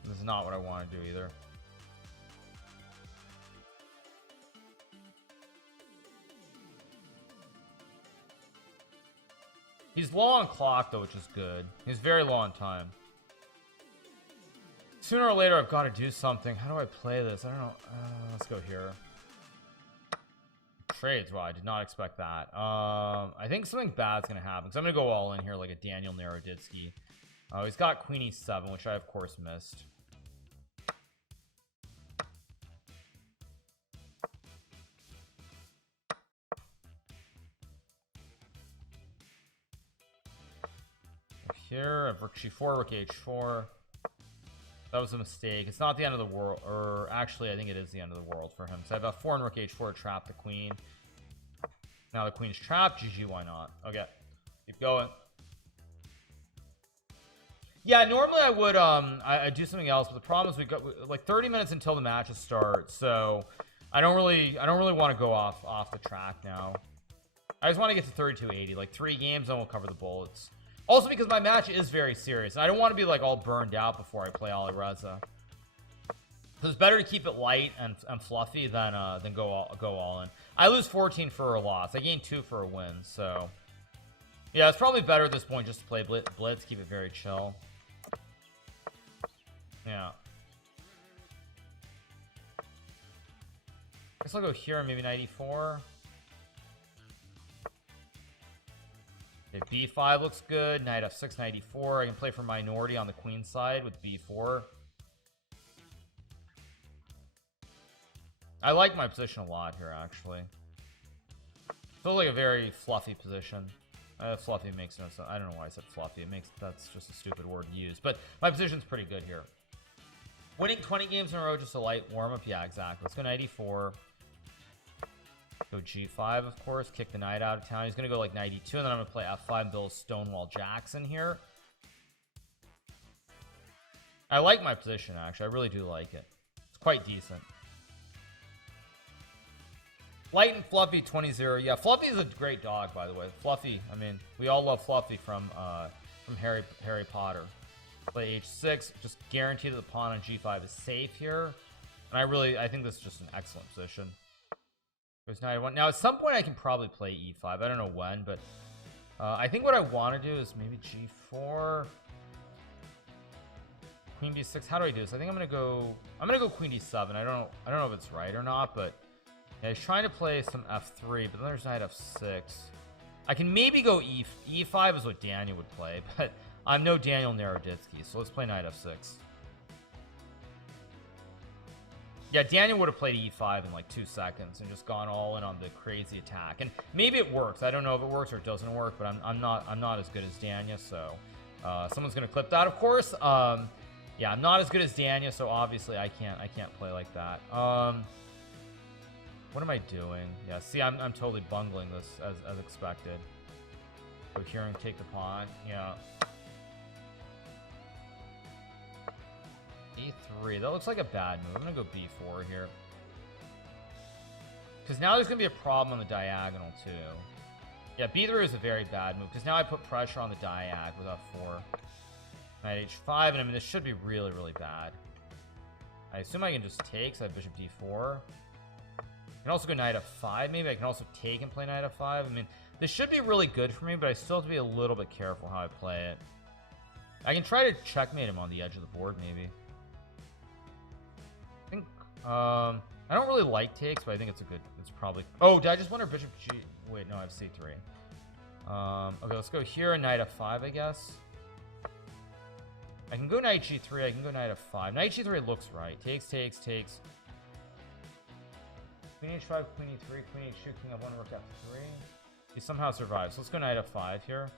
This is not what I want to do either. He's low on clock though, which is good. He's very low on time. Sooner or later, I've got to do something. How do I play this? I don't know. Let's go here. Trades. Well, I did not expect that. I think something bad's going to happen. Because I'm going to go all in here like a Daniel Naroditsky. He's got Queen E7, which I, of course, missed. Here, I have Rook G4, Rook H4. That was a mistake. It's not the end of the world, or actually I think it is the end of the world for him. So I have F4 and Rook H4 to trap the queen. Now the queen's trapped. GG, why not? Okay, keep going. Yeah, normally I would I do something else, but the problem is we got like 30 minutes until the matches start, so I don't really want to go off the track now. I just want to get to 3280, like 3 games, and we'll cover the bullets. Also, because my match is very serious. I don't want to be like all burned out before I play Alireza. So it's better to keep it light and fluffy than go all in. I lose 14 for a loss. I gain 2 for a win. So yeah, it's probably better at this point just to play Blitz, keep it very chill. Yeah. I guess I'll go here and maybe 94. Okay, B5 looks good. Knight F6, 94. I can play for minority on the queen side with B4. I like my position a lot here, actually. Feels like a very fluffy position. Fluffy makes no sense. I don't know why I said fluffy. That's just a stupid word to use. But my position's pretty good here. Winning 20 games in a row, just a light warm-up. Yeah, exactly. Let's go 94. Go G5, of course. Kick the knight out of town. He's going to go like 92, and then I'm going to play F5 and build Stonewall Jackson here. I like my position, actually. I really do like it. It's quite decent. Light and Fluffy 20-0. Yeah, Fluffy is a great dog, by the way. Fluffy, I mean, we all love Fluffy from Harry Potter. Play H6, just guarantee that the pawn on G5 is safe here. And I think this is just an excellent position. Goes knight 1. Now, at some point, I can probably play E5. I don't know when, but I think what I want to do is maybe G4. Queen B6. How do I do this? I think I'm gonna go Queen D7. I don't know if it's right or not, but yeah, he's trying to play some F3, but then there's knight F6. I can maybe go E5 is what Daniel would play, but I'm no Daniel Naroditsky, so let's play knight F6. Yeah, Daniel would have played e5 in like 2 seconds and just gone all in on the crazy attack. And maybe it works. I don't know if it works or it doesn't work, but I'm not as good as Daniel, so someone's gonna clip that, of course. Yeah, I'm not as good as Daniel, so obviously I can't play like that. What am I doing? Yeah, see, I'm totally bungling this as expected. Go here and take the pawn. Yeah. E3. That looks like a bad move. I'm gonna go B4 here. Because now there's gonna be a problem on the diagonal too. Yeah, B3 is a very bad move because now I put pressure on the diag with F4. Knight H5, and I mean this should be really, really bad. I assume I can just take, so I have Bishop D4. I can also go Knight F5. Maybe I can also take and play Knight F5. I mean, this should be really good for me, but I still have to be a little bit careful how I play it. I can try to checkmate him on the edge of the board, maybe. I think, I don't really like takes, but I think it's probably... Oh, did I just wonder Bishop G... Wait, no, I have C3. Okay, let's go here and Knight F5, I guess. I can go Knight G3, I can go Knight F5. Knight G3 looks right. Takes. Queen H5, Queen E3, Queen H2, King F1, Rook F3. He somehow survives. So let's go Knight F5 here.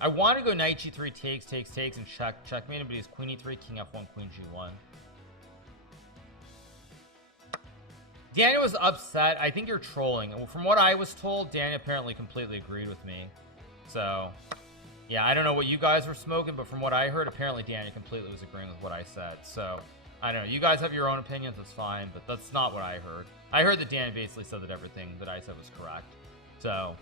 I want to go Knight G3, takes, and checkmate him, but he's Queen E3, King F1, Queen G1. Daniel was upset. I think you're trolling. From what I was told, Daniel apparently completely agreed with me. So, yeah, I don't know what you guys were smoking, but from what I heard, apparently Daniel completely was agreeing with what I said. So, I don't know. You guys have your own opinions. That's fine, but that's not what I heard. I heard that Daniel basically said that everything that I said was correct. So,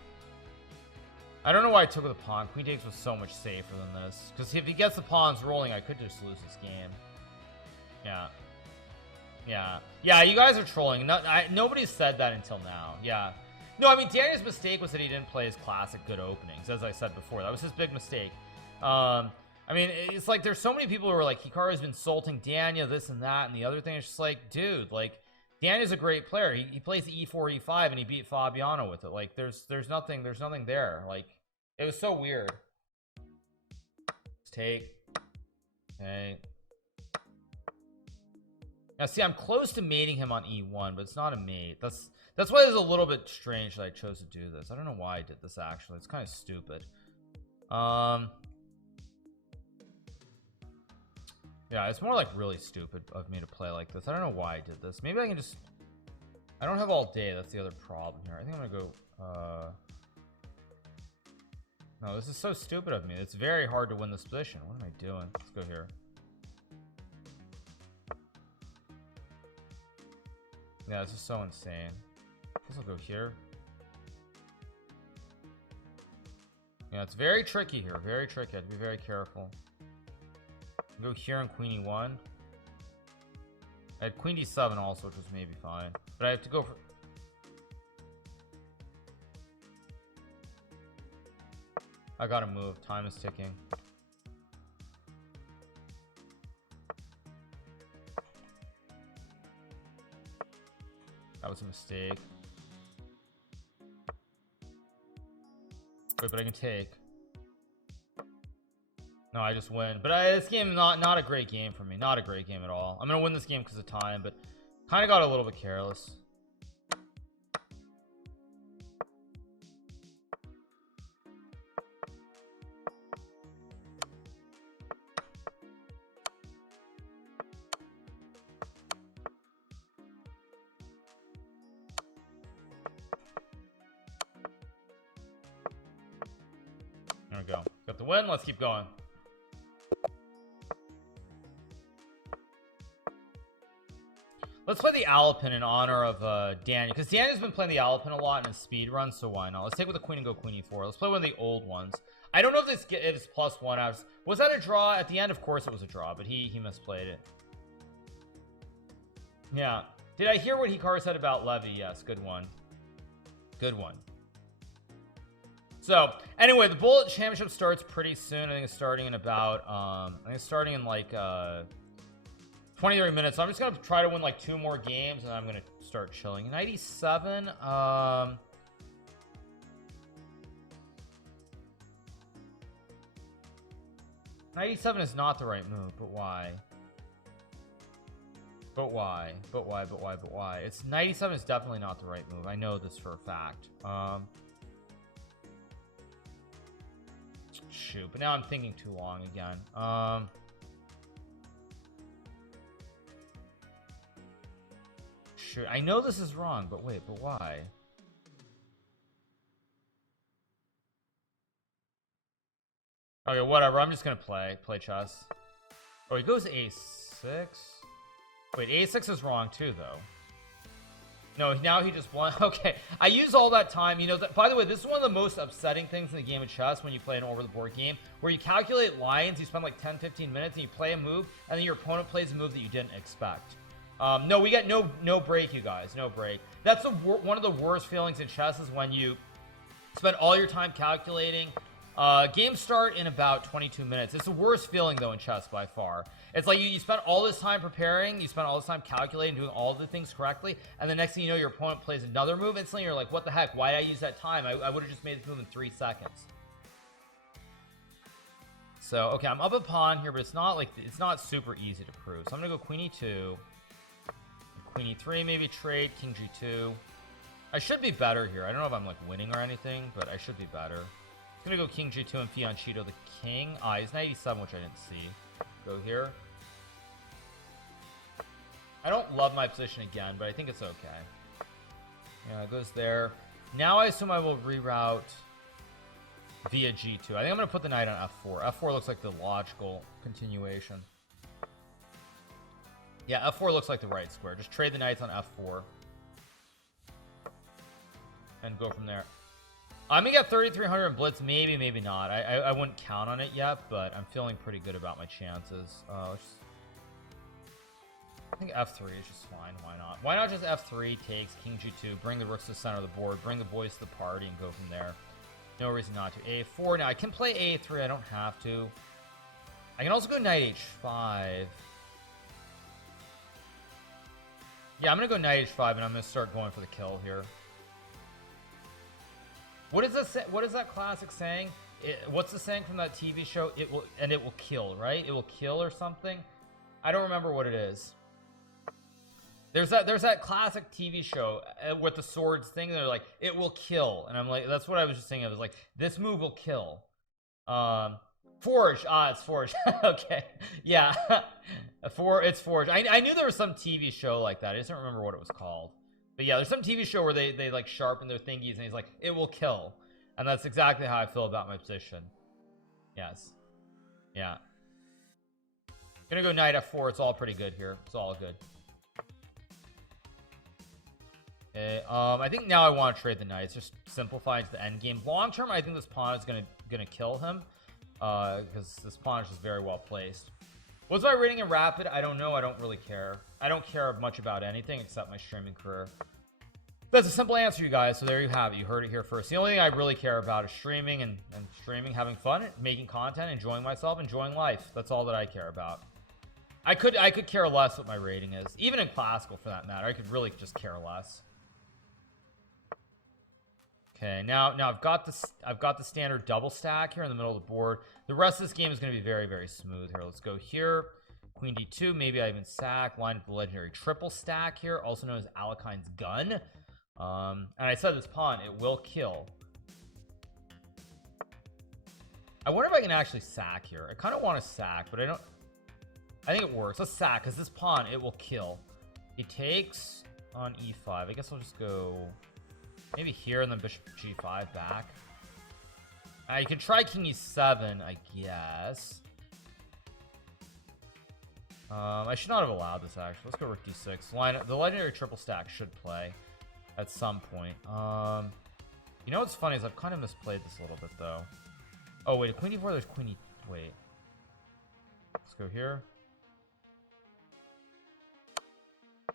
I don't know why I took with the pawn. Queen takes was so much safer than this. Because if he gets the pawns rolling, I could just lose this game. Yeah, you guys are trolling. Nobody said that until now. Yeah. No, I mean, Daniel's mistake was that he didn't play his classic good openings, as I said before. That was his big mistake. I mean, it's like there's so many people who are like, Hikaru's been insulting Daniel, this and that, and the other thing is just like, dude, like, Daniel's a great player. He plays E4, E5, and he beat Fabiano with it. Like, there's nothing there. Like, it was so weird. Let's take. Okay. Now, see, I'm close to mating him on E1, but it's not a mate. That's why it's a little bit strange that I chose to do this. I don't know why I did this, actually. It's kind of stupid. Yeah, it's more like really stupid of me to play like this. I don't know why I did this. Maybe I can just... I don't have all day. That's the other problem here. I think I'm gonna go... No, this is so stupid of me. It's very hard to win this position. What am I doing? Let's go here. Yeah, this is so insane. I guess I'll go here. Yeah, it's very tricky here. Very tricky. I have to be very careful. Go here on Queen E1. I had Queen D7 also, which was maybe fine. But I have to go for... I gotta move. Time is ticking. That was a mistake. Wait, but I can take. No, I just win. But this game not a great game for me. Not a great game at all. I'm gonna win this game because of time, but kind of got a little bit careless. There we go. Got the win. Let's keep going. Let's play the Alpin in honor of Daniel, because Daniel's been playing the Alpin a lot in his speed run, so why not? Let's take with the Queen and go Queen E4. Let's play one of the old ones. I don't know if this is +1. Was that a draw? At the end, of course it was a draw, but he misplayed it. Yeah. Did I hear what Hikaru said about Levy? Yes, good one. Good one. So, anyway, the Bullet Championship starts pretty soon. I think it's starting in about, I think it's starting in like, 23 minutes. So I'm just gonna try to win like 2 more games, and I'm gonna start chilling. 97. Knight e7 is not the right move, but why? But why? But why? But why? But why? It's knight e7 is definitely not the right move. I know this for a fact. Shoot, but now I'm thinking too long again. Shoot, I know this is wrong, but wait, but why? Okay, whatever. I'm just gonna play chess. Oh, he goes a6. Wait, a6 is wrong too, though. No, now he just won. Okay, I use all that time. You know, by the way, this is one of the most upsetting things in the game of chess when you play an over-the-board game, where you calculate lines, you spend like 10-15 minutes, and you play a move, and then your opponent plays a move that you didn't expect. No, we got no break, you guys. No break. That's one of the worst feelings in chess is when you spend all your time calculating. Game start in about 22 minutes. It's the worst feeling though in chess by far. It's like you spend all this time preparing, you spend all this time calculating, doing all the things correctly, and the next thing you know, your opponent plays another move. Instantly, you're like, what the heck? Why did I use that time? I would have just made this move in 3 seconds. So, okay, I'm up a pawn here, but it's not super easy to prove. So I'm gonna go queen e2, queen e3, maybe trade, king g2. I should be better here. I don't know if I'm like winning or anything, but I should be better. I'm gonna go king g2 and fianchetto the king. He's knight e7, which I didn't see. Go here. I don't love my position again, but I think it's okay. Yeah, it goes there. Now I assume I will reroute via g2. I think I'm gonna put the knight on f4. f4 looks like the logical continuation. Yeah, f4 looks like the right square. Just trade the knights on f4 and go from there. I'm gonna get 3,300 in Blitz, maybe not. I wouldn't count on it yet, but I'm feeling pretty good about my chances. I think f3 is just fine. Why not? Why not just f3 takes king g2, bring the rooks to the center of the board, bring the boys to the party, and go from there. No reason not to. a4. Now I can play a3. I don't have to. I can also go knight h5. Yeah, I'm gonna go knight h5, and I'm gonna start going for the kill here. What is that classic saying? What's the saying from that TV show? It will kill, right? It will kill or something. I don't remember what it is. There's that classic TV show with the swords thing. They're like, it will kill, and I'm like, that's what I was just saying. I was like, this move will kill. Forge. It's Forge. Okay, yeah, it's Forge. I knew there was some TV show like that. I just don't remember what it was called. But yeah, there's some TV show where they like sharpen their thingies, and he's like, it will kill. And that's exactly how I feel about my position. Yes. Yeah. Gonna go knight f4. It's all pretty good here. It's all good. Okay, I think now I want to trade the knights. Just simplify into the end game. Long term, I think this pawn is gonna kill him. Because this pawn is just very well placed. What's my rating in Rapid? I don't know. I don't really care. I don't care much about anything except my streaming career. That's a simple answer, you guys. So there you have it. You heard it here first. The only thing I really care about is streaming and streaming, having fun, making content, enjoying myself, enjoying life. That's all that I care about. I could care less what my rating is, even in classical for that matter. I could really just care less. Okay, now I've got the standard double stack here in the middle of the board. The rest of this game is going to be very, very smooth here. Let's go here. Queen d2. Maybe I even sack. Line up the legendary triple stack here, also known as Alekhine's gun. And I said this pawn, it will kill. I wonder if I can actually sack here. I kind of want to sack, but I don't. I think it works. Let's sack, because this pawn, it will kill. He takes on e5. I guess I'll just go maybe here and then bishop g5 back. You can try king e7, I guess. I should not have allowed this, actually. Let's go rook d6. Line up. The legendary triple stack should play at some point. You know what's funny is I've kind of misplayed this a little bit, though. Oh, wait. Queen e4, there's queen e... Wait. Let's go here.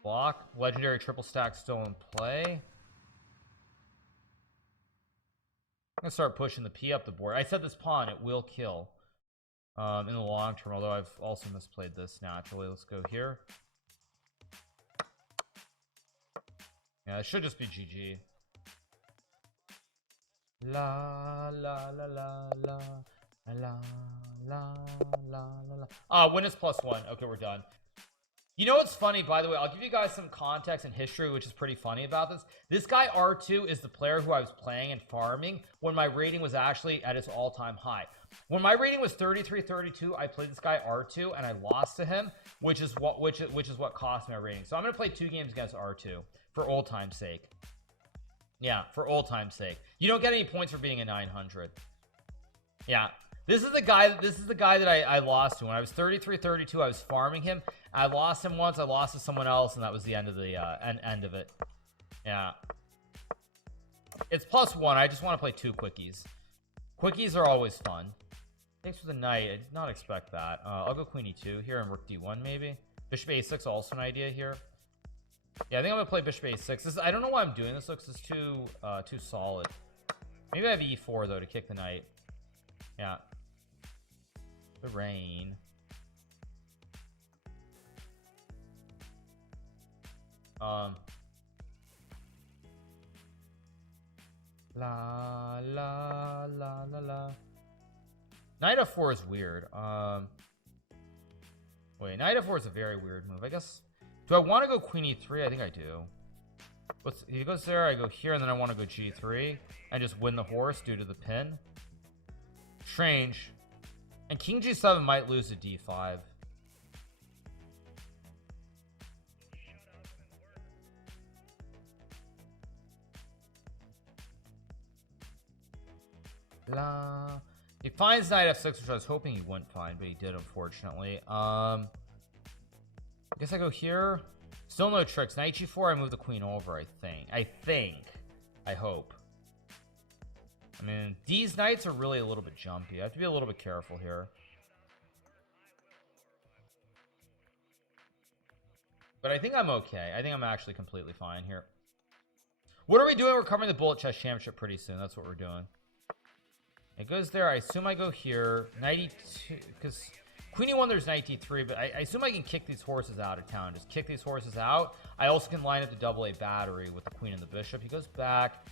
Block. Legendary triple stack still in play. I'm gonna start pushing the p up the board. I said this pawn, it will kill in the long term, although I've also misplayed this naturally. Let's go here. Yeah, it should just be GG. La la la la la la La, la, la, la. Win is +1. Okay, we're done. You know what's funny, by the way? I'll give you guys some context and history, which is pretty funny about this. This guy R2 is the player who I was playing and farming when my rating was actually at its all-time high. When my rating was 33-32, I played this guy R2 and I lost to him, which is what cost me my rating. So I'm gonna play 2 games against R2 for old time's sake. Yeah, for old time's sake. You don't get any points for being a 900. Yeah. This is the guy that I lost to. When I was 33-32, I was farming him. I lost him once, I lost to someone else, and that was the end of the end of it. Yeah. It's +1. I just want to play 2 quickies. Quickies are always fun. Thanks for the knight. I did not expect that. I'll go queen e2 here and rook d1 maybe. Bishop a6 also an idea here. Yeah, I think I'm gonna play bishop a6. I don't know why I'm doing this though, because it's too solid. Maybe I have e4 though to kick the knight. Yeah. The rain. La la la la la. Knight f4 is weird. Wait, knight f4 is a very weird move. I guess. Do I want to go queen e3? I think I do. He goes there, I go here, and then I want to go g3 and just win the horse due to the pin. Strange. And king g7 might lose to d5. La. He finds knight f6, which I was hoping he wouldn't find, but he did, unfortunately. I guess I go here. Still no tricks. Knight g4, I move the queen over, I hope. I mean, these knights are really a little bit jumpy. I have to be a little bit careful here. But I think I'm okay. I think I'm actually completely fine here. What are we doing? We're covering the Bullet Chess Championship pretty soon. That's what we're doing. It goes there. I assume I go here. Knight e2, because queen e1 there's knight d3, but I assume I can kick these horses out of town. Just kick these horses out. I also can line up the double-A battery with the queen and the bishop. He goes back.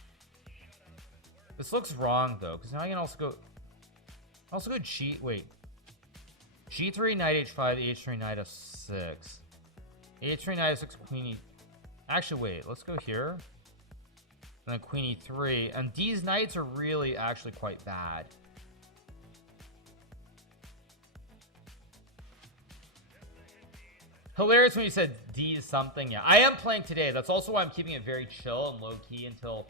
This looks wrong though, because now I can also go g3 knight h5 h3 knight f6 h3 knight f6 queen e. Actually wait, let's go here and then queen e3, and these knights are really actually quite bad. Hilarious when you said D is something. Yeah, I am playing today. That's also why I'm keeping it very chill and low-key until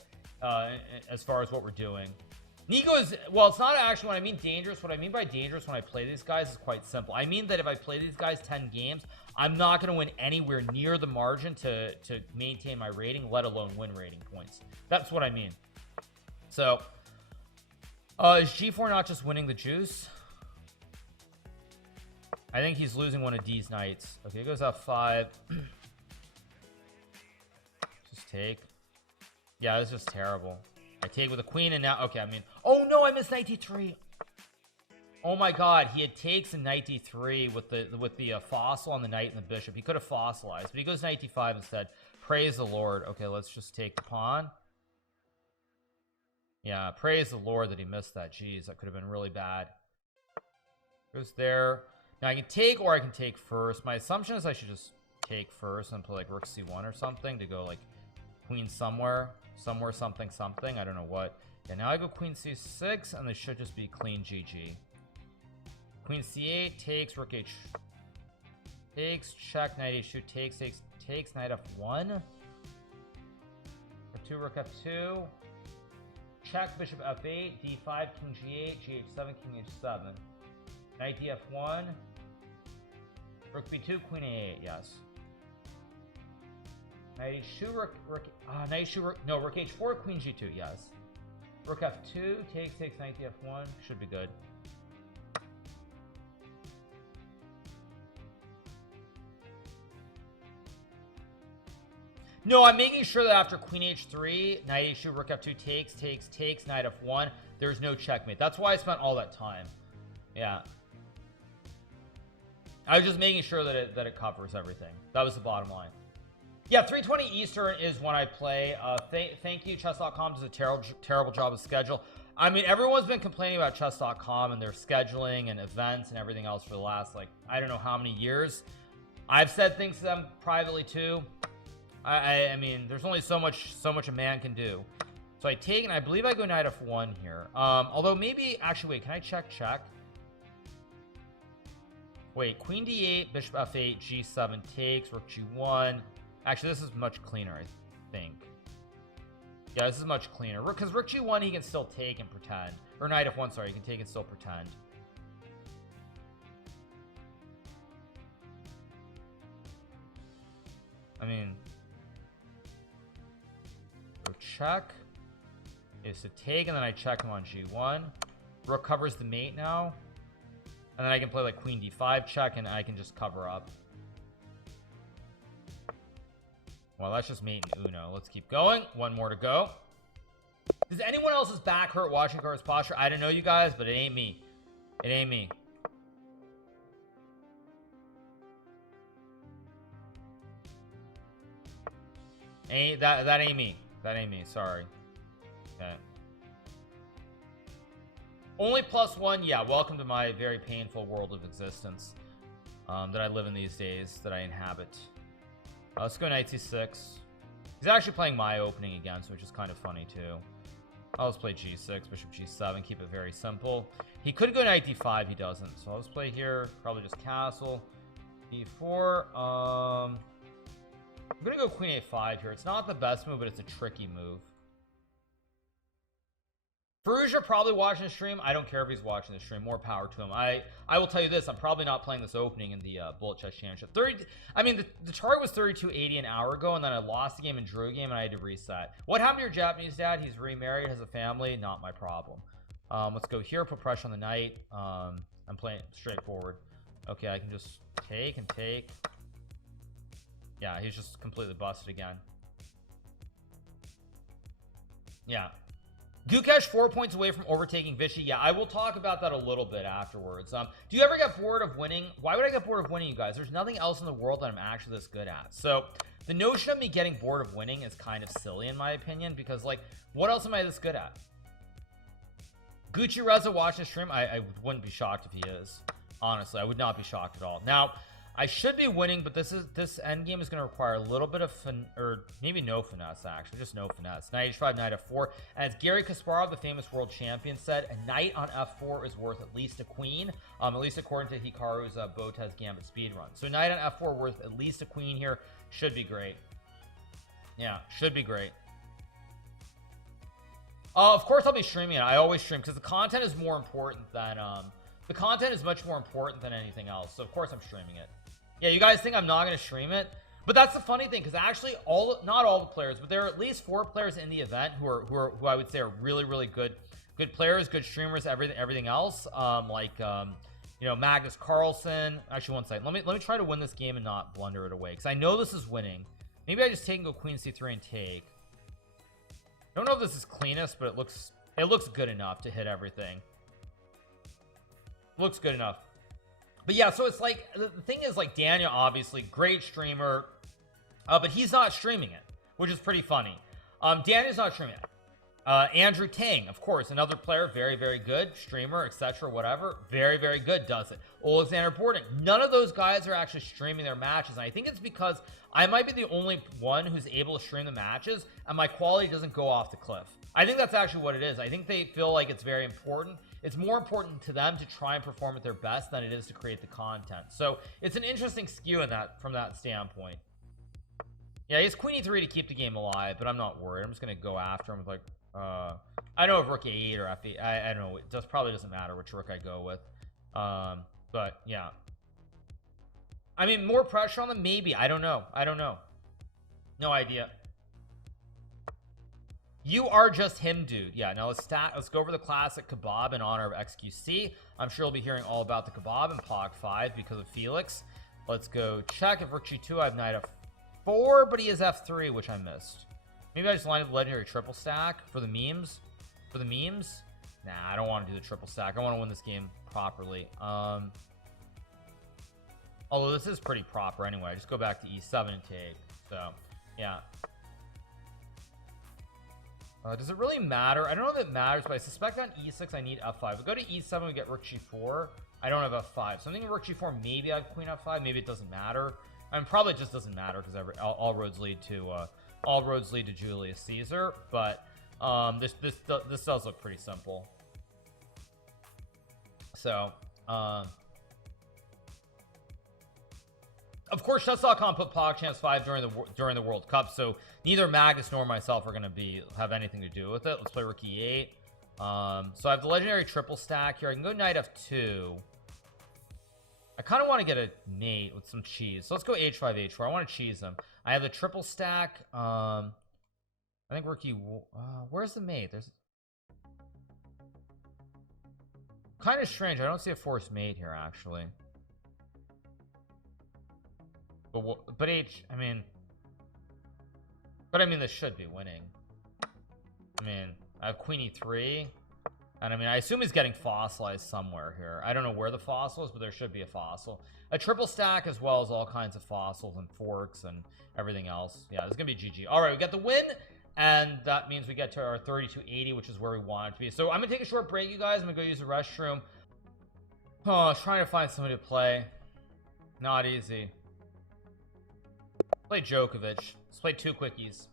as far as what we're doing. Nico is, well, it's not actually what I mean dangerous. What I mean by dangerous when I play these guys is quite simple. I mean that if I play these guys 10 games, I'm not going to win anywhere near the margin to maintain my rating, let alone win rating points. That's what I mean. So is g4 not just winning the juice? I think he's losing one of D's knights. Okay, he goes f5. Just take. Yeah, this is just terrible. I take with a queen, and now, okay, I mean, oh no, I missed knight d3. Oh my god, he had takes and knight d3 with the fossil on the knight and the bishop. He could have fossilized, but he goes knight d5 instead. Praise the Lord. Okay, let's just take the pawn. Yeah, praise the Lord that he missed that. Jeez, that could have been really bad. Goes there. Now I can take, or I can take first. My assumption is I should just take first and play like rook c1 or something to go like queen somewhere, something. I don't know what. Yeah, now I go queen c6, and this should just be clean GG. Queen c8 takes, rook h takes, check, knight h2 takes, knight f1. F2, rook f2. Check, bishop f8, d5, king g8, gh7, king h7. Knight df1. Rook b2, queen a8, yes. Knight h2, knight h2, no, rook h4, queen g2, yes. Rook f2, takes, knight df1, should be good. No, I'm making sure that after queen h3, knight h2, rook f2 takes, knight f1, there's no checkmate. That's why I spent all that time. Yeah. I was just making sure that it covers everything. That was the bottom line. Yeah, 3:20 Eastern is when I play. Thank you. Chess.com does a terrible job of schedule. I mean, everyone's been complaining about chess.com and their scheduling and events and everything else for the last, like, I don't know how many years. I've said things to them privately too. I mean, there's only so much a man can do. So I take, and I believe I go knight f1 here. Although maybe, actually, wait, can I check? Wait, queen d8, bishop f8, g7 takes, rook g1. Actually, this is much cleaner, I think. Yeah, this is much cleaner. Because rook g1, he can still take and pretend. Or knight f1, sorry, he can take and still pretend. I mean, go check is to take, and then I check him on g1. Rook covers the mate now, and then I can play like queen d5 check, and I can just cover up. Well, that's just mate and Uno. Let's keep going. One more to go. Does anyone else's back hurt watching Hikaru's posture? I don't know, you guys, but it ain't me. It ain't me. That ain't me. That ain't me. Sorry. Okay. Only +1. Yeah. Welcome to my very painful world of existence that I live in these days, that I inhabit. Let's go knight c6. He's actually playing my opening again, which is kind of funny too. I'll just play g6, bishop g7, keep it very simple. He could go knight d5, he doesn't. So I'll just play here, probably just castle. e4. I'm gonna go queen a5 here. It's not the best move, but it's a tricky move. Ferrugia probably watching the stream. I don't care if he's watching the stream. More power to him. I will tell you this. I'm probably not playing this opening in the Bullet Chess Championship. I mean, the target was 32.80 an hour ago, and then I lost the game and drew a game, and I had to reset. What happened to your Japanese dad? He's remarried, has a family. Not my problem. Let's go here. Put pressure on the knight. I'm playing straightforward. Okay, I can just take and take. Yeah, he's just completely busted again. Yeah. Gukesh 4 points away from overtaking Vichy. Yeah, I will talk about that a little bit afterwards. Do you ever get bored of winning? Why would I get bored of winning, you guys? There's nothing else in the world that I'm actually this good at. So the notion of me getting bored of winning is kind of silly in my opinion, because like, what else am I this good at? Gucci Reza watching the stream. I wouldn't be shocked if he is. Honestly, I would not be shocked at all. Now, I should be winning, but this endgame is going to require a little bit of or maybe no finesse, actually, just no finesse. Knight h5, knight f4, and as Gary Kasparov, the famous world champion, said, a knight on f4 is worth at least a queen, at least according to Hikaru's Botez Gambit speedrun. So knight on f4 worth at least a queen here. Should be great. Yeah, should be great. Of course, I'll be streaming it. I always stream because the content is more important than the content is much more important than anything else. So of course I'm streaming it. Yeah, you guys think I'm not going to stream it, but that's the funny thing, because actually not all the players, but there are at least 4 players in the event who I would say are really good players, good streamers, everything else. You know, Magnus Carlsen. Actually, one second. Let me try to win this game and not blunder it away, because I know this is winning. Maybe I just take and go queen c3 and take. I don't know if this is cleanest, but it looks good enough to hit everything. Looks good enough. But yeah, so it's like, the thing is, like, Daniel, obviously great streamer, but he's not streaming it, which is pretty funny. Daniel's not streaming it. Andrew Tang, of course, another player, very good streamer, etc., whatever, very good, does it. Alexander Borden, none of those guys are actually streaming their matches, and I think it's because I might be the only one who's able to stream the matches, and my quality doesn't go off the cliff. I think that's actually what it is. I think they feel like it's very important. It's more important to them to try and perform at their best than it is to create the content. So it's an interesting skew in that, from that standpoint. Yeah, he's queen e3 to keep the game alive, but I'm not worried. I'm just gonna go after him with, like, I know if rook a8 or f8, I don't know. It probably doesn't matter which rook I go with. But yeah, I mean, more pressure on them, maybe. I don't know. No idea. You are just him, dude. Yeah, now let's go over the classic kebab in honor of XQC. I'm sure you'll be hearing all about the kebab in Pog 5 because of Felix. Let's go check. If rook g2, I have knight f4, but he has f3, which I missed. Maybe I just lined up the legendary triple stack for the memes. Nah, I don't want to do the triple stack. I want to win this game properly. Although this is pretty proper anyway. I just go back to e7 and take. So, yeah. Does it really matter? I don't know if it matters, but I suspect on e6 I need f5. We go to e7, we get rook g4. I don't have f5, so I'm thinking rook g4. Maybe I have queen f5. Maybe it doesn't matter. I mean, probably just doesn't matter because all roads lead to Julius Caesar. But this does look pretty simple. So of course, Chess.com put PogChamp 5 during the World Cup, so neither Magnus nor myself are going to have anything to do with it. Let's play rook e8. So I have the legendary triple stack here. I can go knight f2. I kind of want to get a mate with some cheese. So let's go h5 h4. I want to cheese them. I have the triple stack. I think rook e. Where's the mate? There's kind of strange. I don't see a forced mate here actually. But I mean, this should be winning. I mean, I have queen e3, and I mean, I assume he's getting fossilized somewhere here. I don't know where the fossil is, but there should be a fossil. A triple stack as well as all kinds of fossils and forks and everything else. Yeah, this is gonna be GG. All right, we got the win, and that means we get to our 3280, which is where we want it to be. So I'm gonna take a short break, you guys. I'm gonna go use the restroom. Oh, trying to find somebody to play. Not easy. Play Djokovic. Let's play 2 quickies.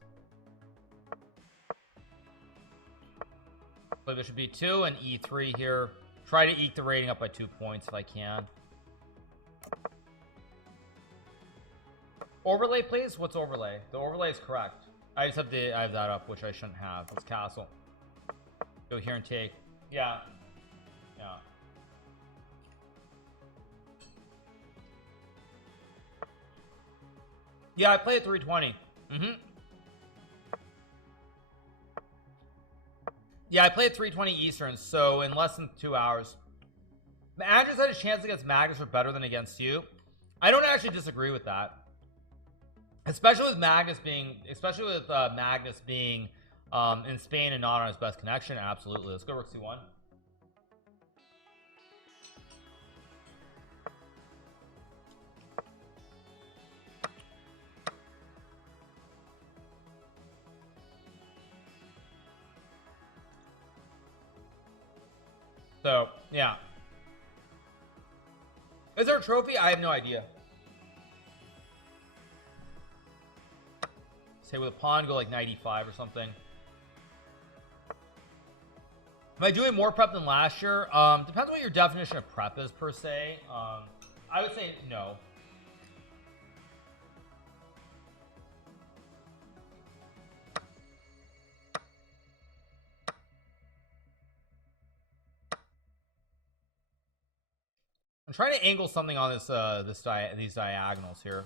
Play bishop b2 and e3 here. Try to eke the rating up by 2 points if I can. Overlay, please. What's overlay? The overlay is correct. I have that up, which I shouldn't have. Let's castle. Go here and take. Yeah. Yeah. Yeah, I play at 320. Yeah, I play at 320 Eastern, so in less than 2 hours. Andrew said his chances against Magnus are better than against you. I don't actually disagree with that. Especially with Magnus being in Spain and not on his best connection. Absolutely. Let's go rook c1. So, yeah. Is there a trophy? I have no idea. Say with a pawn, go like 95 or something. Am I doing more prep than last year? Depends on what your definition of prep is, per se. I would say no. I'm trying to angle something on this these diagonals here.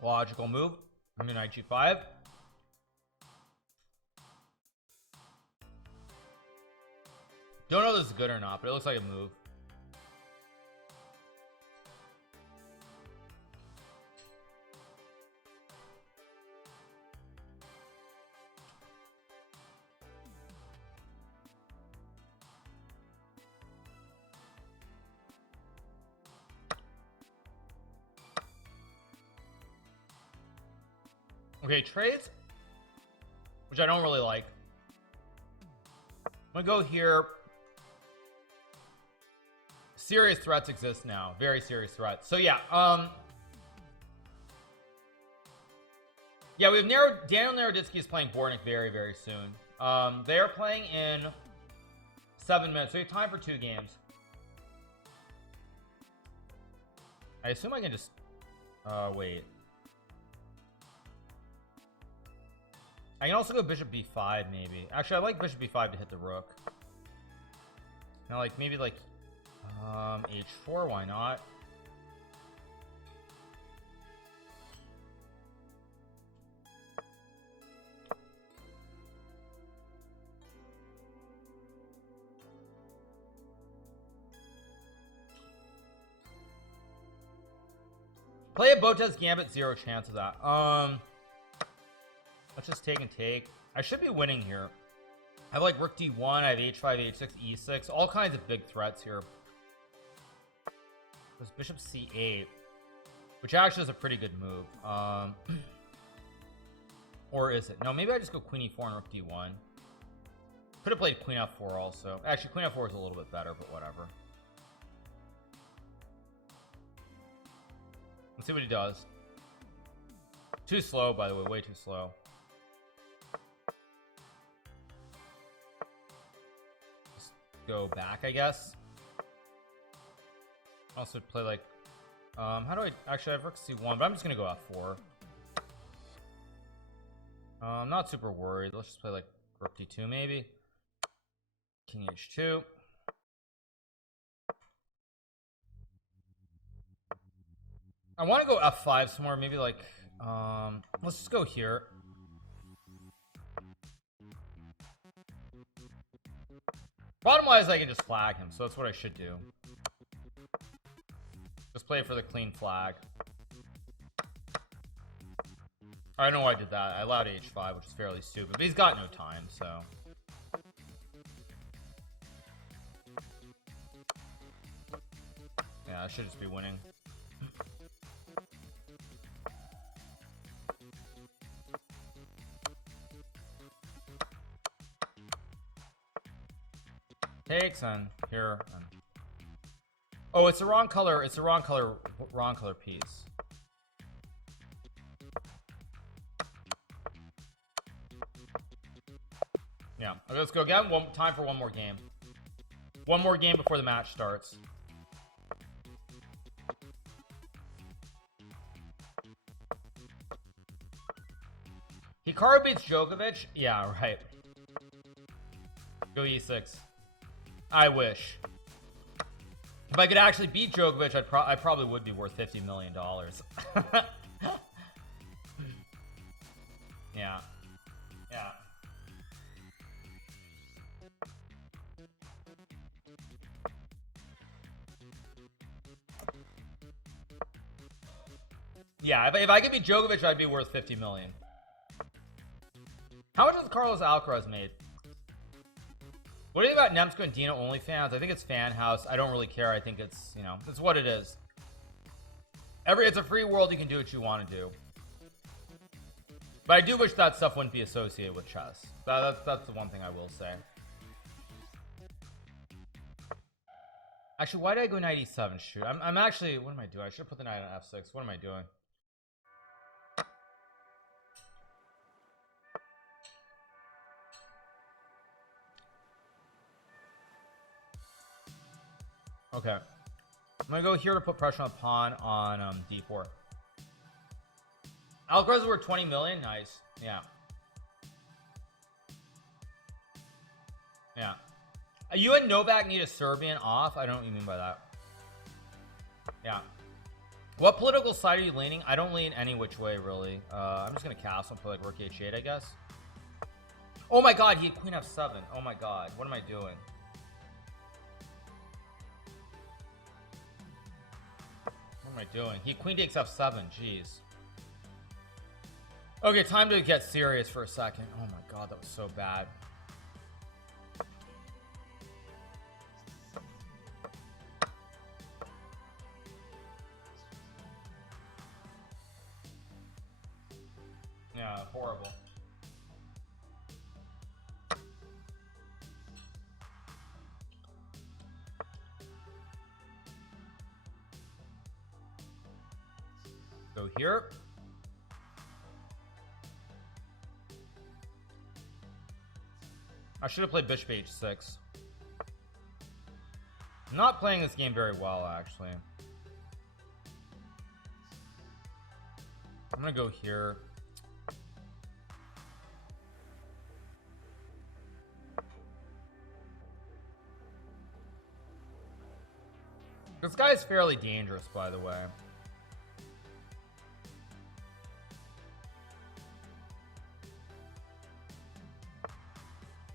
Logical move. I'm in knight g5. Don't know if this is good or not, but it looks like a move. Okay, trades, which I don't really like. I'm gonna go here. Serious threats exist now, very serious threats. So yeah, yeah, we have Daniel Naroditsky is playing Bornik very, very soon. They are playing in 7 minutes, so we have time for 2 games. I assume I can just wait. I can also go bishop b5 maybe. Actually, I like bishop b5 to hit the rook. Now, like maybe like h4. Why not? Play a Botez Gambit, 0 chance of that. Let's just take and take. I should be winning here. I have like rook d1, I have h5, h6, e6, all kinds of big threats here. was bishop c8, which actually is a pretty good move. Or is it? No, maybe I just go queen e4 and rook d1. Could have played queen f4 also. Actually, queen f4 is a little bit better, but whatever. Let's see what he does. Too slow, by the way, way too slow. Just go back, I guess. Also play like, how do I actually, I have rook c1, but I'm just gonna go f4. I'm not super worried. Let's just play like rook d2 maybe. King h2. I want to go f5 somewhere, maybe like let's just go here. Bottom line is I can just flag him, so that's what I should do. Just play for the clean flag. I don't know why I did that. I allowed h5, which is fairly stupid, but he's got no time, so. Yeah, I should just be winning. Takes and here. And... oh, it's the wrong color. It's the wrong color piece. Yeah. Okay, let's go again. Time for one more game. One more game before the match starts. Hikaru beats Djokovic? Yeah, right. Go e6. I wish. If I could actually beat Djokovic, I probably would be worth $50 million. Yeah. Yeah. Yeah, if I could beat Djokovic, I'd be worth 50 million. How much has Carlos Alcaraz made? What do you think about Nemsko and Dino OnlyFans? I think it's fan house. I don't really care. I think it's, you know, it's what it is. It's a free world. You can do what you want to do. But I do wish that stuff wouldn't be associated with chess. That's the one thing I will say. Actually, why did I go knight e7? Shoot, I'm actually, what am I doing? I should have put the knight on f6. What am I doing? Okay, I'm gonna go here to put pressure on the pawn on d4. Alcaraz is worth 20 million. Nice. Yeah. Yeah. You and Novak need a Serbian off. I don't know what you mean by that. Yeah. What political side are you leaning? I don't lean any which way really. I'm just gonna castle and play like rook h8, I guess. Oh my god, he had queen f7. Oh my god, what am I doing? What am I doing? He queen takes f7. Jeez. Okay, time to get serious for a second. Oh my god, that was so bad. Yeah, horrible. Go here. I should have played bishop h6. I'm not playing this game very well, actually. I'm gonna go here. This guy's fairly dangerous, by the way.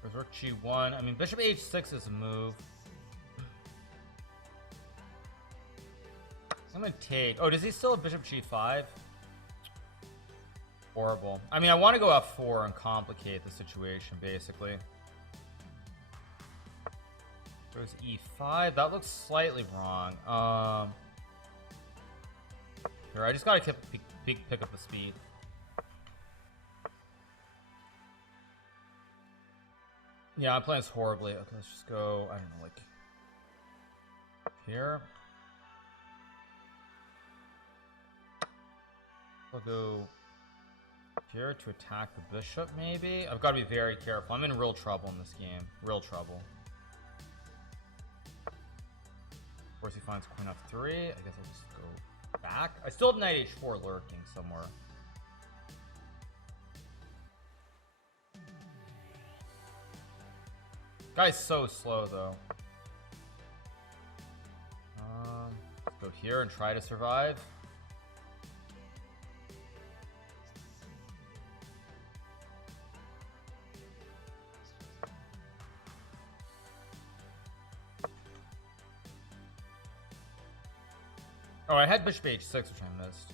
There's rook g1. I mean, bishop h6 is a move. I'm gonna take. Oh, does he still have bishop g5? Horrible. I mean, I want to go f4 and complicate the situation, basically. There's e5. That looks slightly wrong. here. I just gotta pick up the speed. Yeah, I'm playing this horribly. Okay, let's just go, I don't know, like here. I'll go here to attack the bishop, maybe. I've got to be very careful. I'm in real trouble in this game. Real trouble. Of course, he finds queen f3. I guess I'll just go back. I still have knight h4 lurking somewhere. Guy's so slow, though. Let's go here and try to survive. Oh, I had bishop h6, which I missed.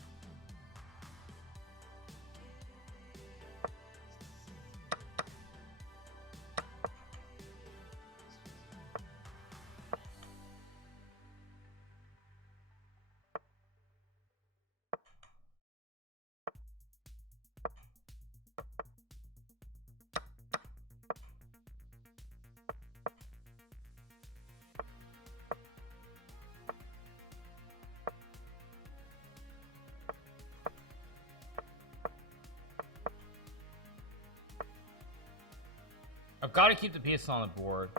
I've got to keep the pieces on the board.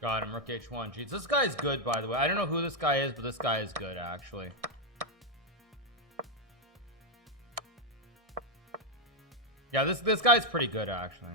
Got him, rook h1. Jeez, this guy's good, by the way. I don't know who this guy is, but this guy is good, actually. Yeah, this guy's pretty good, actually.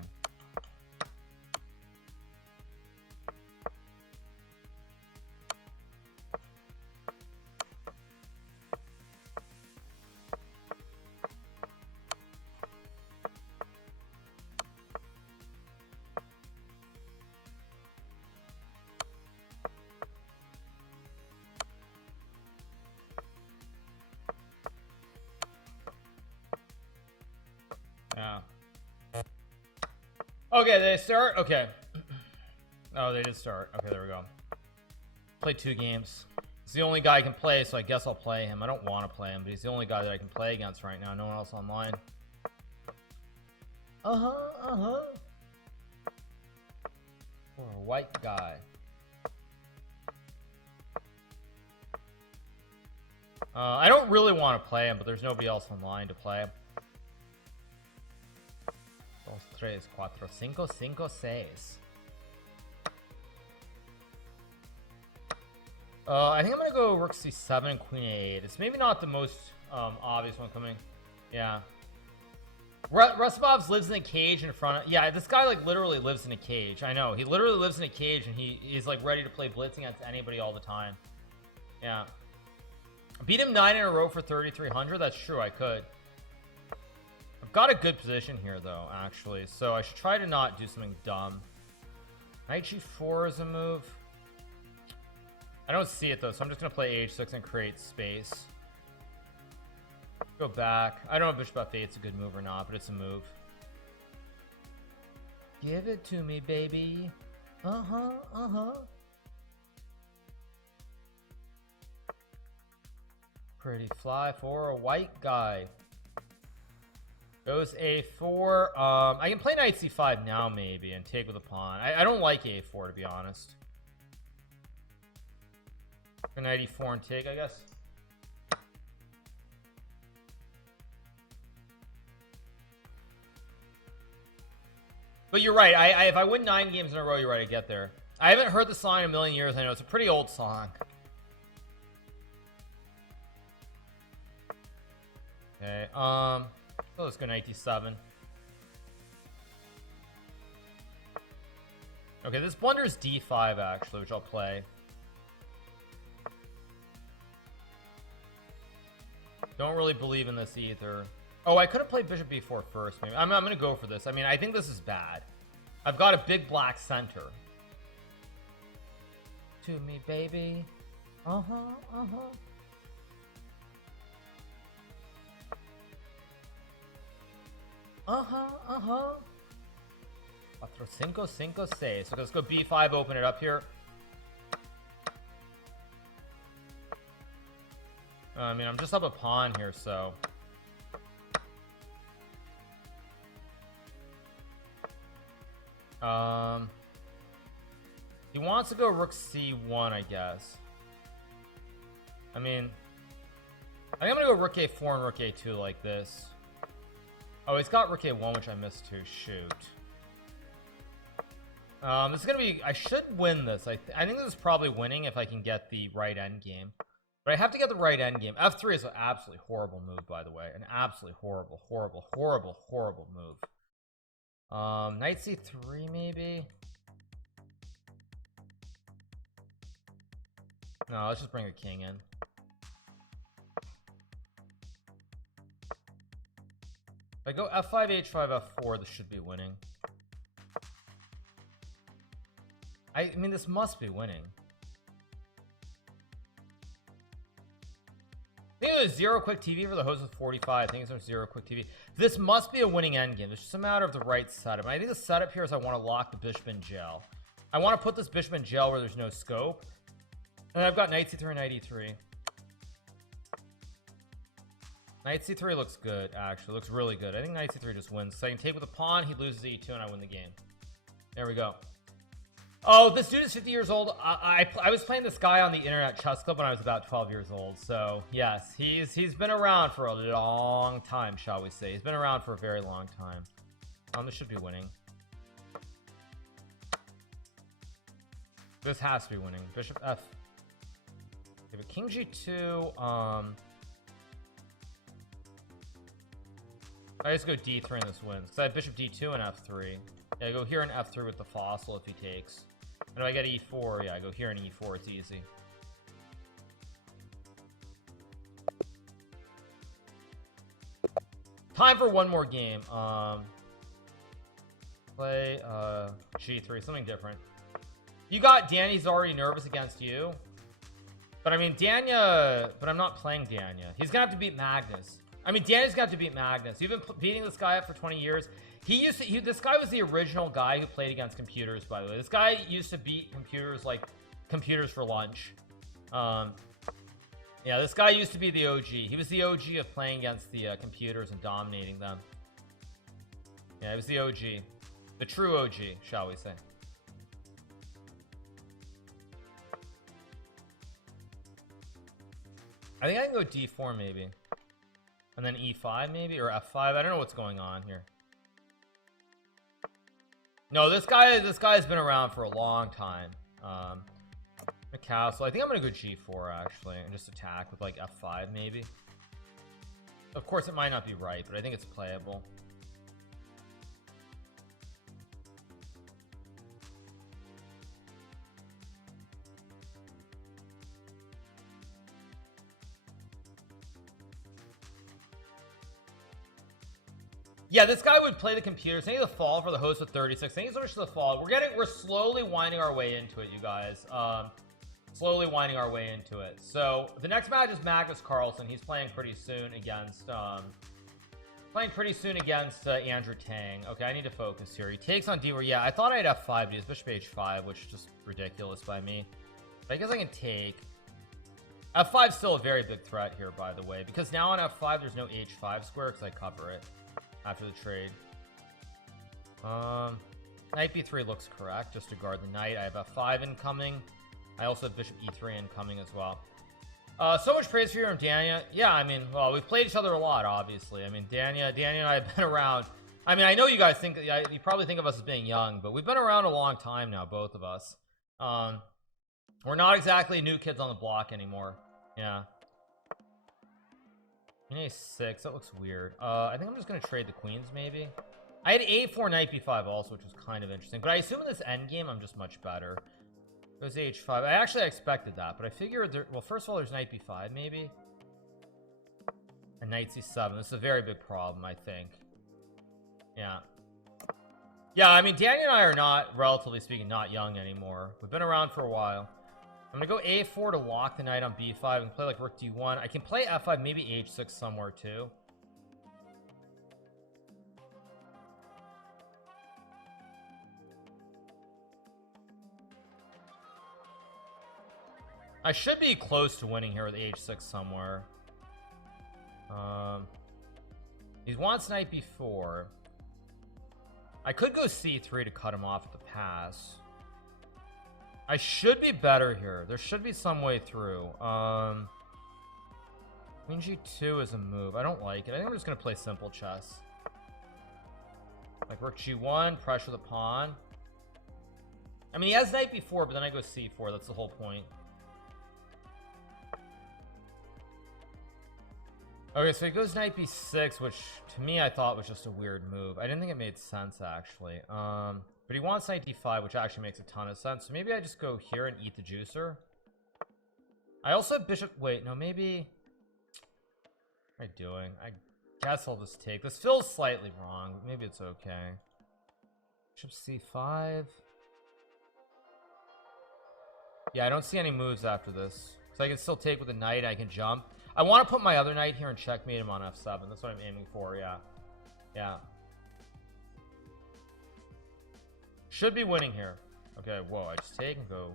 Yeah. Okay, they start? Okay. Oh, they did start. Okay, there we go. Play 2 games. He's the only guy I can play, so I guess I'll play him. I don't want to play him, but he's the only guy that I can play against right now. No one else online. For a white guy. I don't really want to play him, but there's nobody else online to play him. 2, 3, 4, 5, 5, 6. I think I'm gonna go rook c7 and queen a8. It's maybe not the most obvious one coming. Yeah. Rusubov lives in a cage in front of... Yeah, this guy like literally lives in a cage. I know. He literally lives in a cage and he is like ready to play Blitz against anybody all the time. Yeah. Beat him 9 in a row for 3,300. That's true. I could. I've got a good position here, though, actually. So I should try to not do something dumb. Knight g4 is a move. I don't see it, though, so I'm just going to play h6 and create space. Go back. I don't know if bishop f8 is a good move or not, but it's a move. Give it to me, baby. Pretty fly for a white guy. Goes a4. I can play knight c5 now, maybe, and take with a pawn. I don't like a4, to be honest. Knight e4 and take, I guess. But you're right. If I win 9 games in a row, you're right. I get there. I haven't heard the song in a million years. I know it's a pretty old song. Okay. So let's go knight d7. Okay, this blunders d5 actually, which I'll play. Don't really believe in this either. Oh, I could have played bishop b4 first. Maybe I'm gonna go for this. I mean, I think this is bad. I've got a big black center. To me, baby. Cuatro, cinco, cinco, seis. So let's go b5, open it up here. I mean, I'm just up a pawn here, so. He wants to go rook c1, I guess. I mean, I think I'm gonna go rook a4 and rook a2 like this. Oh, he's got rook a1, which I missed too. Shoot. This is gonna be. I should win this. I think this is probably winning if I can get the right endgame. But I have to get the right endgame. F3 is an absolutely horrible move, by the way. An absolutely horrible, horrible, horrible, horrible move. Knight c3 maybe. No, let's just bring the king in. If I go f5, h5, f4, this should be winning. I mean, this must be winning. I think it was 0 quick TV for the host with 45. I think it's 0 quick TV. This must be a winning endgame. It's just a matter of the right setup. And I think the setup here is I want to lock the bishop in jail. I want to put this bishop in jail where there's no scope. And I've got knight c3, knight e3. Knight c3 looks good, actually. Looks really good. I think knight c3 just wins. So I can take with a pawn, he loses e2, and I win the game. There we go. Oh, this dude is 50 years old. I was playing this guy on the internet chess club when I was about 12 years old. So yes, he's been around for a long time, shall we say. He's been around for a very long time. This should be winning. This has to be winning. Bishop f. Okay, but king g2. I just go d3 and this wins because I have bishop d2 and f3. Yeah, I go here and f3 with the fossil if he takes. And if I get e4, yeah, I go here and e4. It's easy. Time for one more game. Play g3, something different. You got Danny's already nervous against you, but I mean Danya. But I'm not playing Danya. He's gonna have to beat Magnus. I mean, Danny's got to beat Magnus. You've been beating this guy up for 20 years. This guy was the original guy who played against computers, by the way. This guy used to beat computers like computers for lunch. Yeah, this guy used to be the OG. He was the OG of playing against the computers and dominating them. Yeah, he was the OG. The true OG, shall we say. I think I can go d4 maybe. And then e5 maybe, or f5. I don't know what's going on here. No, this guy's been around for a long time. A castle. I think I'm gonna go g4 actually, and just attack with like f5 maybe. Of course, it might not be right, but I think it's playable. Yeah, this guy would play the computers. I need the fall for the host with 36. I think it's the fall. We're slowly winding our way into it, you guys. Slowly winding our way into it. So the next match is Magnus Carlsen. He's playing pretty soon against Andrew Tang. Okay, I need to focus here. He takes on d4. Yeah, I thought I had f5, but he has bishop h5, which is just ridiculous by me. But I guess I can take. f5 is still a very big threat here, by the way, because now on f5 there's no h5 square because I cover it after the trade. Knight b3 looks correct, just to guard the knight. I have f5 incoming. I also have bishop e3 incoming as well. So much praise for you from Danya. Yeah, I mean, well, we've played each other a lot, obviously. I mean, Danya and I have been around. I mean, I know you guys think, you probably think of us as being young, but we've been around a long time now, both of us. We're not exactly new kids on the block anymore. Yeah. a6, that looks weird. I think I'm just gonna trade the queens maybe. I had a4 knight b5 also, which was kind of interesting, but I assume in this endgame I'm just much better. It was h5. I actually expected that, but I figured there, well, first of all, there's knight b5 maybe, and knight c7. This is a very big problem, I think. Yeah, I mean, Danny and I are not, relatively speaking, not young anymore. We've been around for a while. I'm gonna go a4 to lock the knight on b5 and play like rook d1. I can play f5, maybe h6 somewhere too. I should be close to winning here with h6 somewhere. He wants knight b4. I could go c3 to cut him off at the pass. I should be better here. There should be some way through. Queen g2 is a move. I don't like it. I think I'm just gonna play simple chess. Like rook g1, pressure the pawn. I mean, he has knight b4, but then I go c4. That's the whole point. Okay, so he goes knight b6, which to me I thought was just a weird move. I didn't think it made sense actually. But he wants knight d5, which actually makes a ton of sense. So maybe I just go here and eat the juicer. I also have bishop. Wait, no, maybe. What am I doing? I guess I'll just take. This feels slightly wrong, but maybe it's okay. Bishop c5. Yeah, I don't see any moves after this. So I can still take with a knight. I can jump. I want to put my other knight here and checkmate him on f7. That's what I'm aiming for. Yeah. Yeah. Should be winning here. Okay, whoa, I just take and go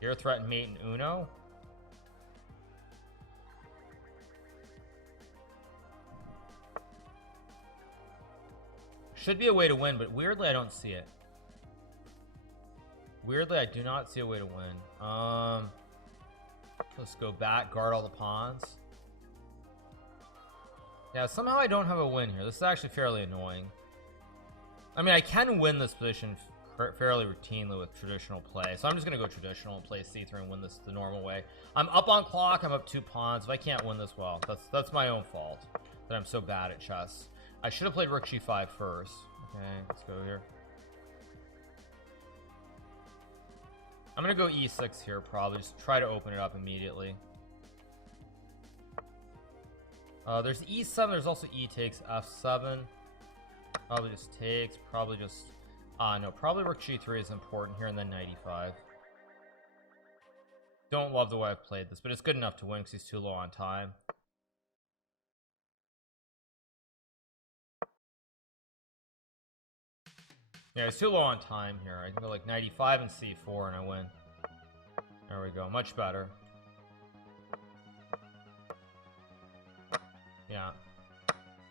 here, threaten mate and Uno. Should be a way to win, but weirdly I don't see it. Weirdly, I do not see a way to win. Let's go back, guard all the pawns. Yeah, somehow I don't have a win here. This is actually fairly annoying. I mean, I can win this position fairly routinely with traditional play, so I'm just gonna go traditional and play c3 and win this the normal way. I'm up on clock. I'm up 2 pawns. If I can't win this well, that's my own fault that I'm so bad at chess. I should have played rook g5 first. Okay, let's go here. I'm gonna go e6 here, probably just try to open it up immediately. There's e7. There's also e takes f7. Probably just takes. Probably just no, probably rook g3 is important here, and then knight e5. Don't love the way I've played this, but it's good enough to win because he's too low on time. Yeah, he's too low on time here. I can go like knight e5 and c4 and I win. There we go, much better. Yeah.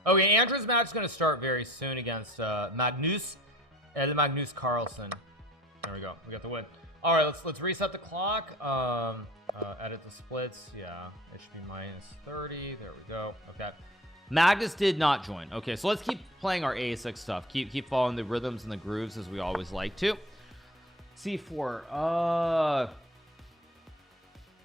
Okay, Andrew's match is going to start very soon against Magnus Carlsen. There we go. We got the win. All right, let's reset the clock. Edit the splits. Yeah, it should be minus 30. There we go. Okay. Magnus did not join. Okay, so let's keep playing our A6 stuff. Keep following the rhythms and the grooves as we always like to. C4.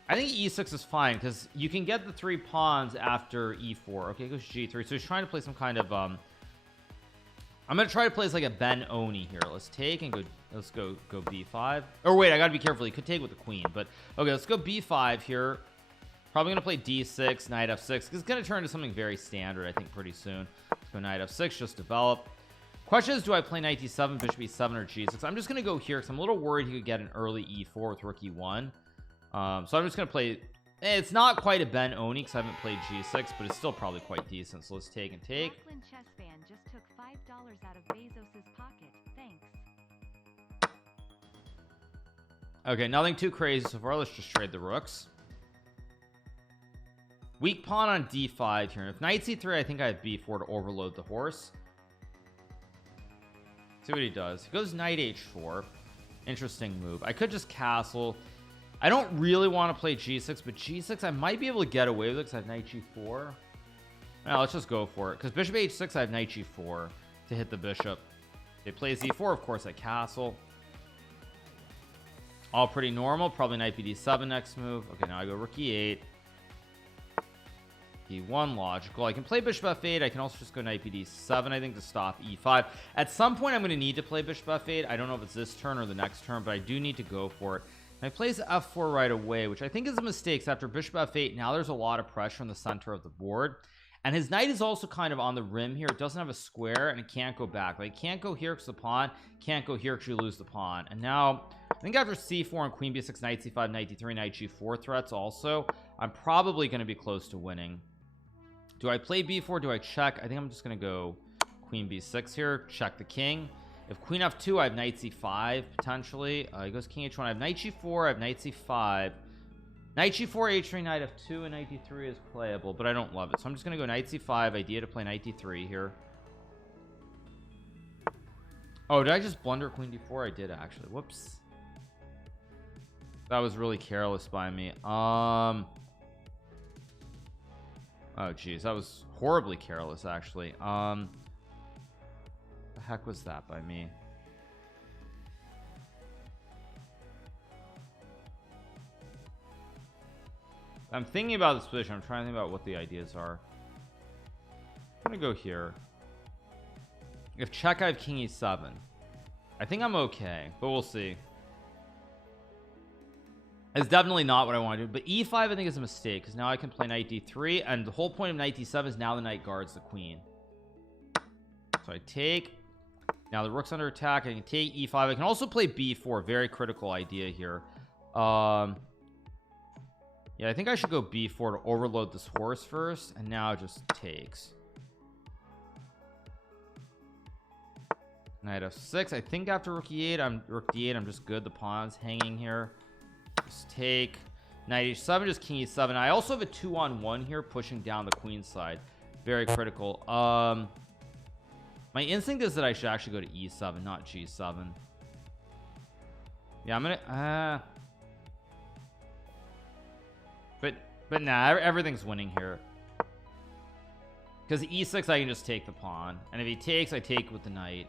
I think e6 is fine because you can get the 3 pawns after e4. Okay, it goes g3. So he's trying to play some kind of I'm gonna try to play like a Ben Oni here. Let's take and go. Let's go b5. Or wait, I gotta be careful. He could take with the queen, but okay, let's go b5 here. Probably gonna play d6, knight f6, because it's gonna turn into something very standard, I think, pretty soon. Let's go knight f6, just develop. Question is, do I play knight d7, bishop e7, or g6? I'm just gonna go here because I'm a little worried he could get an early e4 with rook e1. So I'm just gonna play. It's not quite a Ben Oni because I haven't played g6, but it's still probably quite decent. So let's take and take. Chess fan just took $5 out of Bezos's pocket. Thanks. Okay, nothing too crazy so far. Let's just trade the rooks. Weak pawn on d5 here. If knight c3, I think I have b4 to overload the horse. See what he does. He goes knight h4. Interesting move. I could just castle. I don't really want to play g6, but g6 I might be able to get away with it because I have knight g4. Now let's just go for it. Because bishop h6, I have knight g4 to hit the bishop. They play z4, of course, I castle. All pretty normal. Probably knight bd7 next move. Okay, now I go rook e8. e1 logical. I can play bishop f8. I can also just go knight bd7, I think, to stop e5. At some point I'm going to need to play bishop f8. I don't know if it's this turn or the next turn, but I do need to go for it. And he plays f4 right away, which I think is a mistake. After bishop f8, now there's a lot of pressure in the center of the board, and his knight is also kind of on the rim here. It doesn't have a square and it can't go back. Like, it can't go here because the pawn, can't go here because you lose the pawn. And now I think after c4 and queen b6, knight c5, knight d3, knight g4 threats also, I'm probably going to be close to winning. Do I play b4? Do I check? I think I'm just going to go queen b6 here, check the king. If queen f2, I have knight c5 potentially. He goes king h1. I have knight g4. I have knight c5. Knight g4, h3, knight f2, and knight d3 is playable, but I don't love it. So I'm just gonna go knight c5. Idea to play knight d3 here. Oh, did I just blunder queen d4? I did actually. Whoops. That was really careless by me. Oh geez, that was horribly careless actually. The heck was that by me? I'm thinking about this position. I'm trying to think about what the ideas are. I'm gonna go here. If check, I have king e7. I think I'm okay, but we'll see. It's definitely not what I want to do, but e5 I think is a mistake because now I can play knight d3, and the whole point of knight d7 is now the knight guards the queen. So I take. Now the rook's under attack. I can take e5. I can also play b4. Very critical idea here. Yeah, I think I should go b4 to overload this horse first, and now it just takes. Knight f6. I think after rook e8, rook d8. I'm just good. The pawn's hanging here. Just take. Knight h7, just king e7. I also have a 2-on-1 here, pushing down the queen side. Very critical. My instinct is that I should actually go to e7, not g7. Yeah, I'm gonna. But nah, everything's winning here. Because e6 I can just take the pawn, and if he takes, I take with the knight.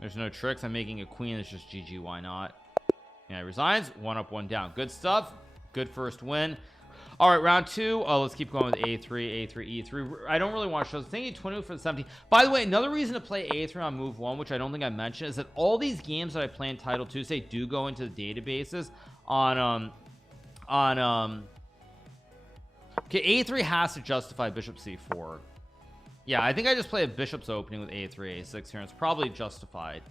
There's no tricks. I'm making a queen. It's just GG. Why not? Yeah, he resigns. 1 up, 1 down. Good stuff. Good first win. All right, round 2. Let's keep going with a3, a3, e3. I don't really want to show this. Thank you 20 for the 17. By the way, another reason to play a3 on move 1, which I don't think I mentioned, is that all these games that I play in Title Tuesday do go into the databases on okay, a3 has to justify bishop c4. Yeah, I think I just play a bishop's opening with a3, a6 here, and it's probably justified.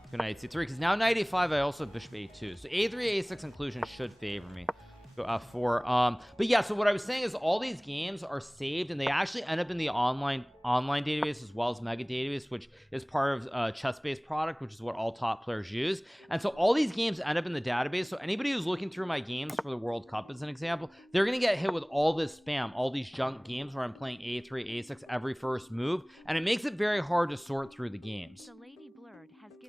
Let's go knight c3, because now knight a5 I also have bishop a2, so a3, a6 inclusion should favor me. Go f4. But yeah, so what I was saying is all these games are saved, and they actually end up in the online database as well as mega database, which is part of chess-based product, which is what all top players use. And so all these games end up in the database, so anybody who's looking through my games for the World Cup as an example, they're gonna get hit with all this spam, all these junk games where I'm playing a3, a6 every first move, and it makes it very hard to sort through the games.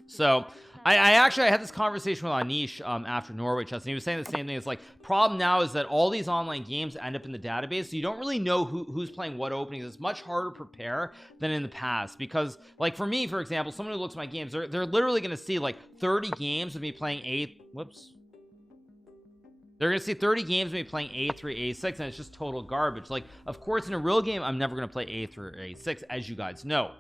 So I actually had this conversation with Anish after Norway chess, and he was saying the same thing. It's like, problem now is that all these online games end up in the database, so you don't really know who's playing what openings. It's much harder to prepare than in the past, because like for me, for example, someone who looks at my games, they're literally going to see like 30 games of me playing they're gonna see 30 games of me playing a3, a6, and it's just total garbage. Like, of course, in a real game, I'm never gonna play a3 or a6, as you guys know.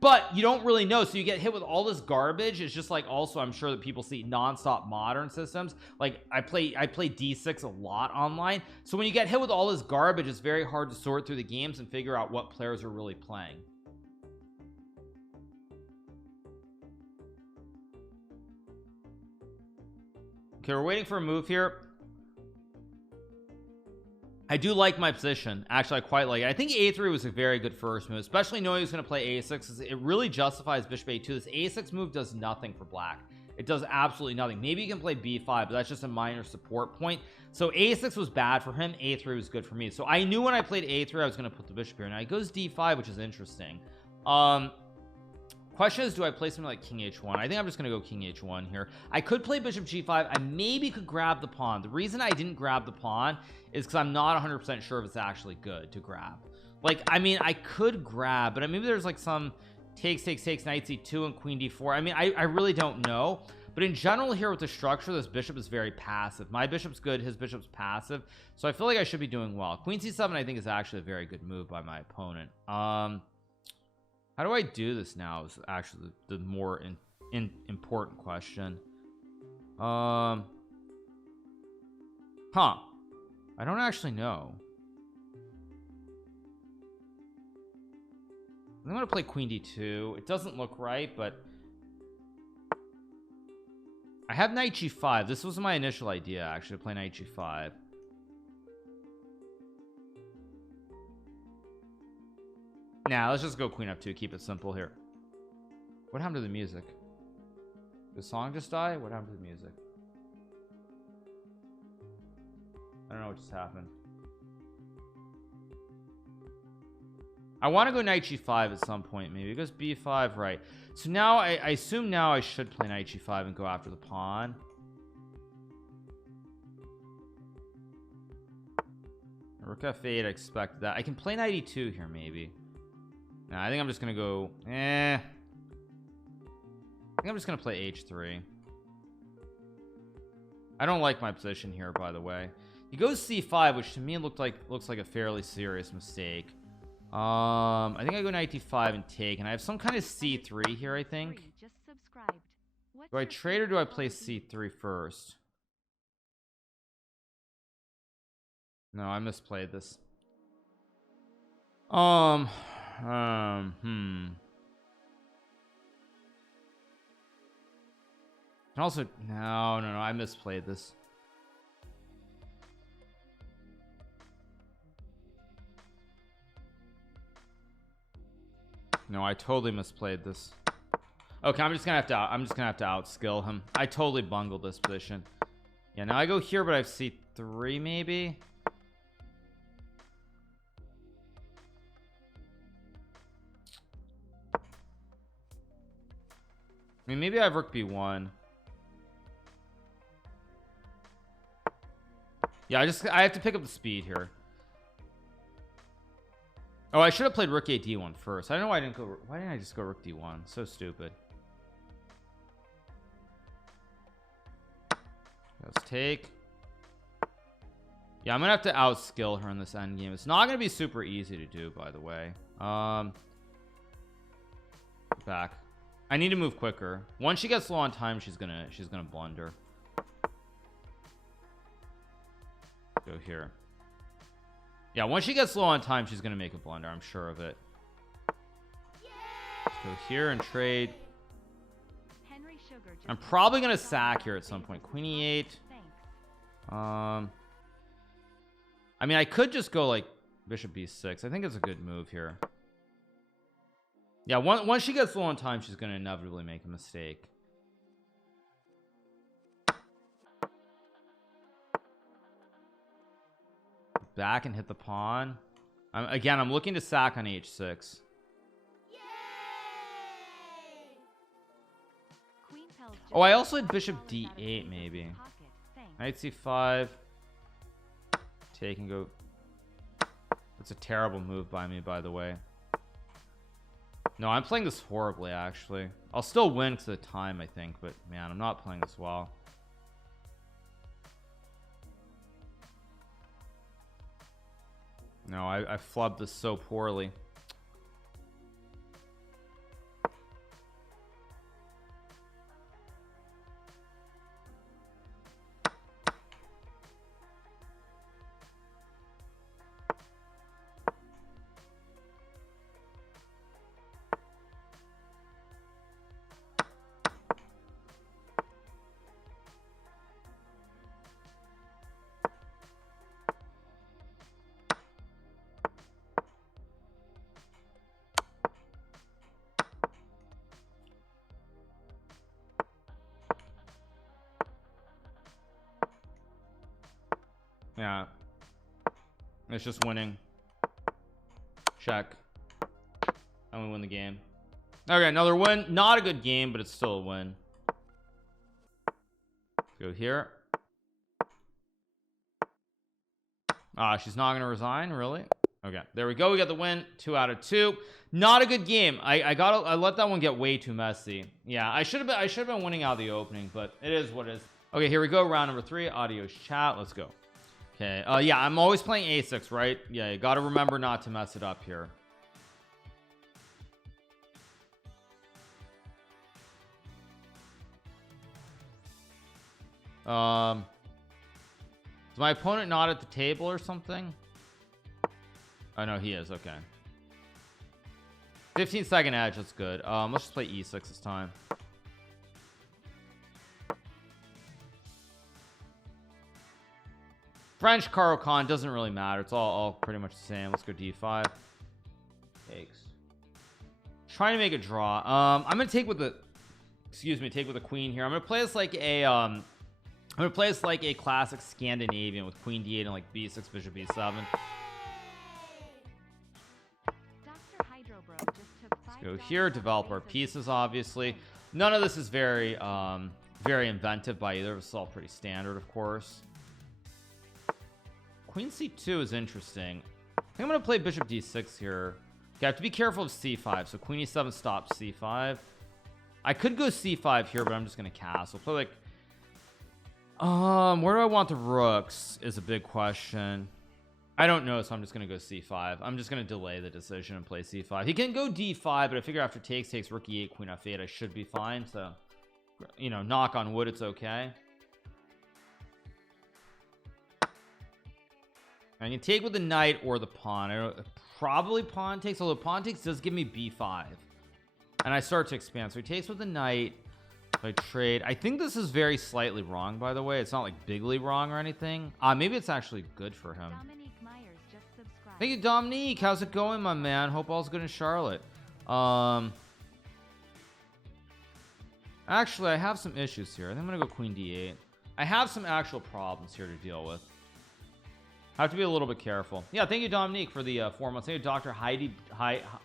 But you don't really know, so you get hit with all this garbage. It's just like, also I'm sure that people see non-stop modern systems, like I play d6 a lot online, so when you get hit with all this garbage, it's very hard to sort through the games and figure out what players are really playing. Okay, we're waiting for a move here. I do like my position. Actually, I quite like it. I think a3 was a very good first move, especially knowing he was going to play a6. It really justifies bishop a2. This a6 move does nothing for black. It does absolutely nothing. Maybe you can play b5, but that's just a minor support point. So a6 was bad for him. a3 was good for me. So I knew when I played a3 I was going to put the bishop here. Now he goes d5, which is interesting. Question is, do I play something like king h1? I think I'm just gonna go king h1 here. I could play bishop g5. I maybe could grab the pawn. The reason I didn't grab the pawn is because I'm not 100% sure if it's actually good to grab. Like, I mean, I could grab, but maybe there's like some takes, knight c2 and queen d4. I mean, I really don't know. But in general here with the structure, this bishop is very passive. My bishop's good, his bishop's passive. So I feel like I should be doing well. Queen c7 I think is actually a very good move by my opponent. How do I do this now is actually the more important question. I don't actually know. I'm gonna play queen d2. It doesn't look right, but I have knight g5. This was my initial idea, actually, to play knight g5. Nah, let's just go queen f2. Keep it simple here. What happened to the music? Did the song just die? What happened to the music? I don't know what just happened. I want to go knight g5 at some point. Maybe it goes b5, right? So now I assume now I should play knight g5 and go after the pawn. Rook f8, I expect that. I can play knight e2 here, maybe. Nah, I think I'm just gonna go I think I'm just gonna play h3. I don't like my position here, by the way. He goes c5, which to me looks like a fairly serious mistake. I think I go knight d5 and take, and I have some kind of c3 here. I think. Do I trade or do I play c3 first? No, I misplayed this. And also, no, I misplayed this. No, I totally misplayed this. Okay, I'm just gonna have to outskill him. I totally bungled this position. Yeah, now I go here, but I have c3 maybe. I mean, maybe I have rook b1. Yeah, I have to pick up the speed here. Oh, I should have played rook a d1 first. I don't know why I didn't go. Why didn't I just go rook d1? So stupid. Let's take. Yeah, I'm gonna have to outskill her in this endgame. It's not gonna be super easy to do, by the way. Back. I need to move quicker. Once she gets low on time, she's gonna blunder. Go here. Yeah, once she gets low on time, she's gonna make a blunder. I'm sure of it. Let's go here and trade. I'm probably gonna sack here at some point. Queen e8. I mean, I could just go like bishop b6. I think it's a good move here. Yeah, once she gets low on time, she's gonna inevitably make a mistake. Back and hit the pawn. Again, I'm looking to sack on h6. Oh, I also had bishop d8 maybe. Knight c5. Take and go. That's a terrible move by me, by the way. No, I'm playing this horribly, actually. I'll still win because of the time, I think, but man, I'm not playing this well. No, I flubbed this so poorly. Yeah, it's just winning. Check, and we win the game. Okay, another win. Not a good game, but it's still a win. Go here. She's not gonna resign, really? Okay, there we go. We got the win. 2 out of 2. Not a good game. I let that one get way too messy. Yeah, I should have been winning out of the opening, but it is what it is. Okay, here we go. Round number 3. Audio chat. Let's go. Okay, yeah, I'm always playing a6, right? Yeah, you gotta remember not to mess it up here. Is my opponent not at the table or something? Oh no, he is. Okay, 15-second edge. That's good. Let's just play e6 this time. French Caro Khan doesn't really matter. It's all pretty much the same. Let's go d5. Takes. Trying to make a draw. I'm gonna take with the, excuse me, take with the queen here. I'm gonna play this like a I'm gonna play this like a classic Scandinavian with queen d8 and like b6 bishop b7. Dr. Hydrobro just took Let's go here, develop our pieces. Obviously none of this is very very inventive by either of us. It's all pretty standard, of course. Queen c2 is interesting. I think I'm gonna play bishop d6 here. Okay, I have to be careful of c5, so queen e7 stops c5. I could go c5 here, but I'm just gonna castle. Play like where do I want the rooks is a big question. I don't know, so I'm just gonna go c5. I'm just gonna delay the decision and play c5. He can go d5, but I figure after takes rook e8 queen f8 I should be fine. So, you know, knock on wood, it's okay. I can take with the knight or the pawn. I don't, probably pawn takes, although pawn takes does give me b5 and I start to expand. So he takes with the knight. I trade. I think this is very slightly wrong, by the way. It's not like bigly wrong or anything. Maybe it's actually good for him. Thank you, Dominique. How's it going, my man? Hope all's good in Charlotte. Actually, I have some issues here. I think I'm gonna go queen d8. I have some actual problems here to deal with. I have to be a little bit careful. Yeah, thank you, Dominique, for the 4 months. Thank you, Dr.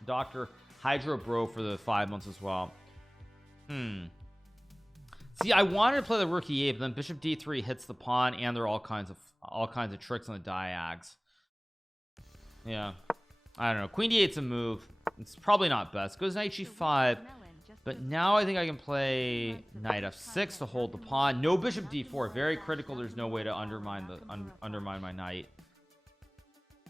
Dr. Hydro Bro, for the 5 months as well. See, I wanted to play the rook e8, but then bishop d3 hits the pawn, and there are all kinds of tricks on the diags. Yeah, I don't know. Queen d8's a move. It's probably not best. Goes knight g5, but now I think I can play knight f6 to hold the pawn. No bishop d4, very critical. There's no way to undermine my knight.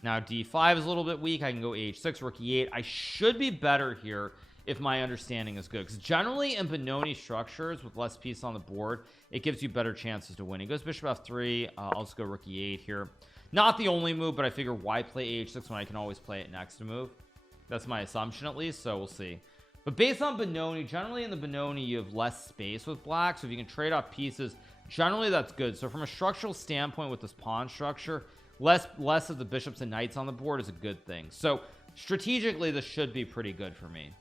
Now d5 is a little bit weak. I can go h6, rook e8. I should be better here if my understanding is good, because generally in Benoni structures with less pieces on the board, it gives you better chances to win. He goes bishop f3. I'll just go rook e8 here. Not the only move, but I figure why play h6 when I can always play it next to move. That's my assumption, at least, so we'll see. But based on Benoni, generally in the Benoni you have less space with black, so if you can trade off pieces, generally that's good. So from a structural standpoint with this pawn structure, less of the bishops and knights on the board is a good thing. So strategically this should be pretty good for me.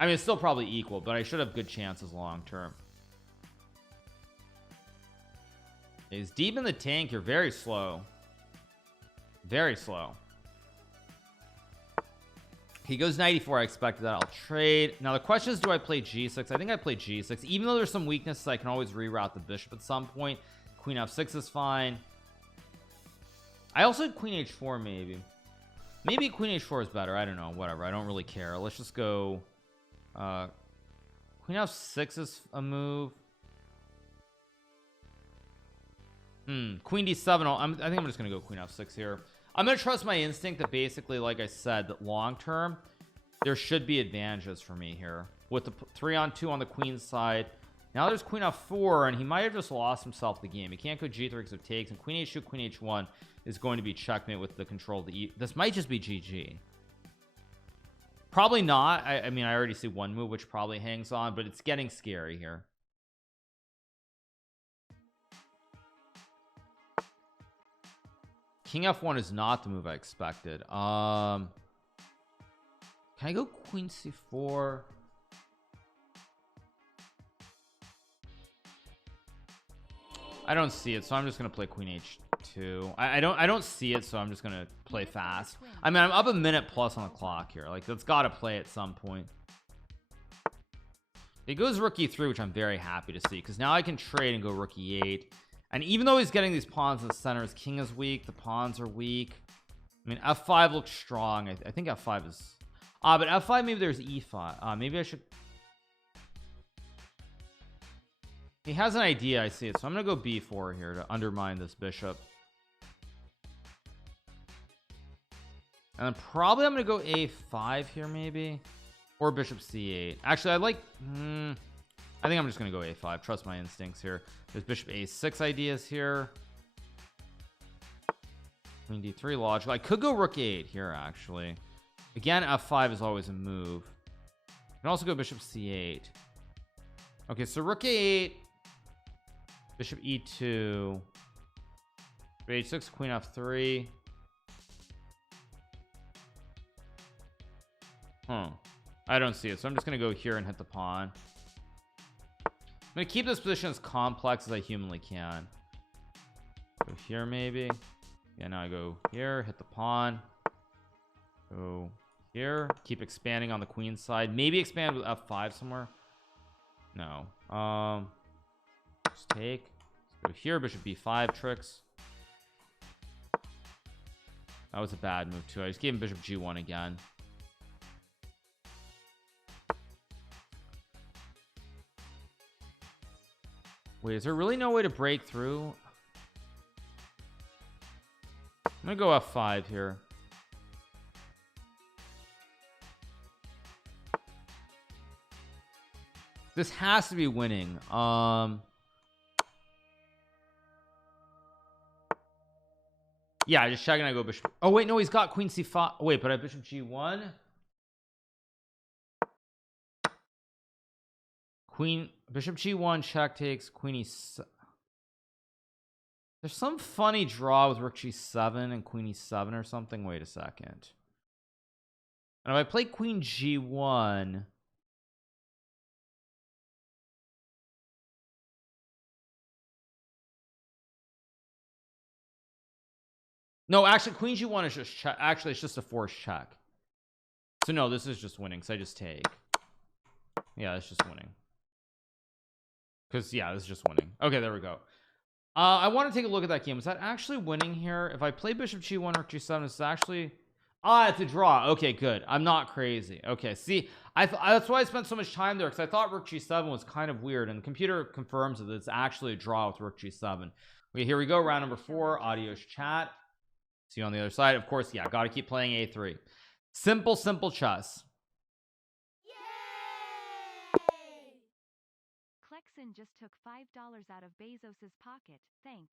I mean, it's still probably equal, but I should have good chances long term. He's deep in the tank. You're very slow. Very slow. He goes 94. I expected that. I'll trade. Now the question is, do I play g6? I think I play g6. Even though there's some weaknesses, I can always reroute the bishop at some point. Queen f6 is fine. I also had queen h4 maybe. Maybe queen h4 is better. I don't know. Whatever. I don't really care. Let's just go... queen f6 is a move. Queen d7. I think I'm just gonna go queen f6 here. I'm gonna trust my instinct that basically, like I said, that long term there should be advantages for me here with the 3-on-2 on the queen side. Now there's queen f4, and he might have just lost himself the game. He can't go g3 because of takes, and queen h2, queen h1 is going to be checkmate with the control of the e. This might just be gg. Probably not. I mean, I already see one move which probably hangs on, but it's getting scary here. King f1 is not the move I expected. Can I go queen c4? I don't see it, so I'm just gonna play queen h2. I don't see it, so I'm just gonna play fast. I mean, I'm up a minute plus on the clock here. Like, that's got to play at some point. It goes rook e3, which I'm very happy to see, because now I can trade and go rook e8. And even though he's getting these pawns in the center, his king is weak, the pawns are weak. I mean, f5 looks strong. I think f5 is but f5, maybe there's e5. Maybe I should... He has an idea, I see it, so I'm gonna go b4 here to undermine this bishop. And then probably I'm gonna go a5 here, maybe, or bishop c8. Actually, I like I think I'm just gonna go a5. Trust my instincts here. There's bishop a6 ideas here. Queen d3 logical. I could go rook a8 here, actually. Again, f5 is always a move. I can also go bishop c8. Okay, so rook a8, bishop e2, h6, queen f3. I don't see it, so I'm just gonna go here and hit the pawn. I'm gonna keep this position as complex as I humanly can. Go here maybe. Yeah, now I go here, hit the pawn. Go here, keep expanding on the queen side. Maybe expand with f5 somewhere. No. Just take. Let's go here, bishop b5 tricks. That was a bad move too. I just gave him bishop g1 again. Wait, is there really no way to break through? I'm gonna go f5 here. This has to be winning. Yeah, just checking. I go bishop. Oh wait, no, he's got queen c5. Wait, but I have bishop g1. Queen, bishop g1, check takes, queen e7. There's some funny draw with rook g7 and queen e7 or something. Wait a second. And if I play queen g1, no, actually queen g1 is just check. Actually, it's just a forced check. So no, this is just winning, so I just take. Yeah, it's just winning. Because yeah, this is just winning. Okay, there we go. I want to take a look at that game. Is that actually winning here? If I play bishop g1 or g7, it's actually it's a draw. Okay, good. I'm not crazy. Okay, see, that's why I spent so much time there, because I thought rook g7 was kind of weird, and the computer confirms that it's actually a draw with rook g7. Okay, here we go. Round number 4. Audio chat. See you on the other side. Of course, yeah, got to keep playing a3. Simple chess. Klexon just took $5 out of Bezos's pocket. Thanks.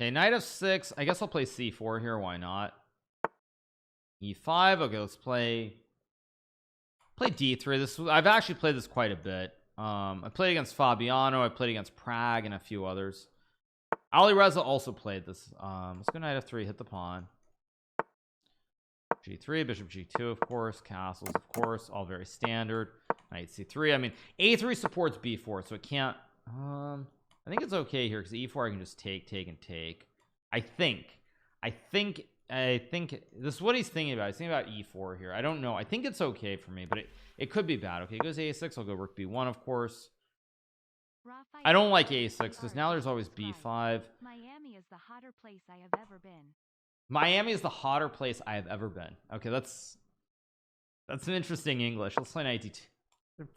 Okay, knight f6. I guess I'll play c4 here. Why not? e5. Okay, let's play d3. I've actually played this quite a bit. I played against Fabiano. I played against Prague and a few others. Ali Reza also played this. Let's go knight f3. Hit the pawn. g3, bishop g2, of course, castles, of course, all very standard. Knight c3. I mean, a3 supports b4, so it can't. I think it's okay here because e4 I can just take and take. I think this is what he's thinking about. He's thinking about e4 here. I don't know. I think it's okay for me, but it could be bad. Okay, it goes a6. I'll go rook b1, of course. I don't like a6 because now there's always b5. Miami is the hotter place I have ever been. Miami is the hotter place I have ever been. Okay, that's some interesting English. Let's play knight d2.